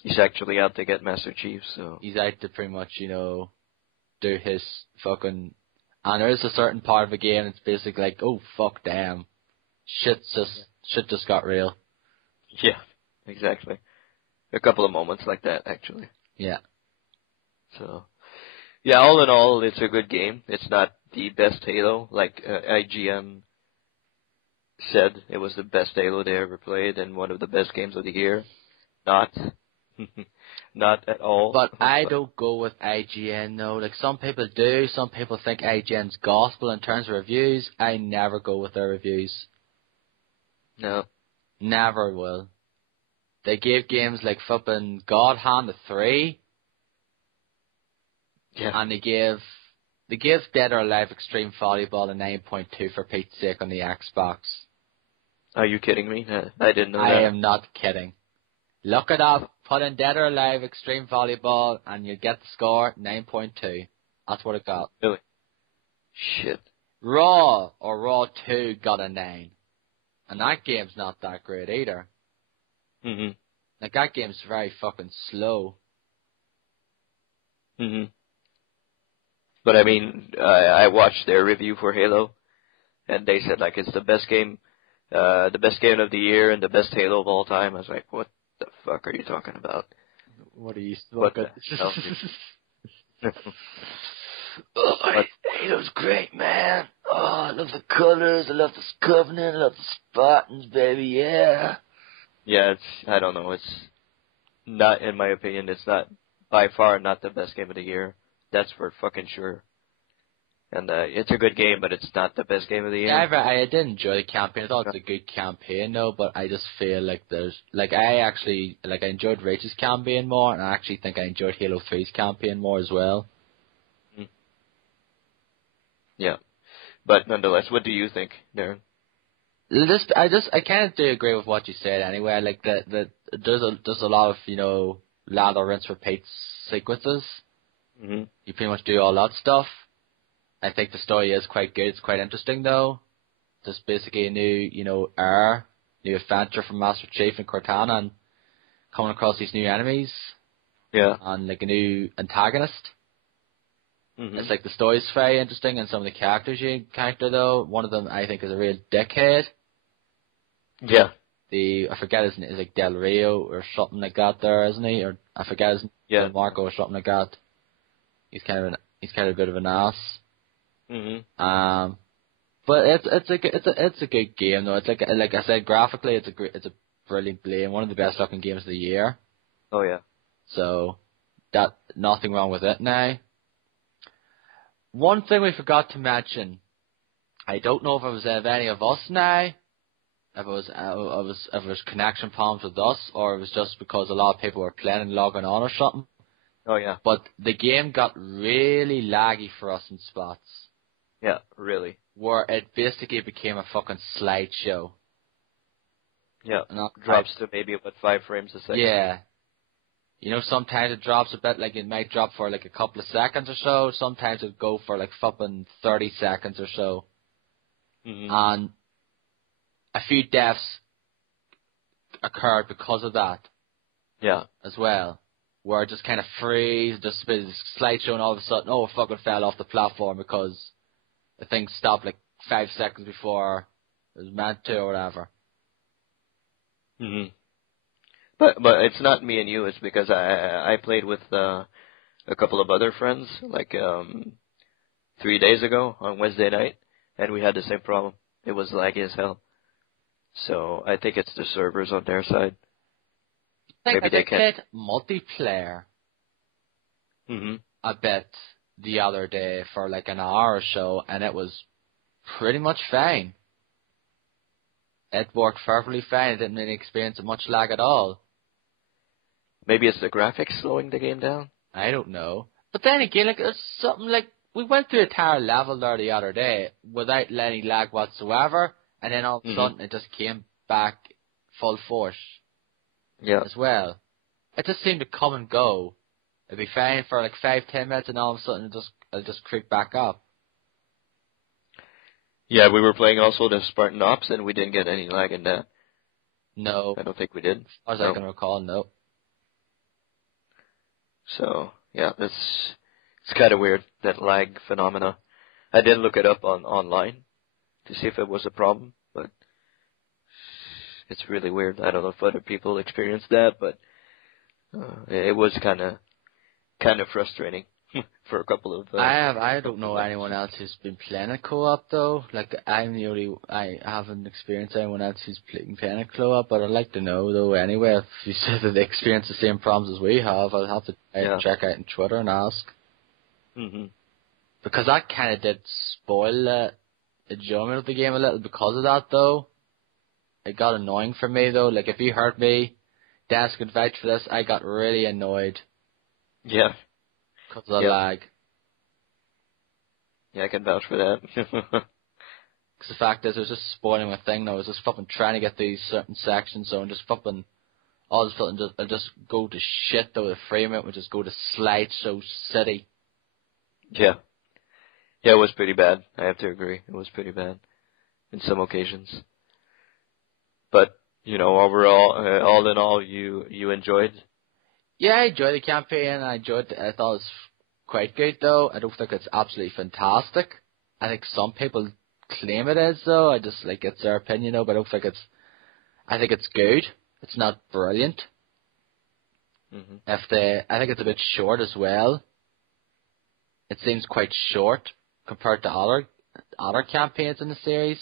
He's actually out to get Master Chief, so... He's out to pretty much, do his fucking... And there is a certain part of the game that's basically like, oh, fuck, damn. Shit just got real. Yeah, exactly. A couple of moments like that, actually. Yeah. So... Yeah, all in all, it's a good game. It's not the best Halo, like IGN said. It was the best Halo they ever played and one of the best games of the year. Not. Not at all. But I don't go with IGN, though. Like, some people do. Some people think IGN's gospel in terms of reviews. I never go with their reviews. No. Never will. They gave games like flipping God Hand a 3. Yeah. And they gave Dead or Alive Extreme Volleyball a 9.2 for Pete's sake on the Xbox. Are you kidding me? I didn't know that. I am not kidding. Look it up, put in Dead or Alive Extreme Volleyball, and you get the score, 9.2. That's what it got. Really? Shit. Raw 2 got a 9. And that game's not that great either. Like, that game's very fucking slow. But I mean, I watched their review for Halo, and they said, like, it's the best game of the year and the best Halo of all time. I was like, what the fuck are you talking about? What are you talking about? Halo's great, man. Oh, I love the colors, I love the Covenant, I love the Spartans, baby, yeah. Yeah, I don't know, it's not, in my opinion, it's not, by far not the best game of the year. That's for fucking sure. And it's a good game, but it's not the best game of the year. Yeah, I did enjoy the campaign. I thought it was a good campaign, though, but I just feel like I enjoyed Rage's campaign more, and I actually think I enjoyed Halo 3's campaign more as well. Yeah. But nonetheless, what do you think, Darren? I kind of do agree with what you said anyway. Like, there's a lot of, lather, rinse, repeat sequences. You pretty much do all that stuff. I think the story is quite good. It's quite interesting, though. There's basically a new, new adventure from Master Chief and Cortana, and coming across these new enemies. Yeah. And like a new antagonist. Mm-hmm. It's like the story's very interesting and some of the characters you encounter though. One of them I think is a real dickhead. Yeah. I forget his name, is like Del Rio or something like that there, isn't he? Or I forget his name, Del Marco or something like that. He's kind of a bit of an ass. Mm-hmm. But it's a good game though. It's like I said, graphically it's a brilliant game, one of the best looking games of the year. Oh yeah. So that nothing wrong with it now. One thing we forgot to mention, I don't know if it was of any of us now, if it was connection problems with us, or it was just because a lot of people were playing and logging on or something. Oh yeah. But the game got really laggy for us in spots. Yeah, really. Where it basically became a fucking slideshow. Yeah. Drops to maybe about 5 frames a second. Yeah. You know, sometimes it drops a bit, like it might drop for like a couple of seconds or so. Sometimes it'll go for like fucking 30 seconds or so. Mm-hmm. And a few deaths occurred because of that. Yeah. As well. Where it just kind of freeze, just a bit of slideshow, and all of a sudden, it fucking fell off the platform because the thing stopped like 5 seconds before it was meant to or whatever. Mm-hmm. But it's not me and you. It's because I played with a couple of other friends like 3 days ago on Wednesday night, and we had the same problem. It was laggy as hell. So I think it's the servers on their side. Maybe they played multiplayer a bit the other day for like an hour or so, and it was pretty much fine. It worked perfectly fine. I didn't really experience much lag at all. Maybe it's the graphics slowing the game down? I don't know. But then again, like it's something like we went through a entire level there the other day without any lag whatsoever, and then all of a sudden it just came back full force. Yeah. As well. It just seemed to come and go. It'd be fine for like 5-10 minutes, and all of a sudden it'll just creep back up. Yeah, we were playing also the Spartan Ops, and we didn't get any lag in that. No. I don't think we did. As far as I can recall, no. So, yeah, it's kind of weird, that lag phenomena. I did look it up online to see if it was a problem, but it's really weird. I don't know if other people experienced that, but it was kind of frustrating for a couple of. I don't know anyone else who's been playing a co-op though. Like I haven't experienced anyone else who's playing a co-op, but I'd like to know though. Anyway, if you said that they experience the same problems as we have, I'll have to check out on Twitter and ask. Because that kind of did spoil the enjoyment of the game a little because of that though. It got annoying for me though. Like if you heard me, Dennis could vouch for this. I got really annoyed. Yeah. Because of the lag. Yeah, I can vouch for that. Because the fact is, it was just spoiling my thing now. I was just fucking trying to get these certain sections, so I'm just fucking, all of a sudden, I'll just go to shit though, the frame rate would just go to slideshow city. Yeah. Yeah, it was pretty bad. I have to agree. It was pretty bad in some occasions. But, you know, overall, all in all, you enjoyed? Yeah, I enjoyed the campaign. I thought it was quite good, though. I don't think it's absolutely fantastic. I think some people claim it is, though. I just, like, it's their opinion, though, but I think it's good. It's not brilliant. I think it's a bit short as well. It seems quite short compared to other campaigns in the series.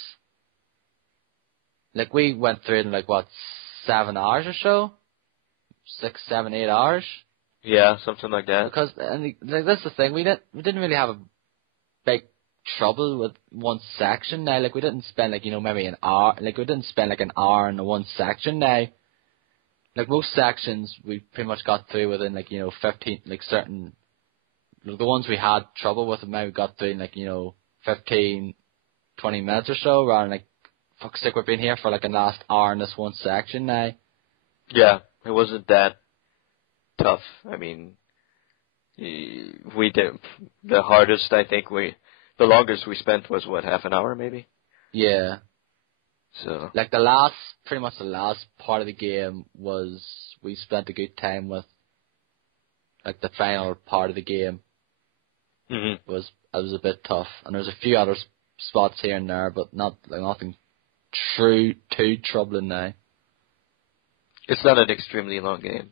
Like, we went through it in, 7 hours or so? 6, 7, 8 hours? Yeah, something like that. Because, that's the thing, we didn't really have a big trouble with one section now. Like, we didn't spend, maybe an hour, we didn't spend, an hour in one section now. Like, most sections, we pretty much got through within, 15, certain, the ones we had trouble with, maybe we got through in, 15, 20 minutes or so, rather than, fuck's sake, we've been here for, a last hour in this one section now. Yeah, it wasn't that tough. I mean, we did, the hardest, I think the longest we spent was, half an hour maybe? Yeah. So Like pretty much the last part of the game was we spent a good time with. Like the final part of the game was a bit tough, and there's a few other spots here and there, but nothing too troubling now. it's not an extremely long game.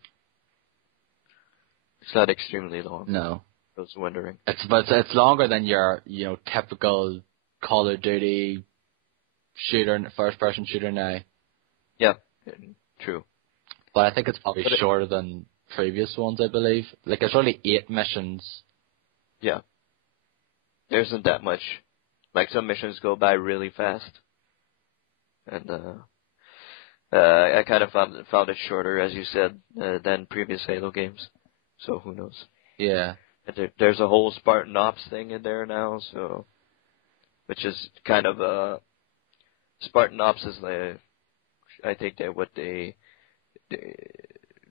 It's not extremely long. No, I was wondering. It's longer than your typical Call of Duty first person shooter now. Yeah, true. But I think it's probably shorter than previous ones, I believe. Like, it's only 8 missions. Yeah. There isn't that much. Like, some missions go by really fast. And, I kind of found it shorter, as you said, than previous Halo games. So, who knows? Yeah. And there's a whole Spartan Ops thing in there now, so, which is kind of, Spartan Ops is I think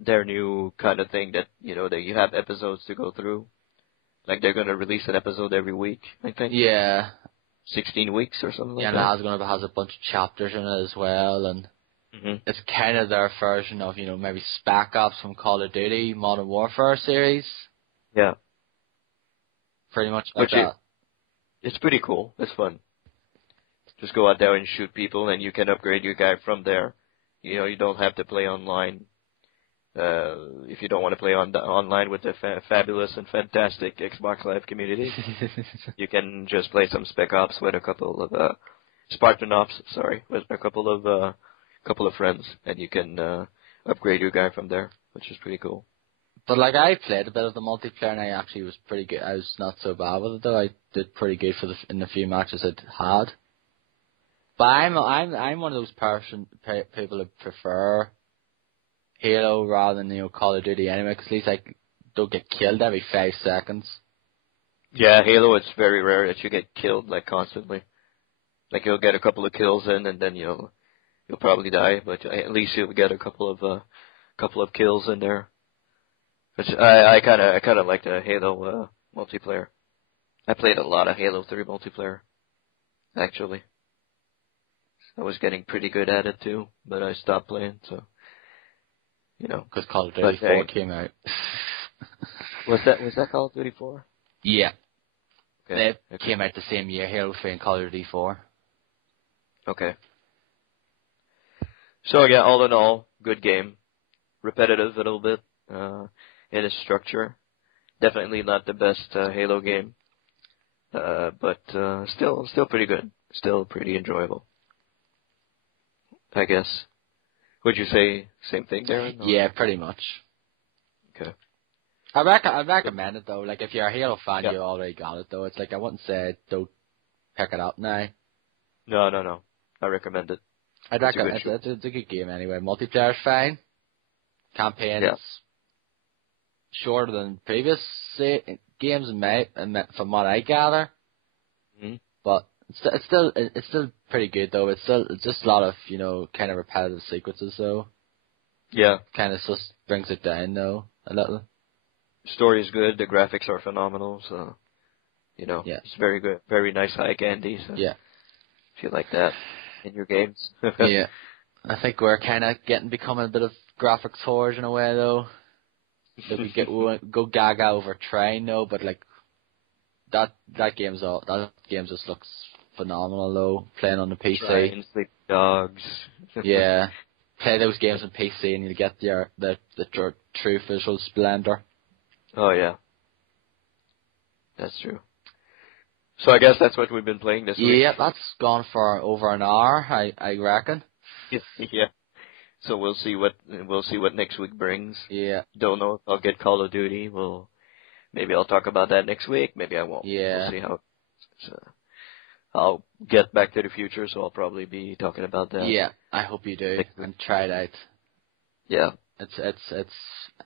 their new kind of thing that, that you have episodes to go through. Like, they're going to release an episode every week, I think. Yeah. 16 weeks or something like that. Yeah, and it has a bunch of chapters in it as well, and it's kind of their version of, maybe Spec Ops from Call of Duty, Modern Warfare series. Yeah. Pretty much like that. It's pretty cool. It's fun. Just go out there and shoot people, and you can upgrade your guy from there. You don't have to play online. If you don't want to play online with the fabulous and fantastic Xbox Live community, you can just play some Spec Ops with a couple of Spartan Ops. With a couple of friends, and you can upgrade your guy from there, which is pretty cool. But like, I played a bit of the multiplayer, and I actually was pretty good. I was not so bad with it though. I did pretty good in the few matches I'd had. But I'm one of those people who prefer Halo rather than Call of Duty anyway, because at least I don't get killed every 5 seconds. Yeah, Halo, it's very rare that you get killed like constantly. Like, you'll get a couple of kills in, and then you'll probably die, but at least you'll get a couple of kills in there. Which I kind of like the Halo multiplayer. I played a lot of Halo 3 multiplayer, actually. I was getting pretty good at it too, but I stopped playing, so, Because Call of Duty 4 came out. Was that Call of Duty 4? Yeah. Okay. They came out the same year, Halo 3 and Call of Duty 4. Okay. So yeah, all in all, good game. Repetitive a little bit in its structure. Definitely not the best Halo game, but still pretty good. Still pretty enjoyable, I guess. Would you say same thing, Darren? Or? Yeah, pretty much. Okay. I'd recommend it though. Like, if you're a Halo fan, you already got it though. It's like, I wouldn't say don't pick it up now. No. I recommend it. I'd recommend it. It's a good game anyway. Multiplayer's fine. Campaign's shorter than previous games from what I gather. Mm-hmm. But it's still pretty good though. It's just a lot of kind of repetitive sequences though. Yeah. Kind of just brings it down though a little. Story is good. The graphics are phenomenal. So it's very good, very nice high candy. So if you like that in your games. Yeah. I think we're kind of becoming a bit of graphics whores in a way though. So we go gaga over Train though, but like that game just looks phenomenal though. Playing on the PC. Train, Sleep Dogs. Yeah, play those games on PC and you get the true visual splendor. Oh yeah, that's true. So I guess that's what we've been playing this week. Yeah, that's gone for over an hour, I reckon. Yeah. So we'll see what next week brings. Yeah. Don't know if I'll get Call of Duty. Maybe I'll talk about that next week. Maybe I won't. Yeah. We'll see how. I'll get Back to the Future, so I'll probably be talking about that. Yeah, I hope you do and try it out. Yeah. It's.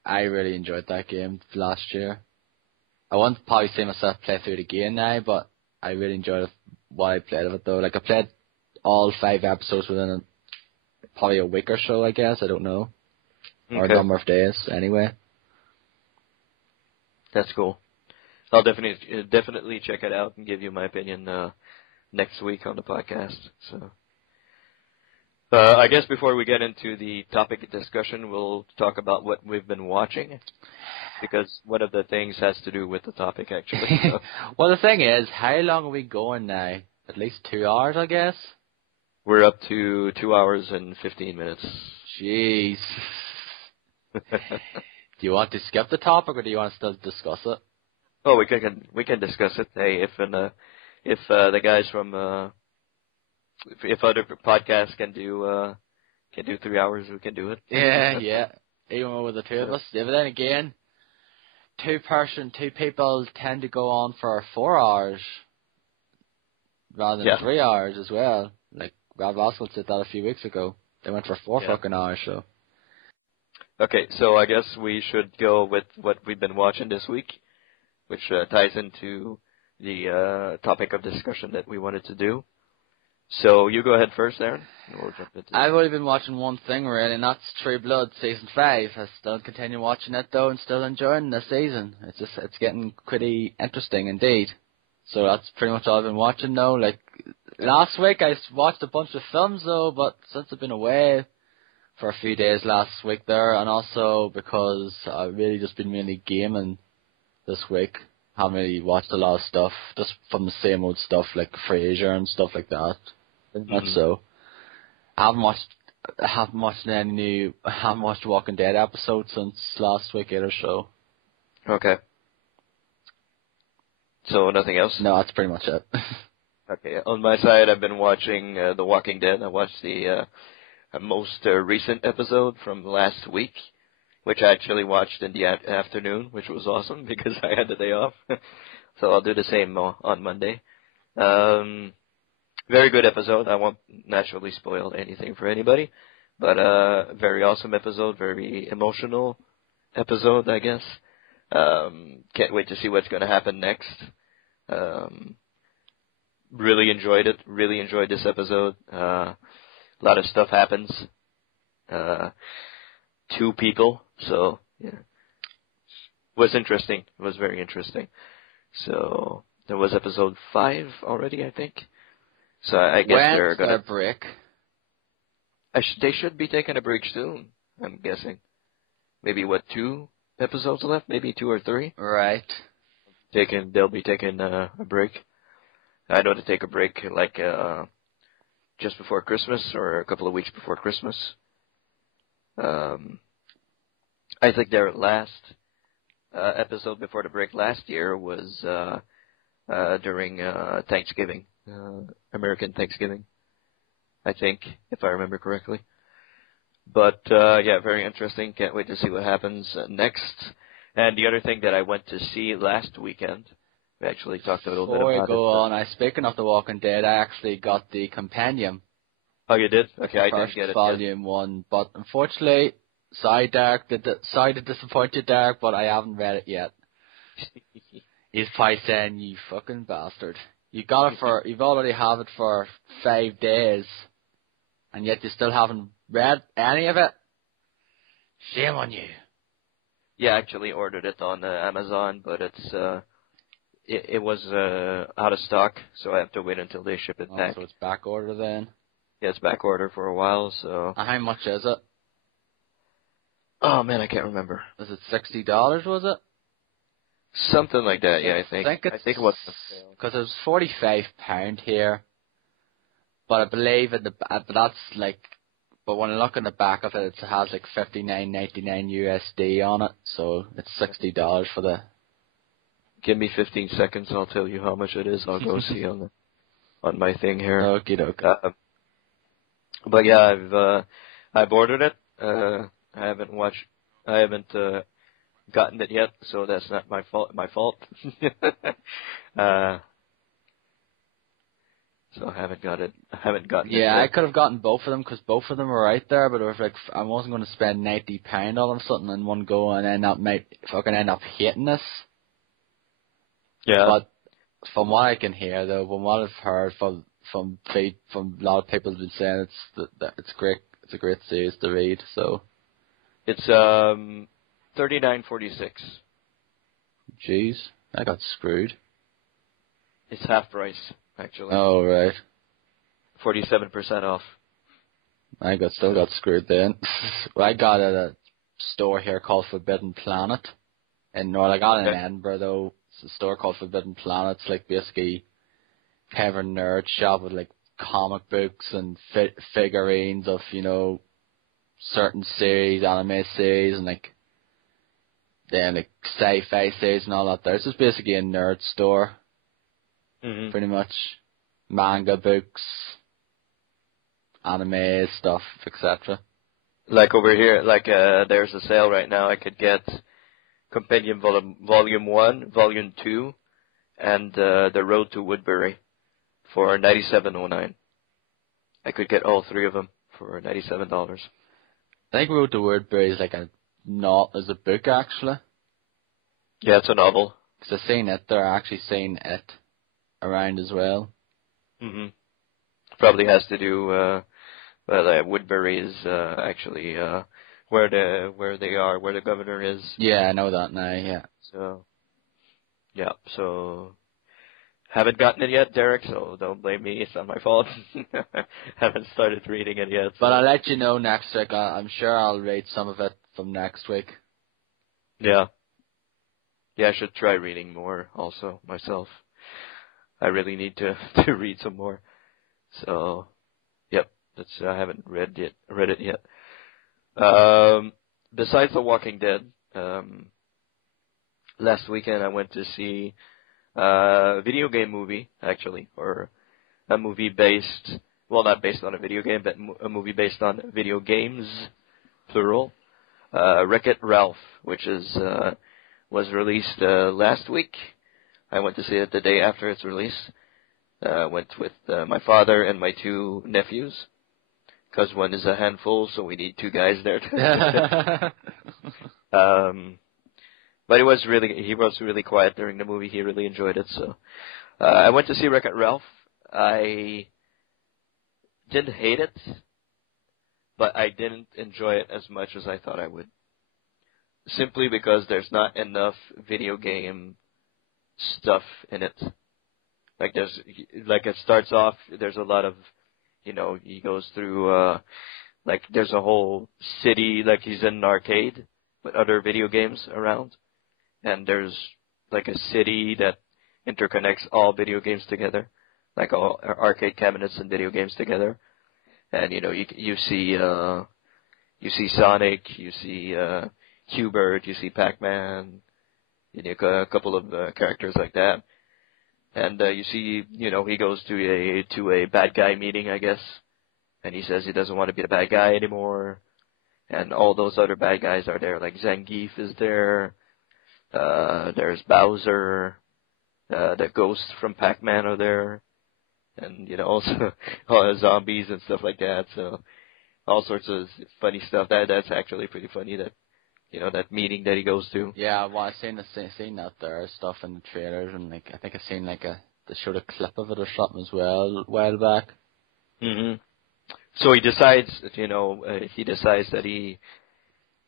I really enjoyed that game last year. I won't probably see myself play through it again now, but I really enjoyed what I played of it though. Like, I played all 5 episodes within probably a week or so, I guess. I don't know. Or a number of days, anyway. That's cool. I'll definitely check it out and give you my opinion next week on the podcast. So, I guess before we get into the topic of discussion, we'll talk about what we've been watching, because one of the things has to do with the topic, actually. So. Well, the thing is, how long are we going now? At least 2 hours, I guess? We're up to 2 hours and 15 minutes. Jeez. Do you want to skip the topic, or do you want to still discuss it? Oh, we can discuss it. Hey, if the guys from if other podcasts can do 3 hours, we can do it. Yeah. Even with the two of us. Yeah, but then again, two people tend to go on for 4 hours rather than 3 hours as well. Like Rob Oswald said that a few weeks ago. They went for 4 fucking hours, so. Okay, so I guess we should go with what we've been watching this week, which ties into the topic of discussion that we wanted to do. So you go ahead first, Aaron. And we'll jump into I've only been watching one thing really, and that's True Blood Season 5. I still continue watching it though, and still enjoying the season. It's getting pretty interesting indeed. So that's pretty much all I've been watching now. Like last week, I watched a bunch of films though, but since I've been away for a few days last week there, and also because I've really just been mainly gaming this week. Haven't really watched a lot of stuff, just from the same old stuff like Frasier and stuff like that. That's so. I haven't watched Walking Dead episodes since last week either, so. Okay. So nothing else? No, that's pretty much it. Okay. On my side, I've been watching The Walking Dead. I watched the most recent episode from last week, which I actually watched in the afternoon, which was awesome because I had the day off. So I'll do the same on Monday. Very good episode. I won't naturally spoil anything for anybody, but very awesome episode, very emotional episode, I guess. Can't wait to see what's going to happen next. Really enjoyed it. Really enjoyed this episode. A lot of stuff happens. 2 people, so yeah. It was interesting. It was very interesting. So there was episode 5 already, I think. So I guess they're going to break. They should be taking a break soon, I'm guessing. Maybe 2 episodes left? Maybe 2 or 3? Right. They'll be taking a break. I know to take a break like just before Christmas or a couple of weeks before Christmas. I think their last episode before the break last year was during Thanksgiving, American Thanksgiving, I think, if I remember correctly. But yeah, very interesting. Can't wait to see what happens next. And the other thing that I went to see last weekend, we actually talked a little bit about it. Before we go on, speaking of The Walking Dead, I actually got the compendium. Oh, you did? Okay, I didn't get it volume yet. 1, but unfortunately, sorry to disappoint you, Derek, but I haven't read it yet. He's probably saying, you fucking bastard. You've already have it for 5 days, and yet you still haven't read any of it? Shame on you. Yeah, I actually ordered it on Amazon, but it was out of stock, so I have to wait until they ship it back. So it's back order then? Yeah, it's back order for a while, so. How much is it? Oh man, I can't remember. Was it $60? Was it? Something like that. Yeah, I think it was. Because it was £45 here, but I believe but that's like. But when I look in the back of it, it has like $59.99 USD on it, so it's $60 for the. Give me 15 seconds, I'll tell you how much it is. I'll go see on my thing here. Okie doke. But yeah, I've ordered it. I haven't gotten it yet, so that's not my fault. So I haven't gotten it. Yeah, yet. I could have gotten both of them because both of them were right there, but it was like I wasn't going to spend £90 on something in one go and end up hating this. Yeah. But from what I can hear, though, from what I've heard from a lot of people have been saying it's great. It's a great series to read. So it's $39.46. Jeez, I got screwed. It's half price, actually. Oh right. 47% off. I still got screwed then. Well, I got at a store here called Forbidden Planet. And no, I got it in Edinburgh though. It's a store called Forbidden Planet. It's like basically kind of a nerd shop with like comic books and figurines of, you know, certain series, anime series, and like then like sci-fi series and all that. There, it's just basically a nerd store, pretty much. Manga books, anime stuff, etc. Like over here, like there's a sale right now. I could get Compendium Volume 1, Volume 2, and The Road to Woodbury for $97.09. I could get all three of them for $97. I think Road to Woodbury is like a book actually. Yeah, it's a novel. Because I've seen it. They're actually seeing it around as well. Probably has to do. Woodbury is actually where the governor is. Yeah, I know that now. Yeah. So, yeah. So, haven't gotten it yet, Derek. So don't blame me. It's not my fault. Haven't started reading it yet. So. But I'll let you know next week. I'm sure I'll read some of it from next week. Yeah. Yeah, I should try reading more also myself. I really need to read some more. So, yep. I haven't read it yet. Besides The Walking Dead, last weekend I went to see a video game movie, actually, or a movie not based on a video game, but a movie based on video games, plural. Wreck-It Ralph, which was released last week. I went to see it the day after its release. Went with my father and my two nephews. Because one is a handful, so we need two guys there. But he was really quiet during the movie. He really enjoyed it. So I went to see Wreck-It Ralph. I didn't hate it, but I didn't enjoy it as much as I thought I would. Simply because there's not enough video game stuff in it. It starts off, there's a lot of, he goes through, there's a whole city, like he's in an arcade with other video games around. And there's, like a city that interconnects all video games together. Like all arcade cabinets and video games together. And, you see Sonic, you see, Hubert, you see Pac-Man, a couple of characters like that. And you see, he goes to a bad guy meeting, I guess, and he says he doesn't want to be the bad guy anymore. And all those other bad guys are there, like Zangief is there. There's Bowser, the ghosts from Pac-Man are there, and also zombies and stuff like that. So all sorts of funny stuff. That's actually pretty funny. That meeting that he goes to. Yeah, well, I've seen that there stuff in the trailers, and I think I've seen they showed a clip of it or something as well a while back. So he decides that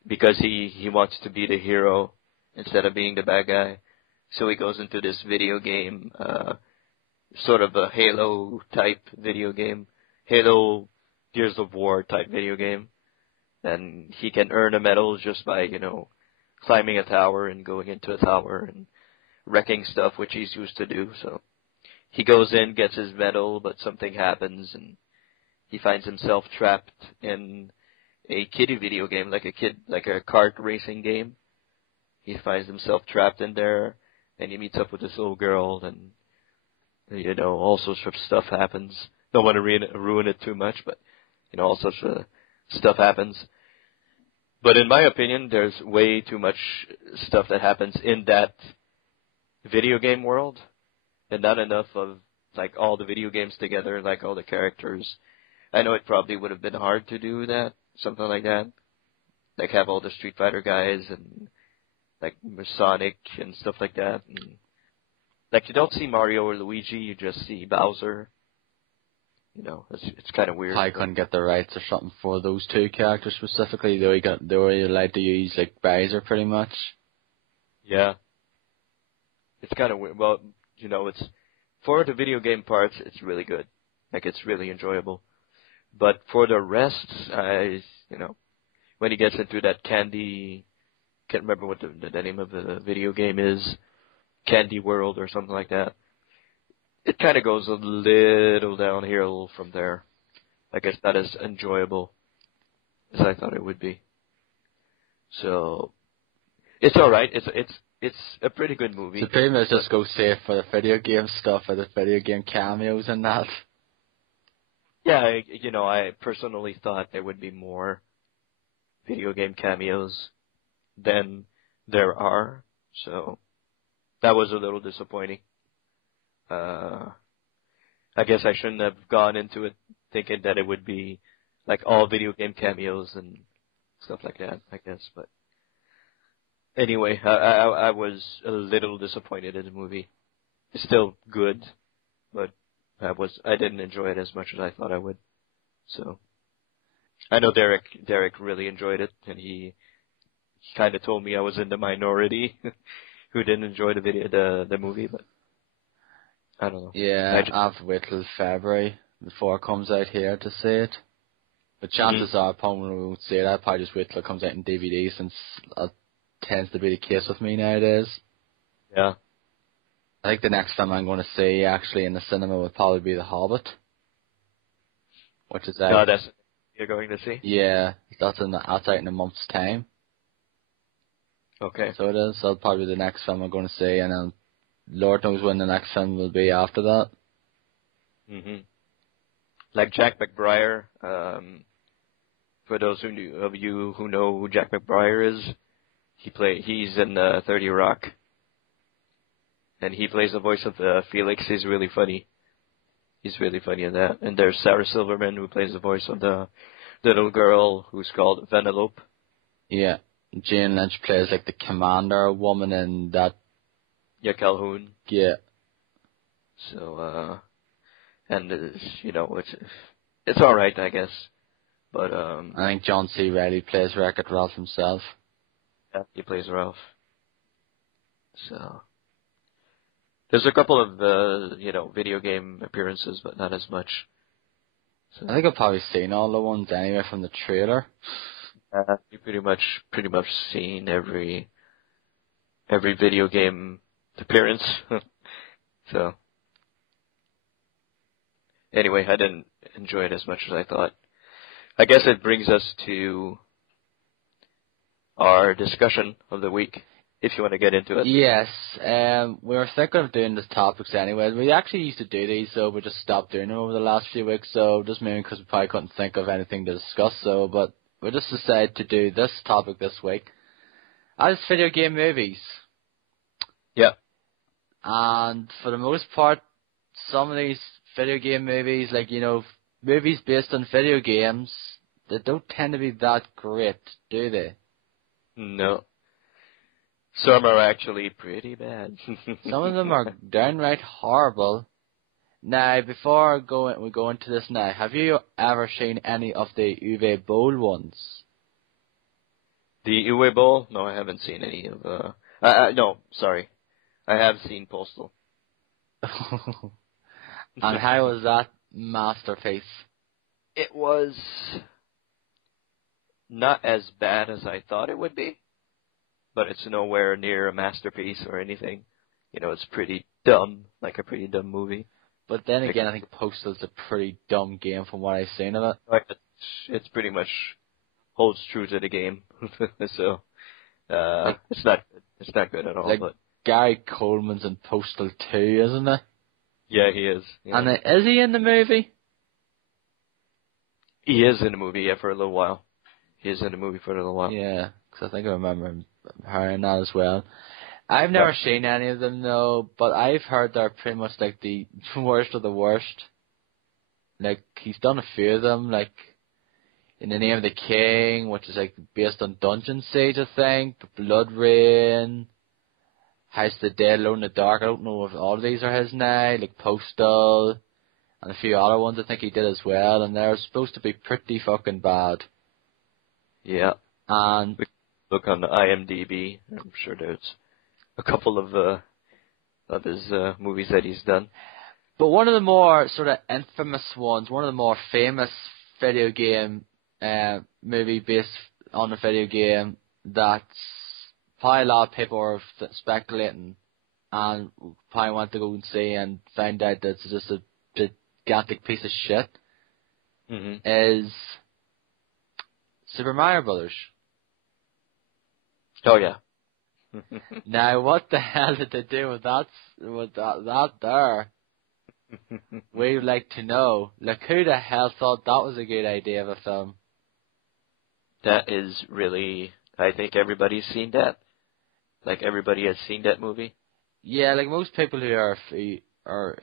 because he wants to be the hero instead of being the bad guy, so he goes into this video game, sort of a Halo type video game, Halo Gears of War type video game. And he can earn a medal just by, climbing a tower and going into a tower and wrecking stuff, which he's used to do. So he goes in, gets his medal, but something happens, and he finds himself trapped in a kiddie video game, like a kart racing game. He finds himself trapped in there, and he meets up with this little girl, and, all sorts of stuff happens. Don't want to ruin it too much, but, all sorts of stuff happens. But in my opinion, there's way too much stuff that happens in that video game world, and not enough of all the video games together, like all the characters. I know it probably would have been hard to do that, something like that. Like have all the Street Fighter guys and like Sonic and stuff like that. And, you don't see Mario or Luigi, you just see Bowser. It's kind of weird. I couldn't get the rights or something for those two characters specifically. They were allowed to use Bowser pretty much. Yeah. It's kind of weird. Well, it's for the video game parts, it's really good. It's really enjoyable. But for the rest, when he gets into that candy, can't remember what the name of the video game is, Candy World or something like that. It kind of goes a little downhill from there. I guess not as enjoyable as I thought it would be. So it's all right. It's a pretty good movie. So pretty much just go safe for the video game stuff, for the video game cameos and that. Yeah, I personally thought there would be more video game cameos than there are, so that was a little disappointing. I guess I shouldn't have gone into it thinking that it would be like all video game cameos and stuff like that, I guess. But anyway, I was a little disappointed in the movie. It's still good, but I didn't enjoy it as much as I thought I would. So I know Derek really enjoyed it, and he kind of told me I was in the minority who didn't enjoy the movie, but I don't know. Yeah, I have to wait till February before it comes out here to see it. But chances are, probably won't see it. I'll probably just wait till it comes out in DVD, since that tends to be the case with me nowadays. Yeah. I think the next film I'm going to see actually in the cinema would probably be The Hobbit, which is out. No, that's you're going to see? Yeah, that's out in a month's time. Okay. So it is. So that'll probably be the next film I'm going to see, and then Lord knows when the next film will be after that. Mhm. Like Jack McBrayer. For those of you who know who Jack McBrayer is, he's in 30 Rock. And he plays the voice of Felix. He's really funny. He's really funny in that. And there's Sarah Silverman, who plays the voice of the little girl who's called Vanellope. Yeah. Jane Lynch plays like the commander woman in that. Yeah, Calhoun. Yeah. So, and it's all right, I guess. But I think John C. Reilly plays Wreck-It Ralph himself. Yeah, he plays Ralph. So there's a couple of video game appearances, but not as much. So, I think I've probably seen all the ones anyway from the trailer. You pretty much seen every video game appearance. So anyway, I didn't enjoy it as much as I thought. I guess it brings us to our discussion of the week, if you want to get into it. Yes, we were thinking of doing these topics anyway. We actually used to do these, so we just stopped doing them over the last few weeks, so just maybe because we probably couldn't think of anything to discuss, but we just decided to do this topic this week as video game movies. Yeah. And for the most part, some of these video game movies, movies based on video games, they don't tend to be that great, do they? No. Some are actually pretty bad. Some of them are downright horrible. Now, before we go into this now, have you ever seen any of the Uwe Boll ones? The Uwe Boll? No, I haven't seen any of. No, sorry, I have seen Postal. And how was that masterpiece? It was not as bad as I thought it would be, but it's nowhere near a masterpiece or anything. It's pretty dumb, like a pretty dumb movie. But then again, I think Postal's a pretty dumb game from what I've seen of it. It's pretty much holds true to the game, so it's not good at all. But Gary Coleman's in Postal 2, isn't he? Yeah, he is. Yeah. And is he in the movie? He is in the movie, yeah, for a little while. He is in the movie for a little while. Yeah, because I think I remember him hearing that as well. I've never seen any of them, though, but I've heard they're pretty much like the worst of the worst. Like, he's done a few of them, like In the Name of the King, which is like based on Dungeon Siege, I think, Blood Rain, House of the Dead, Alone in the Dark. I don't know if all of these are his now, like Postal, and a few other ones I think he did as well, and they're supposed to be pretty fucking bad. Yeah. And look on the IMDb. I'm sure there's a couple of his movies that he's done. But one of the more sort of infamous ones, one of the more famous video game movie based on a video game that's probably a lot of people are speculating and probably want to go and see and find out that it's just a gigantic piece of shit is Super Mario Brothers. Oh yeah. Now, what the hell did they do with that there? We'd like to know. Like, who the hell thought that was a good idea of a film? That is really, I think everybody's seen that. Like, everybody has seen that movie. Yeah, like most people who are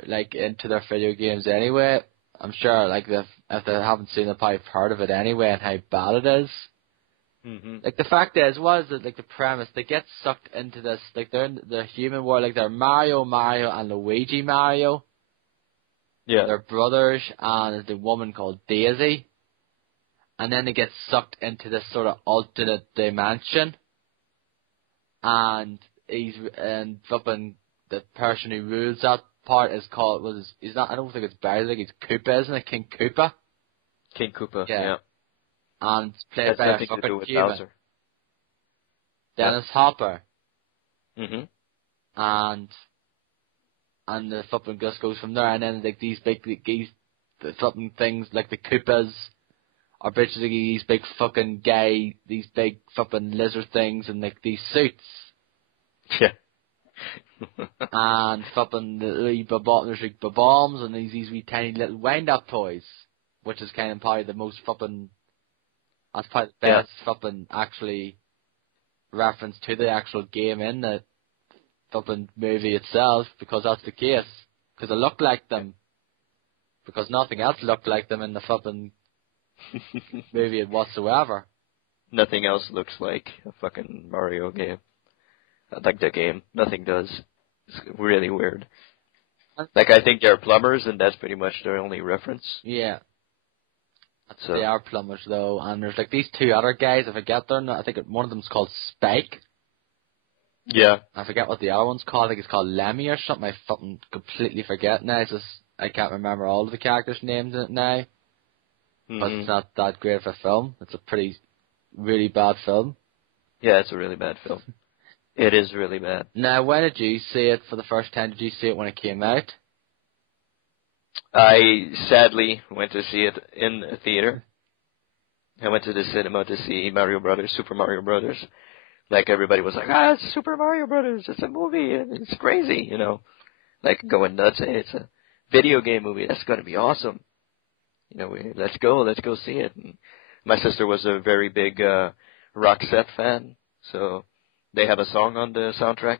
like into their video games anyway, I'm sure like if they haven't seen it, probably heard of it anyway and how bad it is. Like the fact is, what is it, like the premise? They get sucked into this, like they're in the human world, like they're Mario, and Luigi Mario. Yeah. They're brothers, and there's a woman called Daisy. And then they get sucked into this sort of alternate dimension. And flipping the person who rules that part is called, he's not, I don't think it's Barry, I think it's Koopa, isn't it? King Koopa? King Koopa, Yeah. yeah. And played by a fucking human. Bowser. Dennis Hopper. Mhm. And the flipping just goes from there, and then like these the flipping things like the Koopas are basically these big fucking these big flipping lizard things and like these suits. Yeah. And flipping there's like bombs and these wee tiny little wind up toys, which is kind of probably the most flipping. That's probably the best flipping actually reference to the actual game in the flipping movie itself, because that's the case. Because it looked like them. Because nothing else looked like them in the flipping movie whatsoever. Nothing else looks like a fucking Mario game. Like the game. Nothing does. It's really weird. Like, I think they're plumbers, and that's pretty much their only reference. Yeah. So. They are plumbers, though, and there's like these two other guys, I forget their name, I think one of them's called Spike. Yeah. I forget what the other one's called, I think it's called Lemmy or something, I fucking completely forget now, it's just, I can't remember all of the characters' names in it now. But it's not that great of a film, it's a really bad film. Yeah, it's a really bad film. It is really bad. Now, when did you see it for the first time? Did you see it when it came out? I sadly went to see it in a theater. I went to the cinema to see Super Mario Brothers. Like, everybody was like, it's Super Mario Brothers, it's a movie, and it's crazy, you know. Like, going nuts, hey, it's a video game movie, that's gonna be awesome. You know, let's go see it. And my sister was a very big Roxette fan, so they have a song on the soundtrack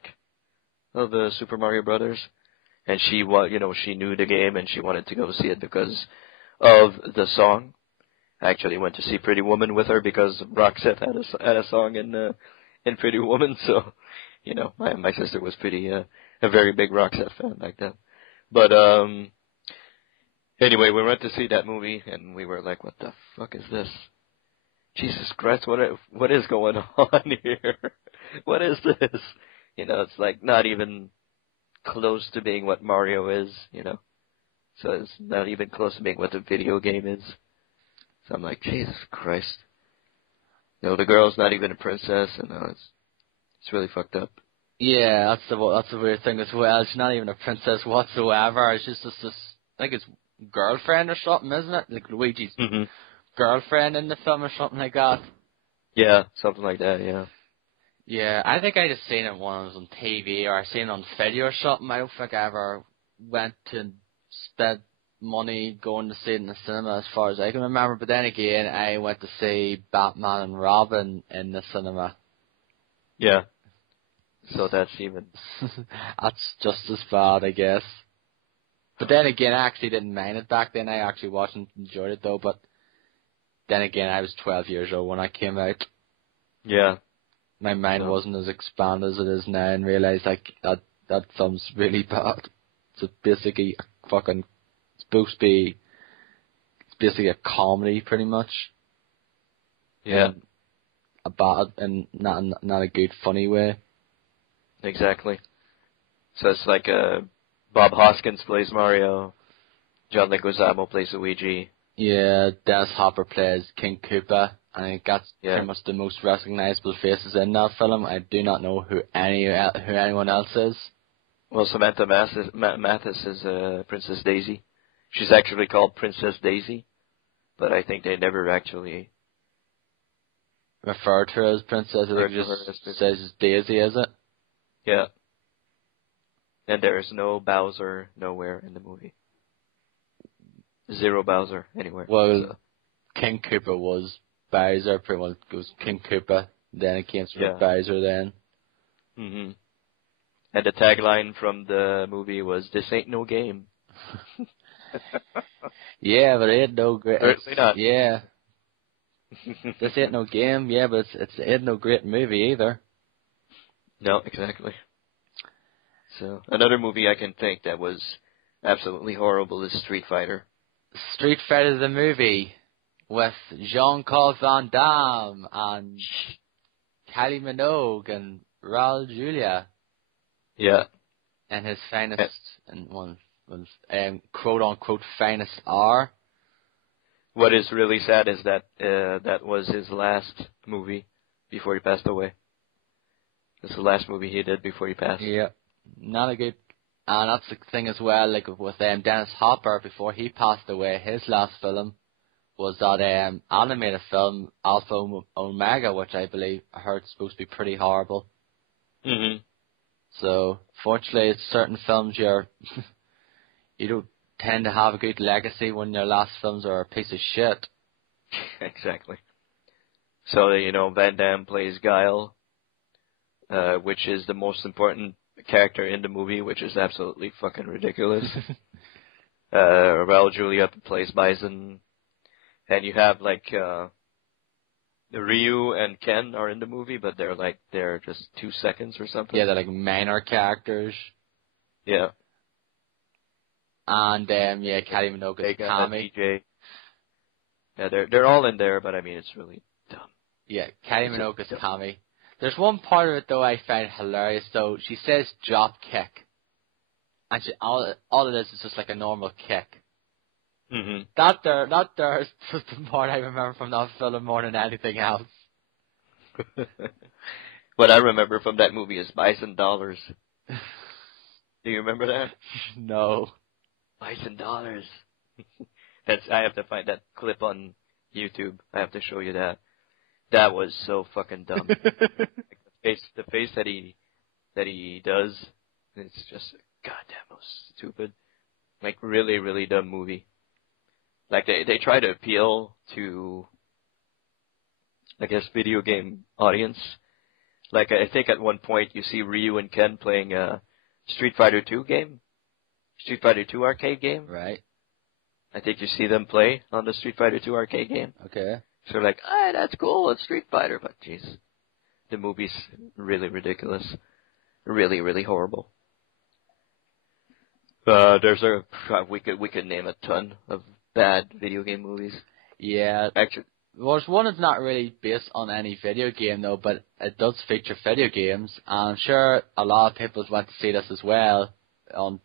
of the Super Mario Brothers. And she knew the game and she wanted to go see it because of the song. I actually went to see Pretty Woman with her because Roxette had a song in Pretty Woman. So, you know, my sister was a very big Roxette fan back then. But anyway, we went to see that movie and we were like, what the fuck is this? Jesus Christ, what is going on here? What is this? You know, it's like not even close to being what Mario is, you know. So it's not even close to being what the video game is. So I'm like, Jesus Christ. You know, the girl's not even a princess, and it's really fucked up. Yeah, that's the weird thing as well. She's not even a princess whatsoever. It's just this, I think it's girlfriend or something, isn't it? Like Luigi's girlfriend in the film or something like that. Yeah, something like that, yeah. Yeah, I think I just seen it when I was on TV or I seen it on video or something. I don't think I ever went to spend money going to see it in the cinema as far as I can remember. But then again, I went to see Batman and Robin in the cinema. Yeah. So that's even... That's just as bad, I guess. But then again, I actually didn't mind it back then. I actually watched and enjoyed it though. But then again, I was 12 years old when I came out. Yeah. My mind wasn't as expanded as it is now, and realised like that film's really bad. It's basically a fucking supposed to be. It's basically a comedy, pretty much. Yeah. A bad and not a good funny way. Exactly. So it's like Bob Hoskins plays Mario, John Leguizamo plays Luigi, Yeah, Dennis Hopper plays King Koopa. I think that's pretty much the most recognizable faces in that film. I do not know who anyone else is. Well, Samantha Mathis is Princess Daisy. She's actually called Princess Daisy, but I think they never actually refer to her as Princess. It just says Daisy, is it? Yeah. And there is no Bowser nowhere in the movie. Zero Bowser anywhere. Well, King Koopa was Bowser. Pretty much goes King Koopa. Then it came to Bowser. Then. Mhm. And the tagline from the movie was, "This ain't no game." Yeah, but it ain't no great. Certainly not. Yeah. This ain't no game. Yeah, but it ain't no great movie either. No, exactly. So another movie I can think that was absolutely horrible is Street Fighter. Street Fighter the movie with Jean-Claude Van Damme and Kylie Minogue and Raul Julia. Yeah. And his finest, quote unquote finest hour. What is really sad is that that was his last movie before he passed away. It's the last movie he did before he passed. Yeah. Not a good. And that's the thing as well, like with Dennis Hopper, before he passed away, his last film was that animated film, Alpha Omega, which I believe I heard is supposed to be pretty horrible. Mhm. So, fortunately, it's certain films you don't tend to have a good legacy when your last films are a piece of shit. Exactly. So, Van Damme plays Guile, which is the most important character in the movie, which is absolutely fucking ridiculous. Raul Julia plays Bison, and you have Ryu and Ken are in the movie, but they're just 2 seconds or something. Yeah, they're like minor characters. Yeah. And Kylie Minogue is Kami. DJ. Yeah, they're all in there, but I mean it's really dumb. Yeah, Kylie Minogue is Kami. There's one part of it though I find hilarious though. She says drop kick. And all it is just like a normal kick. Mm-hmm. That there is just the part I remember from that film more than anything else. What I remember from that movie is Bison Dollars. Do you remember that? No. Bison Dollars. I have to find that clip on YouTube. I have to show you that. That was so fucking dumb. The face that he does, it's just goddamn stupid. Like really, really dumb movie. Like they try to appeal to, I guess, video game audience. Like I think at one point you see Ryu and Ken playing a Street Fighter 2 game, Street Fighter 2 arcade game. Right. I think you see them play on the Street Fighter 2 arcade game. Okay. So like, that's cool, it's Street Fighter, but jeez, the movie's really ridiculous, really, really horrible. We could name a ton of bad video game movies. Yeah. Actually, well, there's one that's not really based on any video game though, but it does feature video games. And I'm sure a lot of people went to see this as well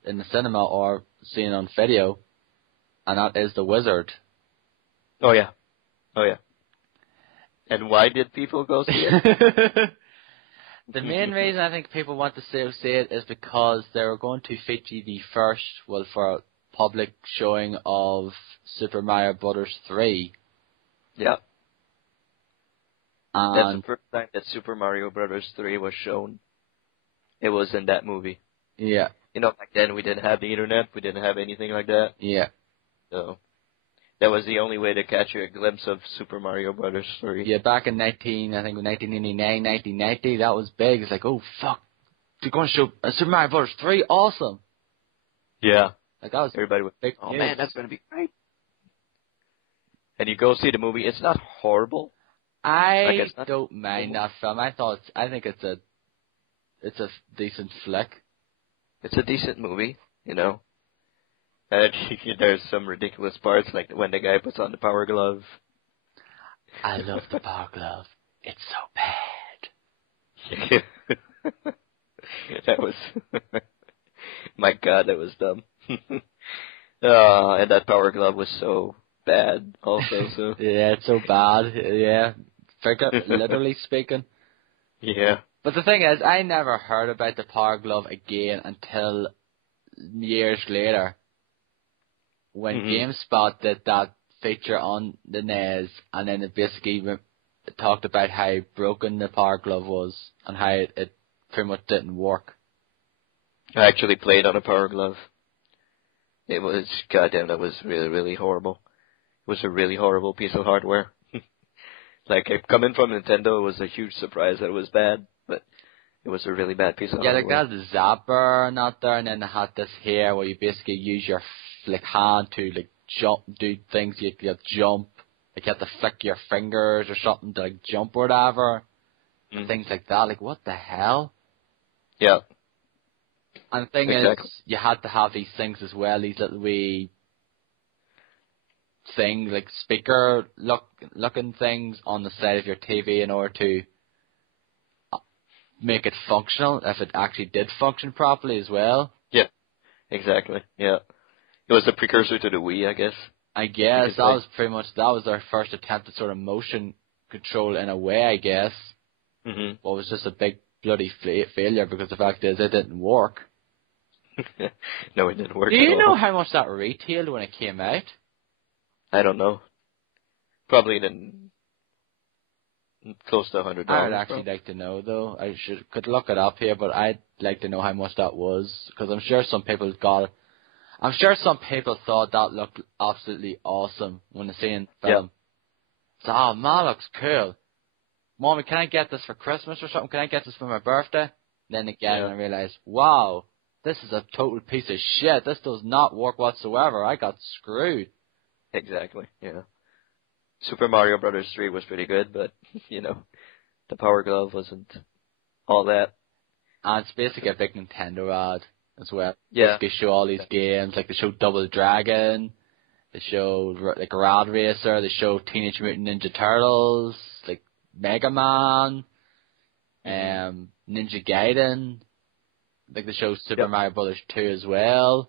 in the cinema or seen it on video. And that is The Wizard. Oh yeah. And why did people go see it? The main reason I think people want to see it is because they were going to feature the first, for a public showing of Super Mario Brothers 3. Yeah. And that's the first time that Super Mario Brothers 3 was shown. It was in that movie. Yeah. Back then we didn't have the internet, we didn't have anything like that. Yeah. So that was the only way to catch a glimpse of Super Mario Brothers 3. Yeah, back in 1989, 1990, that was big. It's like, oh fuck, they're going to show Super Mario Brothers 3, awesome. Yeah. Like that was everybody was big. Oh man, that's going to be great. And you go see the movie. It's not horrible. I don't mind that film. I think it's a decent flick. It's a decent movie, And there's some ridiculous parts, like when the guy puts on the power glove. I love the power glove. It's so bad. That was, my God, that was dumb. And that power glove was so bad also. So Yeah, it's so bad. Yeah, literally speaking. yeah. But the thing is, I never heard about the Power Glove again until years later, when GameSpot did that feature on the NES, and then it basically talked about how broken the Power Glove was and how it pretty much didn't work. I actually played on a Power Glove. It was, goddamn, that was really, really horrible. It was a really horrible piece of hardware. Like, coming from Nintendo, it was a huge surprise that it was bad, but it was a really bad piece of hardware. Yeah, like they had the zapper and that there, and then they had this here where you basically use your hand to like jump, do things. You have to jump, like you have to flick your fingers or something to like jump or whatever, and things like that. Like, what the hell? Yeah. And the thing is, you had to have these things as well, these little wee things, like speaker looking things on the side of your TV in order to make it functional, if it actually did function properly as well. Yeah, exactly, yeah. It was the precursor to the Wii, I guess. I guess that was pretty much, that was their first attempt at sort of motion control in a way, I guess. Mm-hmm. But it was just a big bloody failure because the fact is it didn't work. No, it didn't work. Do you know how much that retailed when it came out? I don't know. Probably close to $100. I would actually like to know, though. I could look it up here, but I'd like to know how much that was, because I'm sure some people thought that looked absolutely awesome when they seen the film. So, oh man, looks cool. Mommy, can I get this for Christmas or something? Can I get this for my birthday? Then again, I realized, wow, this is a total piece of shit. This does not work whatsoever. I got screwed. Exactly, yeah. Super Mario Brothers 3 was pretty good, but, the Power Glove wasn't all that. And it's basically a big Nintendo ad as well. Yeah. They show all these games, like they show Double Dragon, they show like Rad Racer, they show Teenage Mutant Ninja Turtles, like Mega Man, Ninja Gaiden, like they show Super Mario Brothers 2 as well,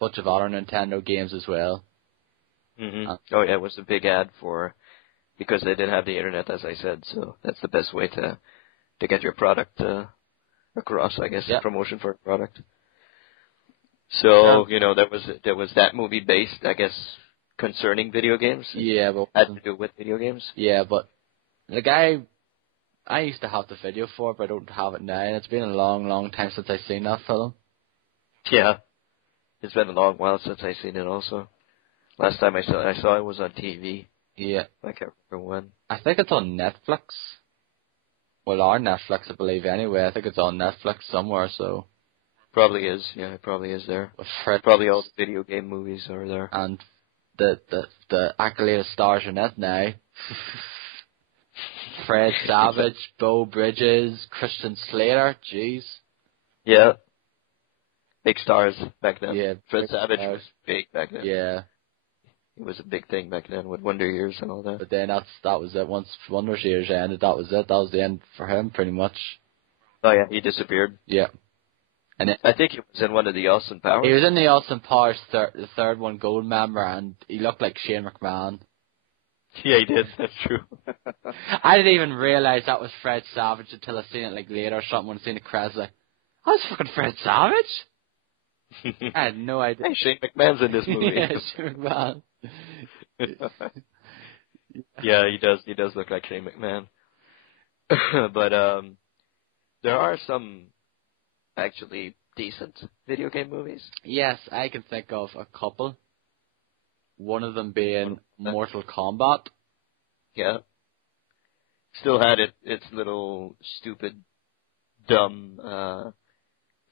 bunch of other Nintendo games as well. Mm-hmm. Oh yeah, it was a big ad because they didn't have the internet, as I said, so that's the best way to get your product across, I guess, promotion for a product. So, there was that movie based, I guess, concerning video games. Yeah, but had to do with video games. Yeah, but like I used to have the video for it, but I don't have it now, and it's been a long, long time since I've seen that film. Yeah. It's been a long while since I've seen it also. Last time I saw it was on TV. Yeah. I can't remember when. I think it's on Netflix. Well, our Netflix, I believe, anyway. I think it's on Netflix somewhere, so. Probably is. Yeah, it probably is there. Probably all the video game movies are there. And the accoladed stars in it now. Fred Savage, Beau Bridges, Christian Slater, jeez. Yeah. Big stars back then. Yeah. Fred Savage was big back then. Yeah. It was a big thing back then with Wonder Years and all that. But then that was it. Once Wonder Years ended, that was it. That was the end for him, pretty much. Oh yeah, he disappeared. Yeah. And then, I think he was in one of the Austin Powers. He was in the Austin Powers, the third one, Gold member, and he looked like Shane McMahon. Yeah, he did. That's true. I didn't even realize that was Fred Savage until I seen it like later or something. When I seen the credits, like, that was fucking Fred Savage. I had no idea. Hey, Shane McMahon's in this movie. Yeah, Shane McMahon. Yeah, he does. He does look like Shane McMahon. But there are some actually decent video game movies. Yes, I can think of a couple. One of them being Mortal Kombat. Yeah. Still had its little stupid, dumb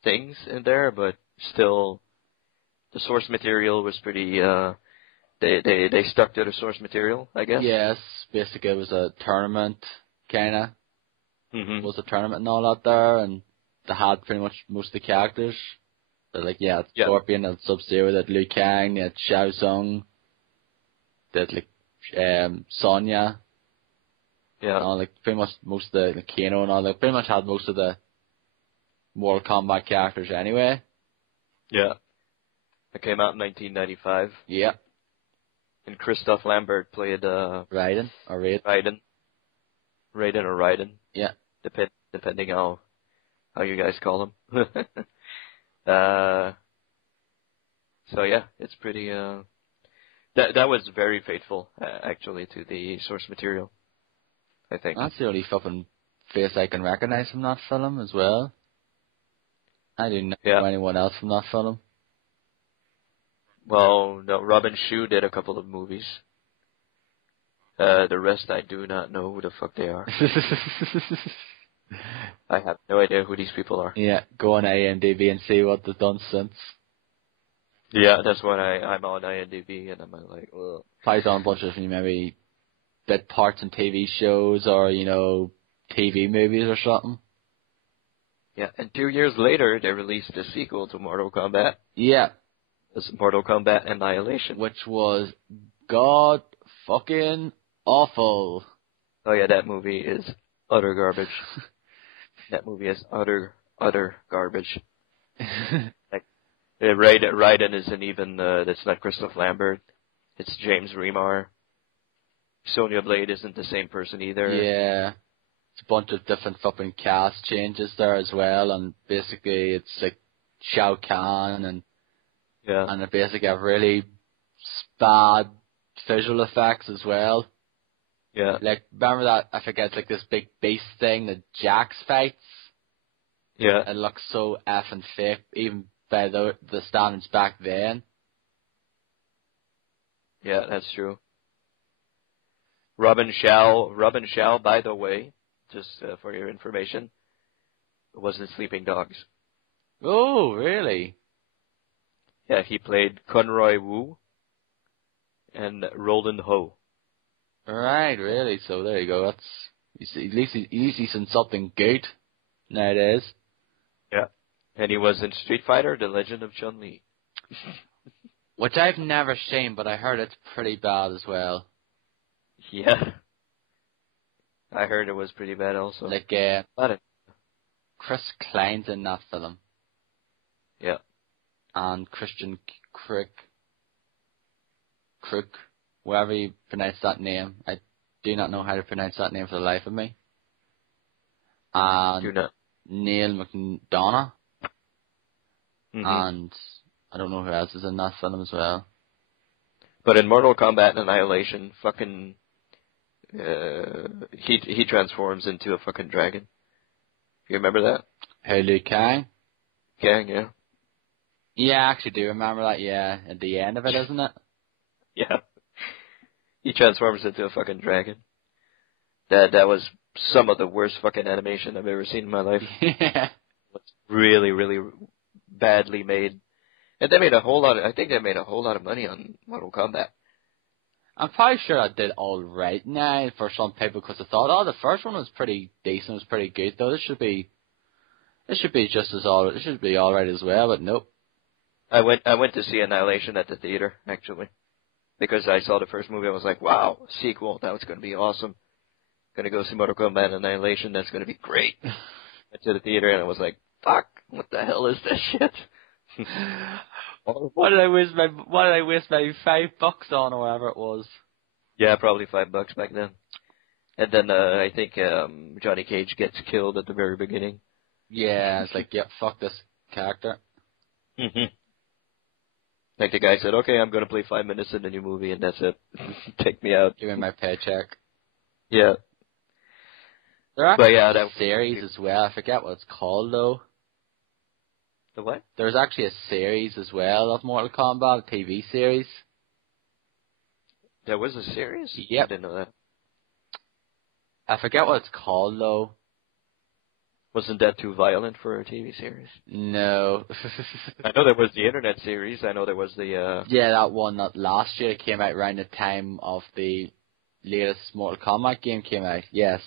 things in there, but still, the source material was pretty. They stuck to the source material, I guess. Yes, basically it was a tournament, kinda. Mm-hmm. It was a tournament and all that there, and they had pretty much most of the characters. But like, Scorpion and Sub-Zero, that Liu Kang, that Shao Tsung, that like Sonya. Yeah. And all, like pretty much most of the Kano and all that. Pretty much had most of the Mortal Kombat characters anyway. Yeah. It came out in 1995. Yeah. And Christoph Lambert played Raiden or Raid. Raiden. Raiden or Raiden. Yeah. Depending how you guys call him. So yeah, it's pretty. That was very faithful, actually, to the source material. I think. That's the only fucking face I can recognize from that film as well. I didn't know anyone else from that film. Well, no, Robin Shou did a couple of movies. The rest I do not know who the fuck they are. I have no idea who these people are. Yeah, go on IMDb and see what they've done since. Yeah, that's when I'm on IMDb and I'm like, ugh. Probably done a bunch of maybe bit parts in TV shows or, TV movies or something. Yeah, and 2 years later, they released a sequel to Mortal Kombat. Yeah. It's Mortal Kombat Annihilation. Which was god fucking awful. Oh yeah, that movie is utter garbage. That movie is utter garbage. Like, Raiden isn't even, that's not Christoph Lambert. It's James Remar. Sonya Blade isn't the same person either. Yeah. It's a bunch of different fucking cast changes there as well, and basically it's like Shao Kahn and they basically have really bad visual effects as well. Yeah. Like, remember that, I forget, it's like this big beast thing that Jax fights? Yeah. It looks so effing fake, even by the standards back then. Yeah, that's true. Robin Shou, by the way, just for your information, was in Sleeping Dogs. Oh, really? Yeah, he played Conroy Wu and Roland Ho. Right, really. So there you go. That's at least he's in something good nowadays. Yeah, and he was in Street Fighter: The Legend of Chun-Li, which I've never seen, but I heard it's pretty bad as well. Yeah, I heard it was pretty bad also. Like Chris Klein's in that film. Yeah, and Christian Crook, whoever you pronounce that name. I do not know how to pronounce that name for the life of me. And do not. Neil McDonough. Mm-hmm. And I don't know who else is in that film as well. But in Mortal Kombat Annihilation, fucking he transforms into a fucking dragon. You remember that? Hey, Liu Kang? Kang, yeah. Yeah, I actually do remember that, yeah. At the end of it, isn't it? Yeah. He transforms into a fucking dragon. That was some of the worst fucking animation I've ever seen in my life. Yeah. It's really, really badly made. And they made I think they made a whole lot of money on Mortal Kombat. I'm probably sure I did all right now for some people because I thought, the first one was pretty decent, it was pretty good though. This should be just as all. It should be all right as well, but nope. I went to see Annihilation at the theater actually, because I saw the first movie. I was like, wow, sequel, that was going to be awesome. Going to go see Mortal Kombat Annihilation. That's going to be great. Went to the theater and I was like, fuck, what the hell is this shit? What did I waste my $5 on or whatever it was? Yeah, probably $5 back then. And then I think Johnny Cage gets killed at the very beginning. Yeah, it's like, yep, fuck this character. Mm-hmm. Like the guy said, okay, I'm going to play 5 minutes in the new movie and that's it. Take me out. Give me my paycheck. Yeah. There are actually a series as well. I forget what it's called though. The what? There's actually a series as well of Mortal Kombat, a TV series. There was a series? Yep. I didn't know that. I forget what it's called though. Wasn't that too violent for a TV series? No. I know there was the internet series. I know there was the... Yeah, that one that last year came out around the time of the latest Mortal Kombat game came out. Yes.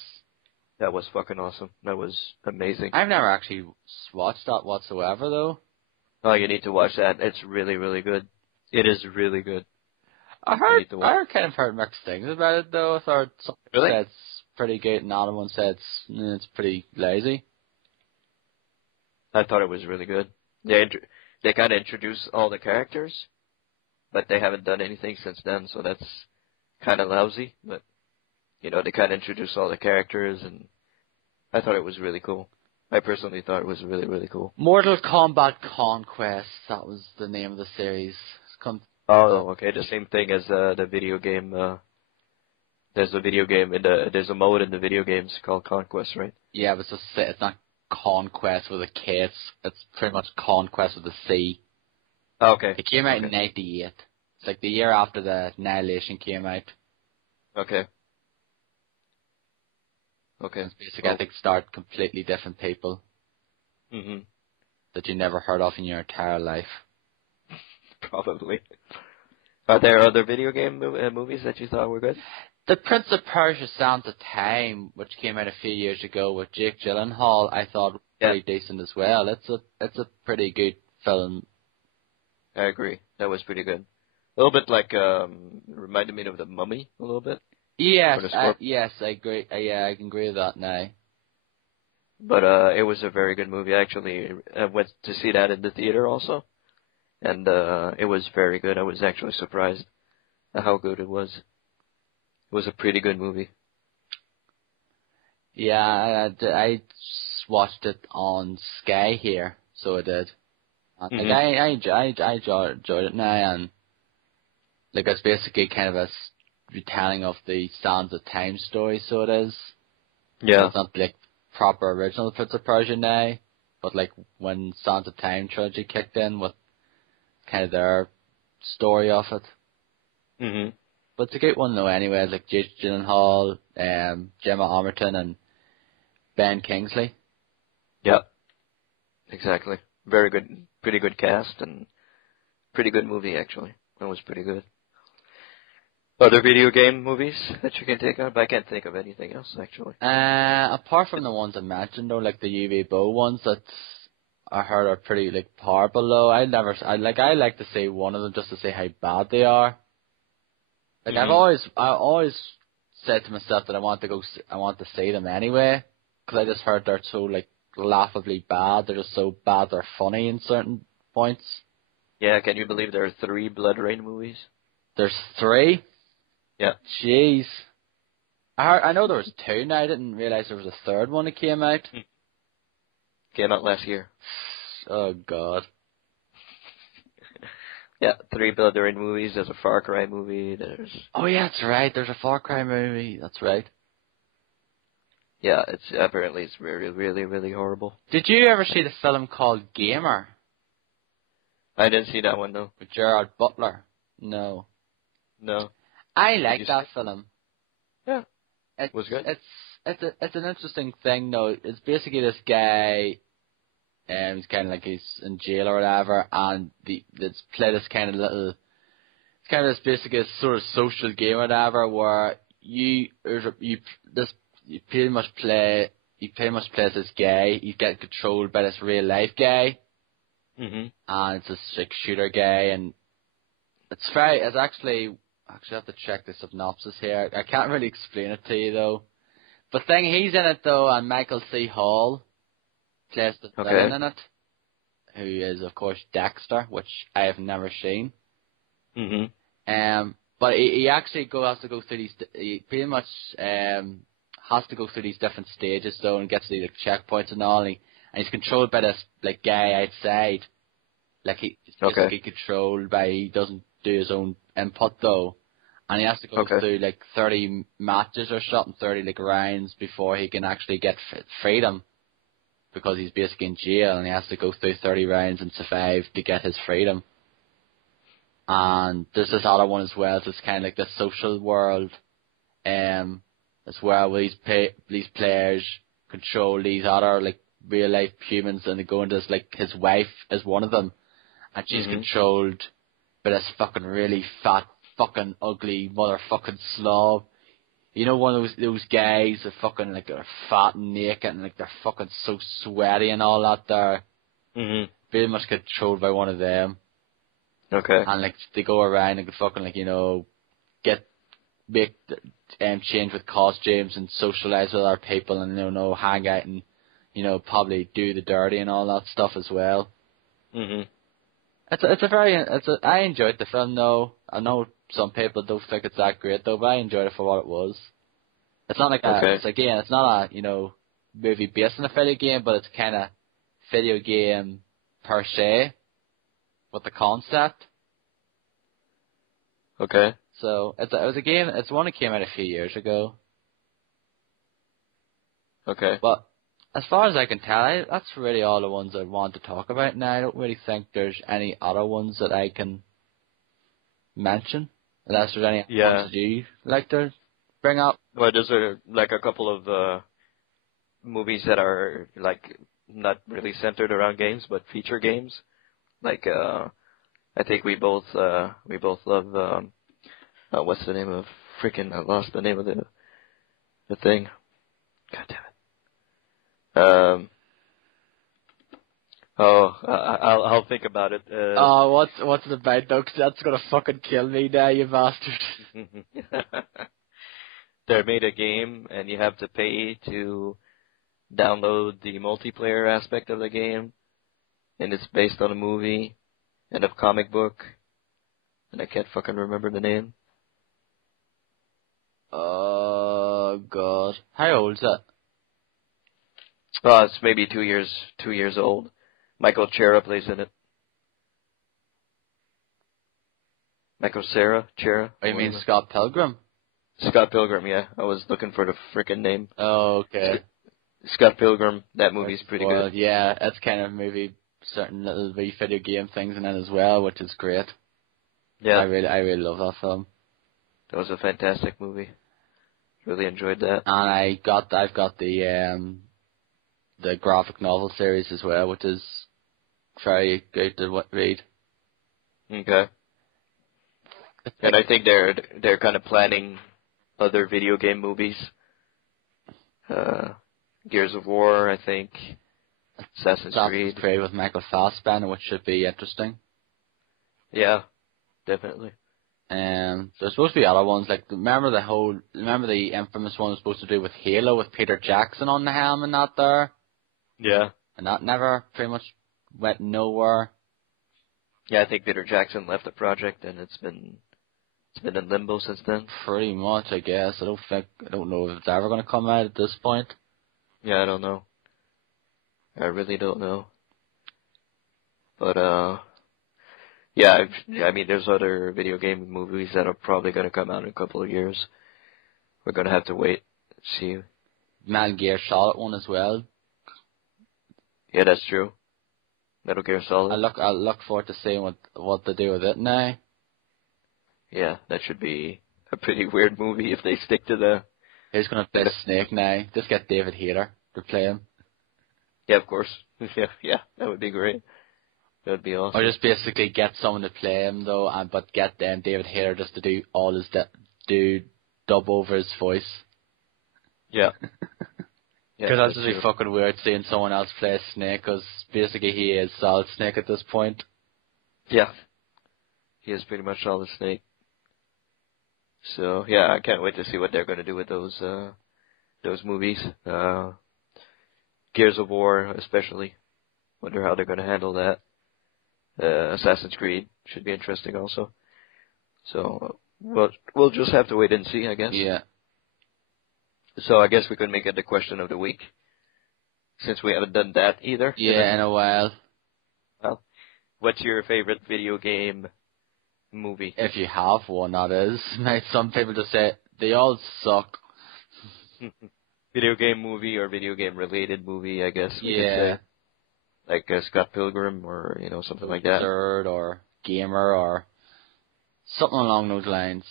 That was fucking awesome. That was amazing. I've never actually watched that whatsoever though. Oh, you need to watch that. It's really, really good. It is really good. I kind of heard mixed things about it though. I thought some really? said it's pretty good and another one said it's pretty lazy. I thought it was really good. They they kind of introduce all the characters, but they haven't done anything since then, so that's kind of lousy. But, you know, they kind of introduce all the characters, and I thought it was really cool. I personally thought it was really, really cool. Mortal Kombat Conquest, that was the name of the series. Oh, okay, the same thing as the video game. There's a video game there's a mode in the video games called Conquest, right? Yeah, but it's not Conquest with a K. It's pretty much Conquest with a C. Oh, okay. It came out in '98. It's like the year after the Annihilation came out. Okay. Okay. It's basically, I think, start completely different people. Mhm. That you never heard of in your entire life. Probably. Are there other video game movies that you thought were good? The Prince of Persia: Sands of Time, which came out a few years ago with Jake Gyllenhaal, I thought was pretty decent as well. It's a pretty good film. I agree. That was pretty good. A little bit like reminded me of The Mummy a little bit. Yes, yes, I agree. Yeah, I can agree with that now. But it was a very good movie. Actually, I went to see that in the theater also, and it was very good. I was actually surprised at how good it was. It was a pretty good movie. Yeah, I watched it on Sky here, so I did. And, like, I enjoyed it now, and like it's basically kind of a retelling of the Sands of Time story, so it is. Yeah. It's not like proper original Prince of Persia now, but like when Sands of Time trilogy kicked in with kind of their story of it. Mhm. But it's a good one though anyway, like Jake Gyllenhaal, Gemma Arterton and Ben Kingsley. Yeah. Exactly. Very good, pretty good cast, and pretty good movie actually. It was pretty good. Other video game movies that you can think of? I can't think of anything else actually. Apart from the ones I mentioned though, like the UV Bow ones that I heard are pretty like horrible though. I like to see one of them just to see how bad they are. Like I always said to myself that I want to see them anyway, because I just heard they're so like laughably bad. They're just so bad they're funny in certain points. Yeah, can you believe there are 3 Blood Rain movies? There's 3. Yeah. Jeez. I know there was 2 now. I didn't realize there was a 3rd one that came out. Came out last year. Oh God. Yeah, 3 Blood Rain movies. There's a Far Cry movie. Oh yeah, that's right. There's a Far Cry movie. That's right. Yeah, apparently it's really, really, really horrible. Did you ever see the film called Gamer? I didn't see that one though. With Gerard Butler? No. No. I like that film. Yeah. It was good. It's an interesting thing though. It's basically this guy, he's kind of like he's in jail or whatever, and it's play this kind of little, it's kind of this basically a sort of social game or whatever where you pretty much play as this guy. You get controlled by this real life guy. Mhm. And it's this like shooter guy, and it's actually I have to check the synopsis here. I can't really explain it to you though. But he's in it though, and Michael C. Hall plays the villain in it, who is of course Dexter, which I have never seen. Mhm. But he actually has to go through these. He pretty much has to go through these different stages though, and gets to these like checkpoints and all. And he's controlled by this like guy outside. Like he's basically controlled by. He doesn't do his own input though, and he has to go through like 30 matches or something, 30 like rounds before he can actually get freedom, because he's basically in jail and he has to go through 30 rounds and survive to get his freedom. And there's this other one as well. So it's kind of like the social world, as well, where these players control these other like real life humans, and they go into this, like his wife is one of them, and she's controlled by this fucking really fat, fucking ugly motherfucking slob. You know, one of those guys that fucking like are fat and naked and like they're fucking so sweaty and all that. They're very much controlled by one of them. Okay. And like they go around and fucking like, you know, make change with costumes and socialize with other people, and you know, hang out and, you know, probably do the dirty and all that stuff as well. I enjoyed the film though. I know some people don't think it's that great though, but I enjoyed it for what it was. It's not like it's not a movie based on a video game, but it's kind of video game per se with the concept. Okay. So it was a game. It's one that came out a few years ago. Okay. But as far as I can tell, that's really all the ones I want to talk about now. I don't really think there's any other ones that I can mention, unless there's any ones that you like to bring up. Well, there's a couple of movies that are like not really centered around games, but feature games. Like I think we both love what's the name of I lost the name of the thing. God damn it. I'll think about it. What's it about though? 'Cause that's gonna fucking kill me now, you bastard. They made a game, and you have to pay to download the multiplayer aspect of the game, and it's based on a movie and a comic book, and I can't fucking remember the name. Oh God, how old is it? It's maybe 2 years old. Michael Cera plays in it. Michael Cera? Oh, you mean Scott Pilgrim? Scott Pilgrim, yeah. I was looking for the frickin' name. Oh, okay. Scott Pilgrim, that movie's pretty good. Yeah, it's kind of maybe certain little video game things in it as well, which is great. Yeah. I really love that film. That was a fantastic movie. Really enjoyed that. And I've got the graphic novel series as well, which is very good to read. Okay. And I think they're kind of planning other video game movies. Gears of War, I think. Assassin's Creed with Michael Fassbender, which should be interesting. Yeah, definitely. There's supposed to be other ones, like remember the infamous one was supposed to do with Halo with Peter Jackson on the helm and that there? Yeah. And that never pretty much went nowhere. Yeah, I think Peter Jackson left the project and it's been in limbo since then. Pretty much, I guess. I don't know if it's ever gonna come out at this point. Yeah, I don't know. I really don't know. But yeah, I mean, there's other video game movies that are probably going to come out in a couple of years. We're going to have to wait and see. Metal Gear Solid one as well. Yeah, that's true. Metal Gear Solid. I look forward to seeing what they do with it now. Yeah, that should be a pretty weird movie if they stick to the... Who's going to play Snake now? Just get David Hayter to play him. Yeah, of course. yeah, that would be great. That would be awesome. Or just basically get someone to play him though, but get David Hayter just to do all his dub over his voice. Yeah. Because that's just be fucking weird seeing someone else play Snake, because basically he is Solid Snake at this point. Yeah. He is pretty much Solid Snake. So yeah, I can't wait to see what they're going to do with those movies. Gears of War, especially. Wonder how they're going to handle that. Assassin's Creed should be interesting also. So we'll just have to wait and see, I guess. Yeah. So I guess we could make it the question of the week, since we haven't done that either. Yeah, in a while. Well, what's your favorite video game movie? If you have one, that is. Some people just say they all suck. Video game movie or video game related movie, I guess. Yeah. Like Scott Pilgrim or, something like that. Third or Gamer or something along those lines.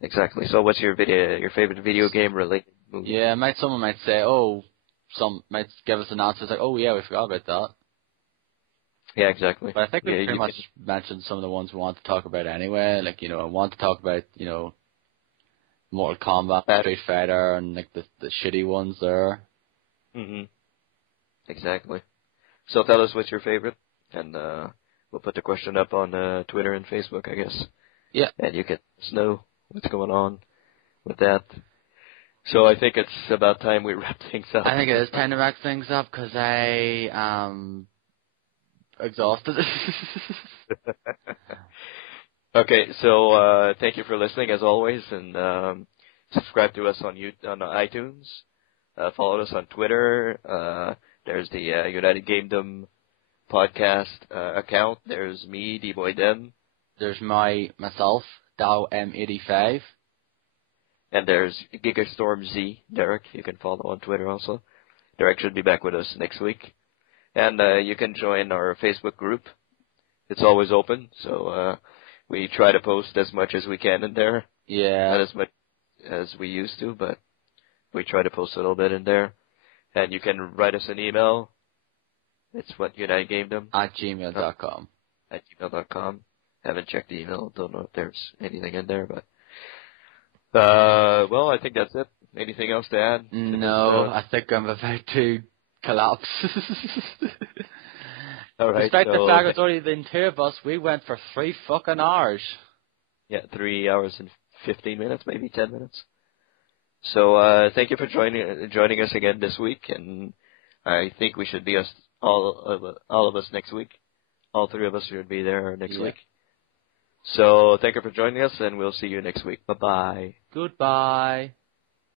Exactly. So what's your favorite video game related movie? Yeah, someone might say, some might give us an answer. It's like, oh yeah, we forgot about that. Yeah, exactly. But I think we pretty much mentioned some of the ones we want to talk about anyway. Like, I want to talk about, Mortal Kombat, Street Fighter, and like the shitty ones there. Mhm. Exactly. So tell us what's your favorite, and we'll put the question up on Twitter and Facebook, I guess. Yeah. And you can let us know what's going on with that. So I think it's about time we wrap things up. I think it is time to wrap things up, because I exhausted. Okay, so thank you for listening as always, and subscribe to us on iTunes. Follow us on Twitter. There's the United Gamedom podcast account. There's me, D-Boy Dem. There's myself, Dow M85. And there's Gigastorm Z, Derek. You can follow on Twitter also. Derek should be back with us next week. And you can join our Facebook group. It's always open, so we try to post as much as we can in there. Yeah. Not as much as we used to, but we try to post a little bit in there. And you can write us an email. It's unitedgamedom at gmail.com. At gmail.com. Haven't checked the email. Don't know if there's anything in there, but well, I think that's it. Anything else to add? No, I think I'm about to collapse. All right. Despite the fact it's only been 2 of us, we went for 3 fucking hours. Yeah, 3 hours and 15 minutes, maybe 10 minutes. So thank you for joining us again this week, and I think we should be all of us next week. All 3 of us should be there next week. So thank you for joining us, and we'll see you next week. Bye-bye. Goodbye.